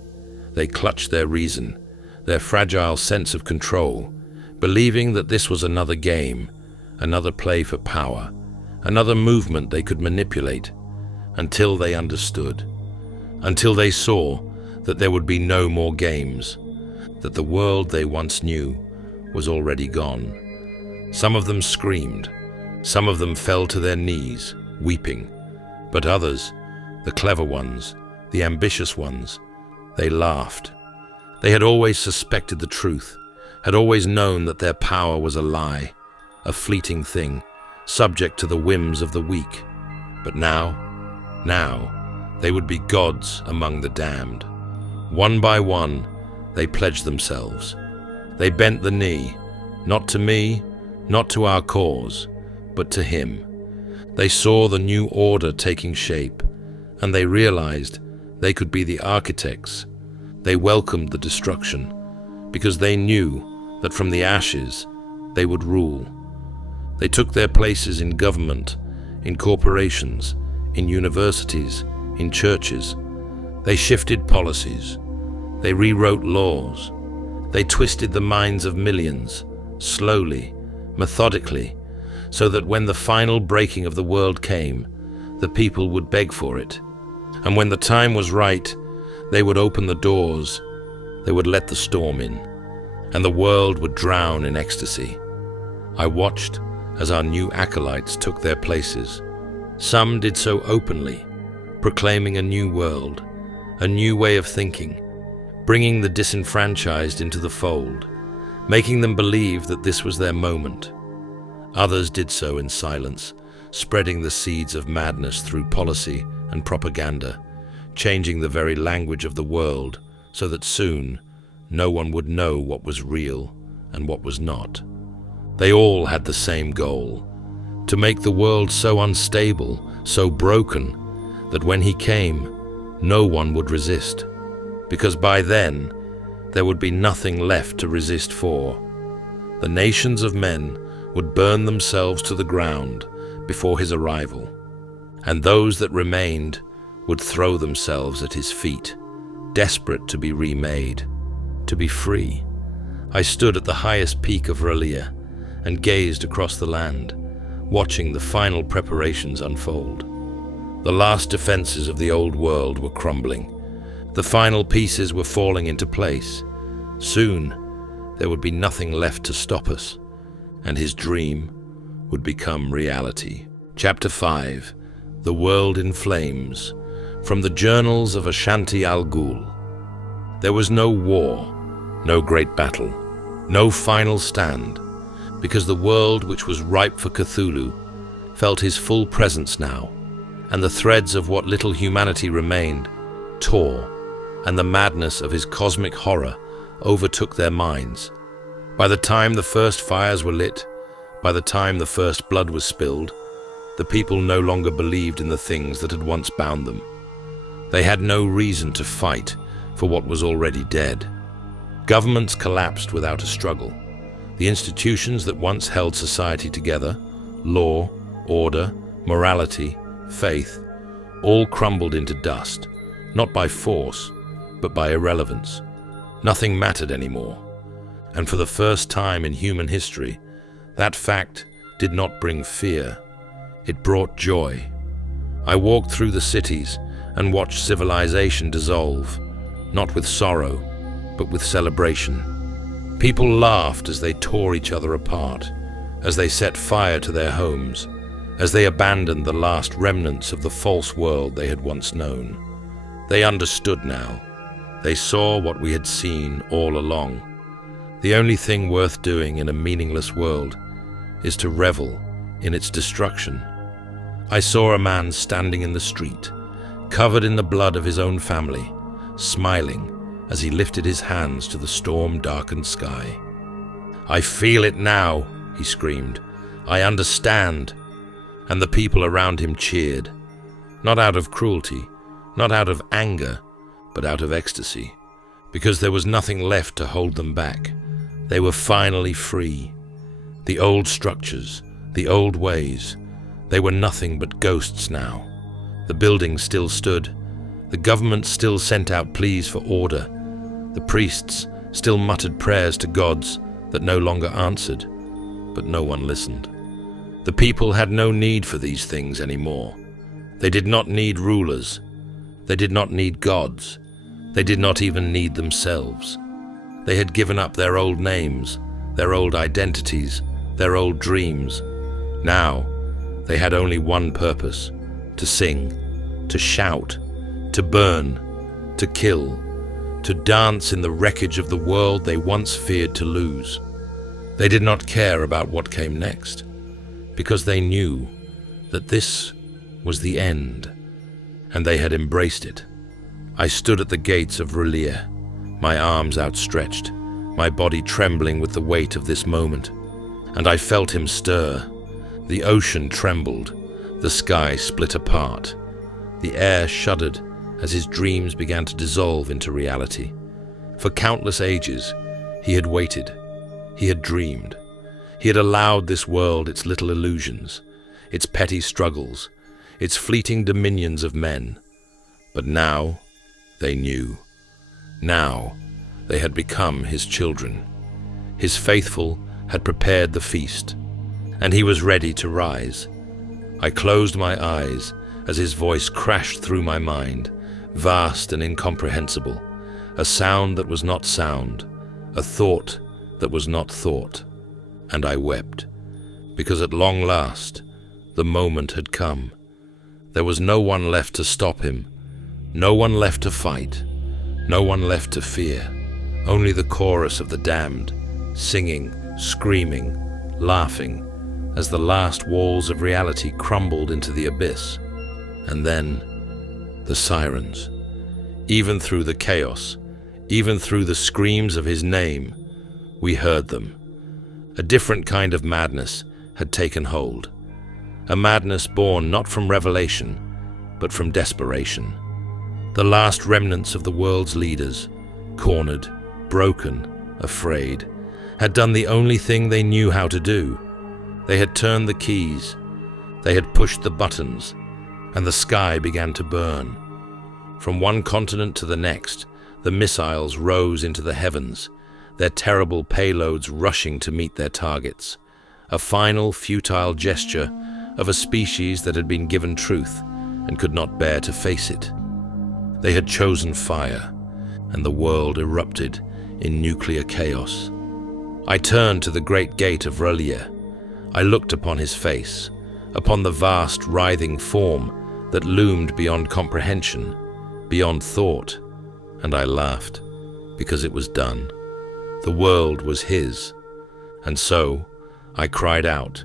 They clutched their reason, their fragile sense of control, believing that this was another game, another play for power, another movement they could manipulate, until they understood, until they saw that there would be no more games, that the world they once knew was already gone. Some of them screamed, some of them fell to their knees, weeping, but others, the clever ones, the ambitious ones, they laughed. They had always suspected the truth, had always known that their power was a lie, a fleeting thing, subject to the whims of the weak. But now, they would be gods among the damned. One by one, they pledged themselves. They bent the knee, not to me, not to our cause, but to him. They saw the new order taking shape, and they realized they could be the architects. They welcomed the destruction, because they knew that from the ashes they would rule. They took their places in government, in corporations, in universities, in churches. They shifted policies. They rewrote laws. They twisted the minds of millions, slowly, methodically, so that when the final breaking of the world came, the people would beg for it. And when the time was right, they would open the doors, they would let the storm in, and the world would drown in ecstasy. I watched as our new acolytes took their places. Some did so openly, proclaiming a new world, a new way of thinking, bringing the disenfranchised into the fold, making them believe that this was their moment. Others did so in silence, spreading the seeds of madness through policy and propaganda, changing the very language of the world so that soon no one would know what was real and what was not. They all had the same goal, to make the world so unstable, so broken, that when he came, no one would resist, because by then there would be nothing left to resist for. The nations of men would burn themselves to the ground before his arrival, and those that remained would throw themselves at his feet, desperate to be remade, to be free. I stood at the highest peak of Ralia and gazed across the land, watching the final preparations unfold. The last defenses of the old world were crumbling. The final pieces were falling into place. Soon, there would be nothing left to stop us, and his dream would become reality. Chapter 5, The World in Flames, from the Journals of Ashanti Al Ghul. There was no war, no great battle, no final stand, because the world which was ripe for Cthulhu felt his full presence now, and the threads of what little humanity remained tore, and the madness of his cosmic horror overtook their minds. By the time the first fires were lit, by the time the first blood was spilled, the people no longer believed in the things that had once bound them. They had no reason to fight for what was already dead. Governments collapsed without a struggle. The institutions that once held society together, law, order, morality, faith, all crumbled into dust, not by force, but by irrelevance. Nothing mattered anymore. And for the first time in human history, that fact did not bring fear. It brought joy. I walked through the cities and watched civilization dissolve, not with sorrow, but with celebration. People laughed as they tore each other apart, as they set fire to their homes, as they abandoned the last remnants of the false world they had once known. They understood now. They saw what we had seen all along. The only thing worth doing in a meaningless world is to revel in its destruction. I saw a man standing in the street, covered in the blood of his own family, smiling as he lifted his hands to the storm-darkened sky. "I feel it now," he screamed. "I understand." And the people around him cheered, not out of cruelty, not out of anger, but out of ecstasy, because there was nothing left to hold them back. They were finally free. The old structures, the old ways, they were nothing but ghosts now. The buildings still stood. The government still sent out pleas for order. The priests still muttered prayers to gods that no longer answered, but no one listened. The people had no need for these things anymore. They did not need rulers. They did not need gods. They did not even need themselves. They had given up their old names, their old identities, their old dreams. Now, they had only one purpose: to sing, to shout, to burn, to kill, to dance in the wreckage of the world they once feared to lose. They did not care about what came next, because they knew that this was the end, and they had embraced it. I stood at the gates of Relia, my arms outstretched, my body trembling with the weight of this moment, and I felt him stir. The ocean trembled, the sky split apart, the air shuddered as his dreams began to dissolve into reality. For countless ages, he had waited, he had dreamed, he had allowed this world its little illusions, its petty struggles, its fleeting dominions of men. But now they knew. Now they had become his children. His faithful had prepared the feast, and he was ready to rise. I closed my eyes as his voice crashed through my mind, vast and incomprehensible, a sound that was not sound, a thought that was not thought. And I wept, because at long last the moment had come. There was no one left to stop him, no one left to fight, no one left to fear, only the chorus of the damned, singing, screaming, laughing, as the last walls of reality crumbled into the abyss. And then the sirens. Even through the chaos, even through the screams of his name, we heard them. A different kind of madness had taken hold. A madness born not from revelation, but from desperation. The last remnants of the world's leaders, cornered, broken, afraid, had done the only thing they knew how to do. They had turned the keys, they had pushed the buttons, and the sky began to burn. From one continent to the next, the missiles rose into the heavens, their terrible payloads rushing to meet their targets. A final, futile gesture of a species that had been given truth and could not bear to face it. They had chosen fire, and the world erupted in nuclear chaos. I turned to the great gate of Relia. I looked upon his face, upon the vast, writhing form that loomed beyond comprehension, beyond thought, and I laughed, because it was done. The world was his, and so I cried out,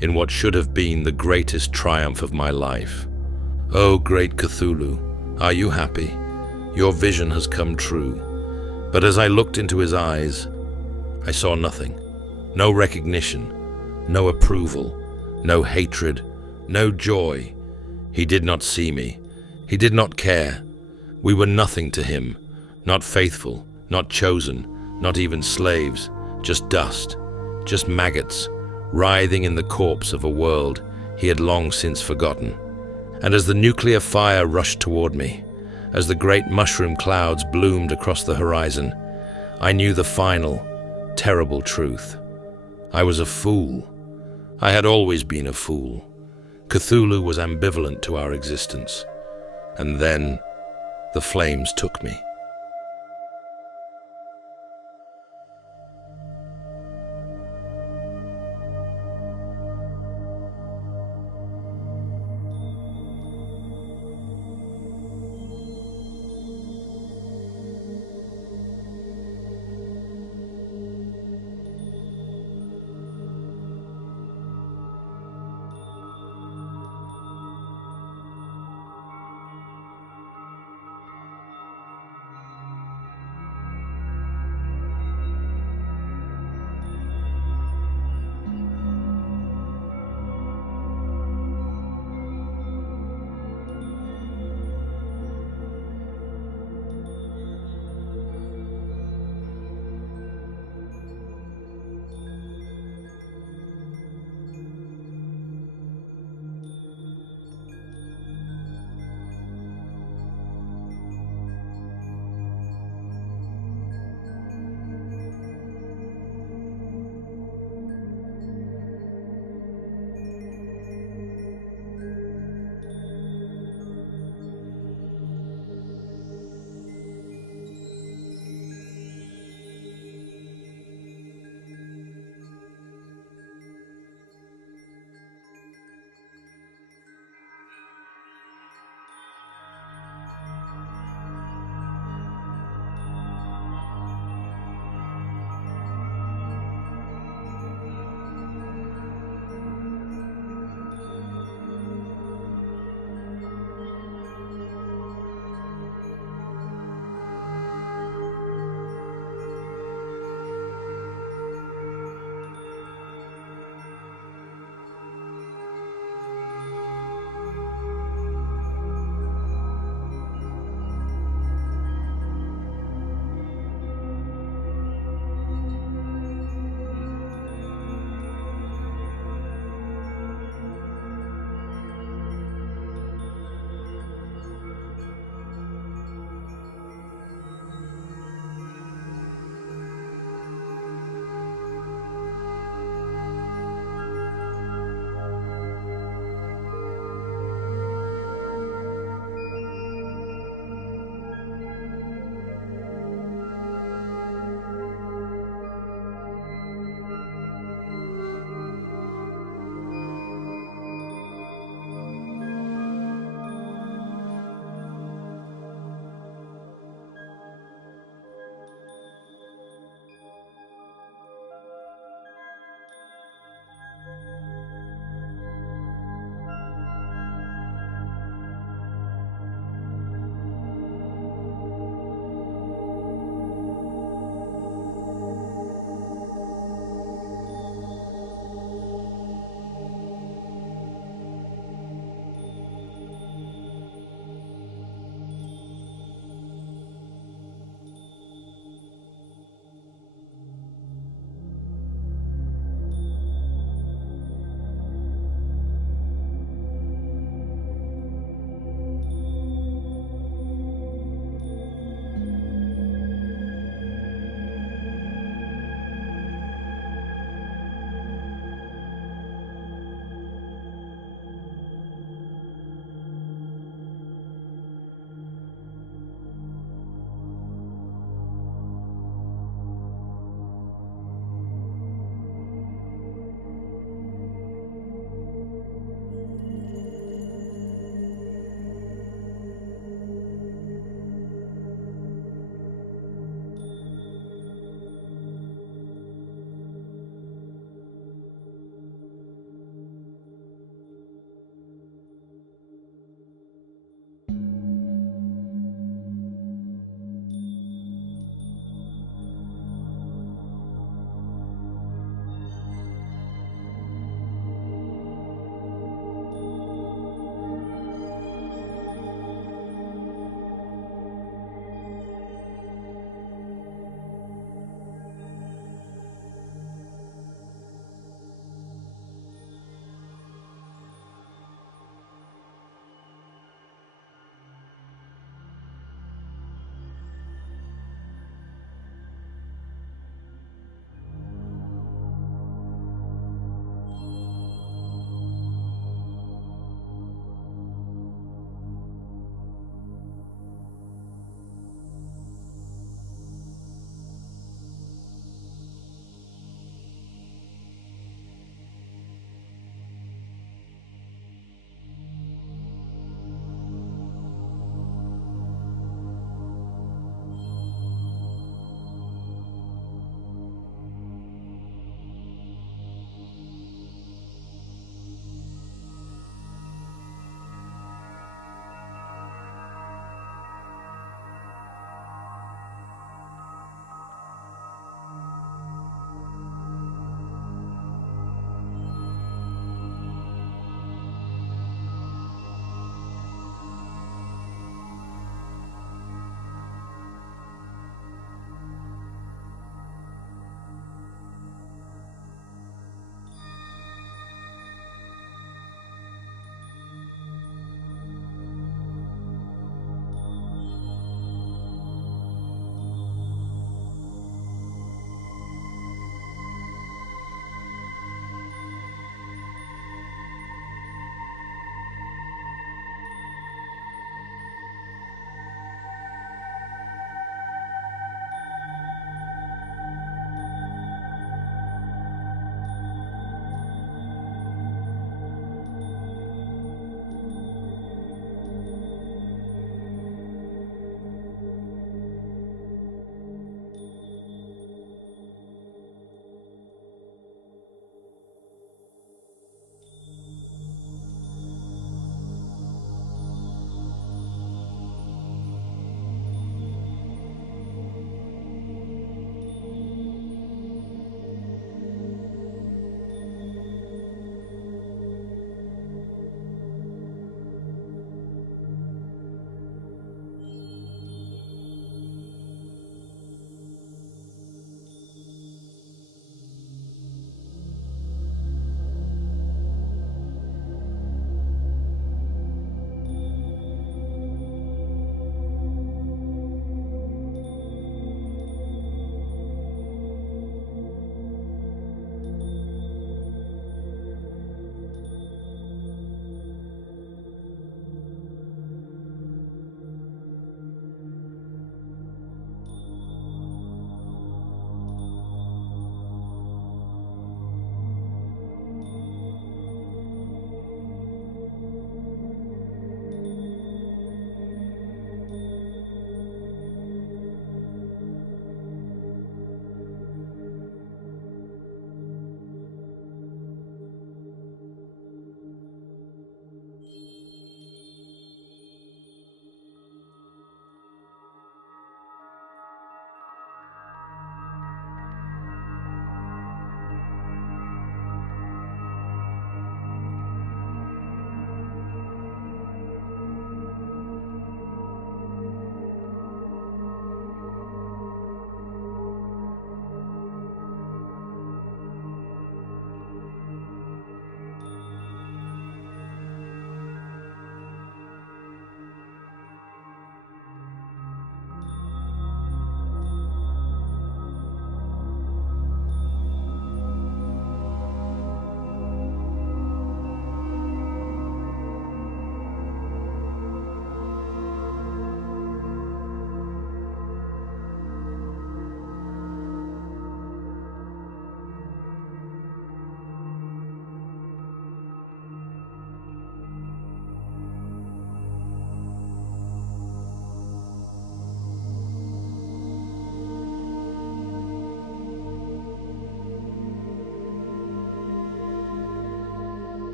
in what should have been the greatest triumph of my life, "O great Cthulhu, are you happy? Your vision has come true." But as I looked into his eyes, I saw nothing, no recognition, no approval, no hatred, no joy. He did not see me. He did not care. We were nothing to him, not faithful, not chosen, not even slaves, just dust, just maggots, writhing in the corpse of a world he had long since forgotten. And as the nuclear fire rushed toward me, as the great mushroom clouds bloomed across the horizon, I knew the final, terrible truth. I was a fool. I had always been a fool. Cthulhu was ambivalent to our existence. And then the flames took me.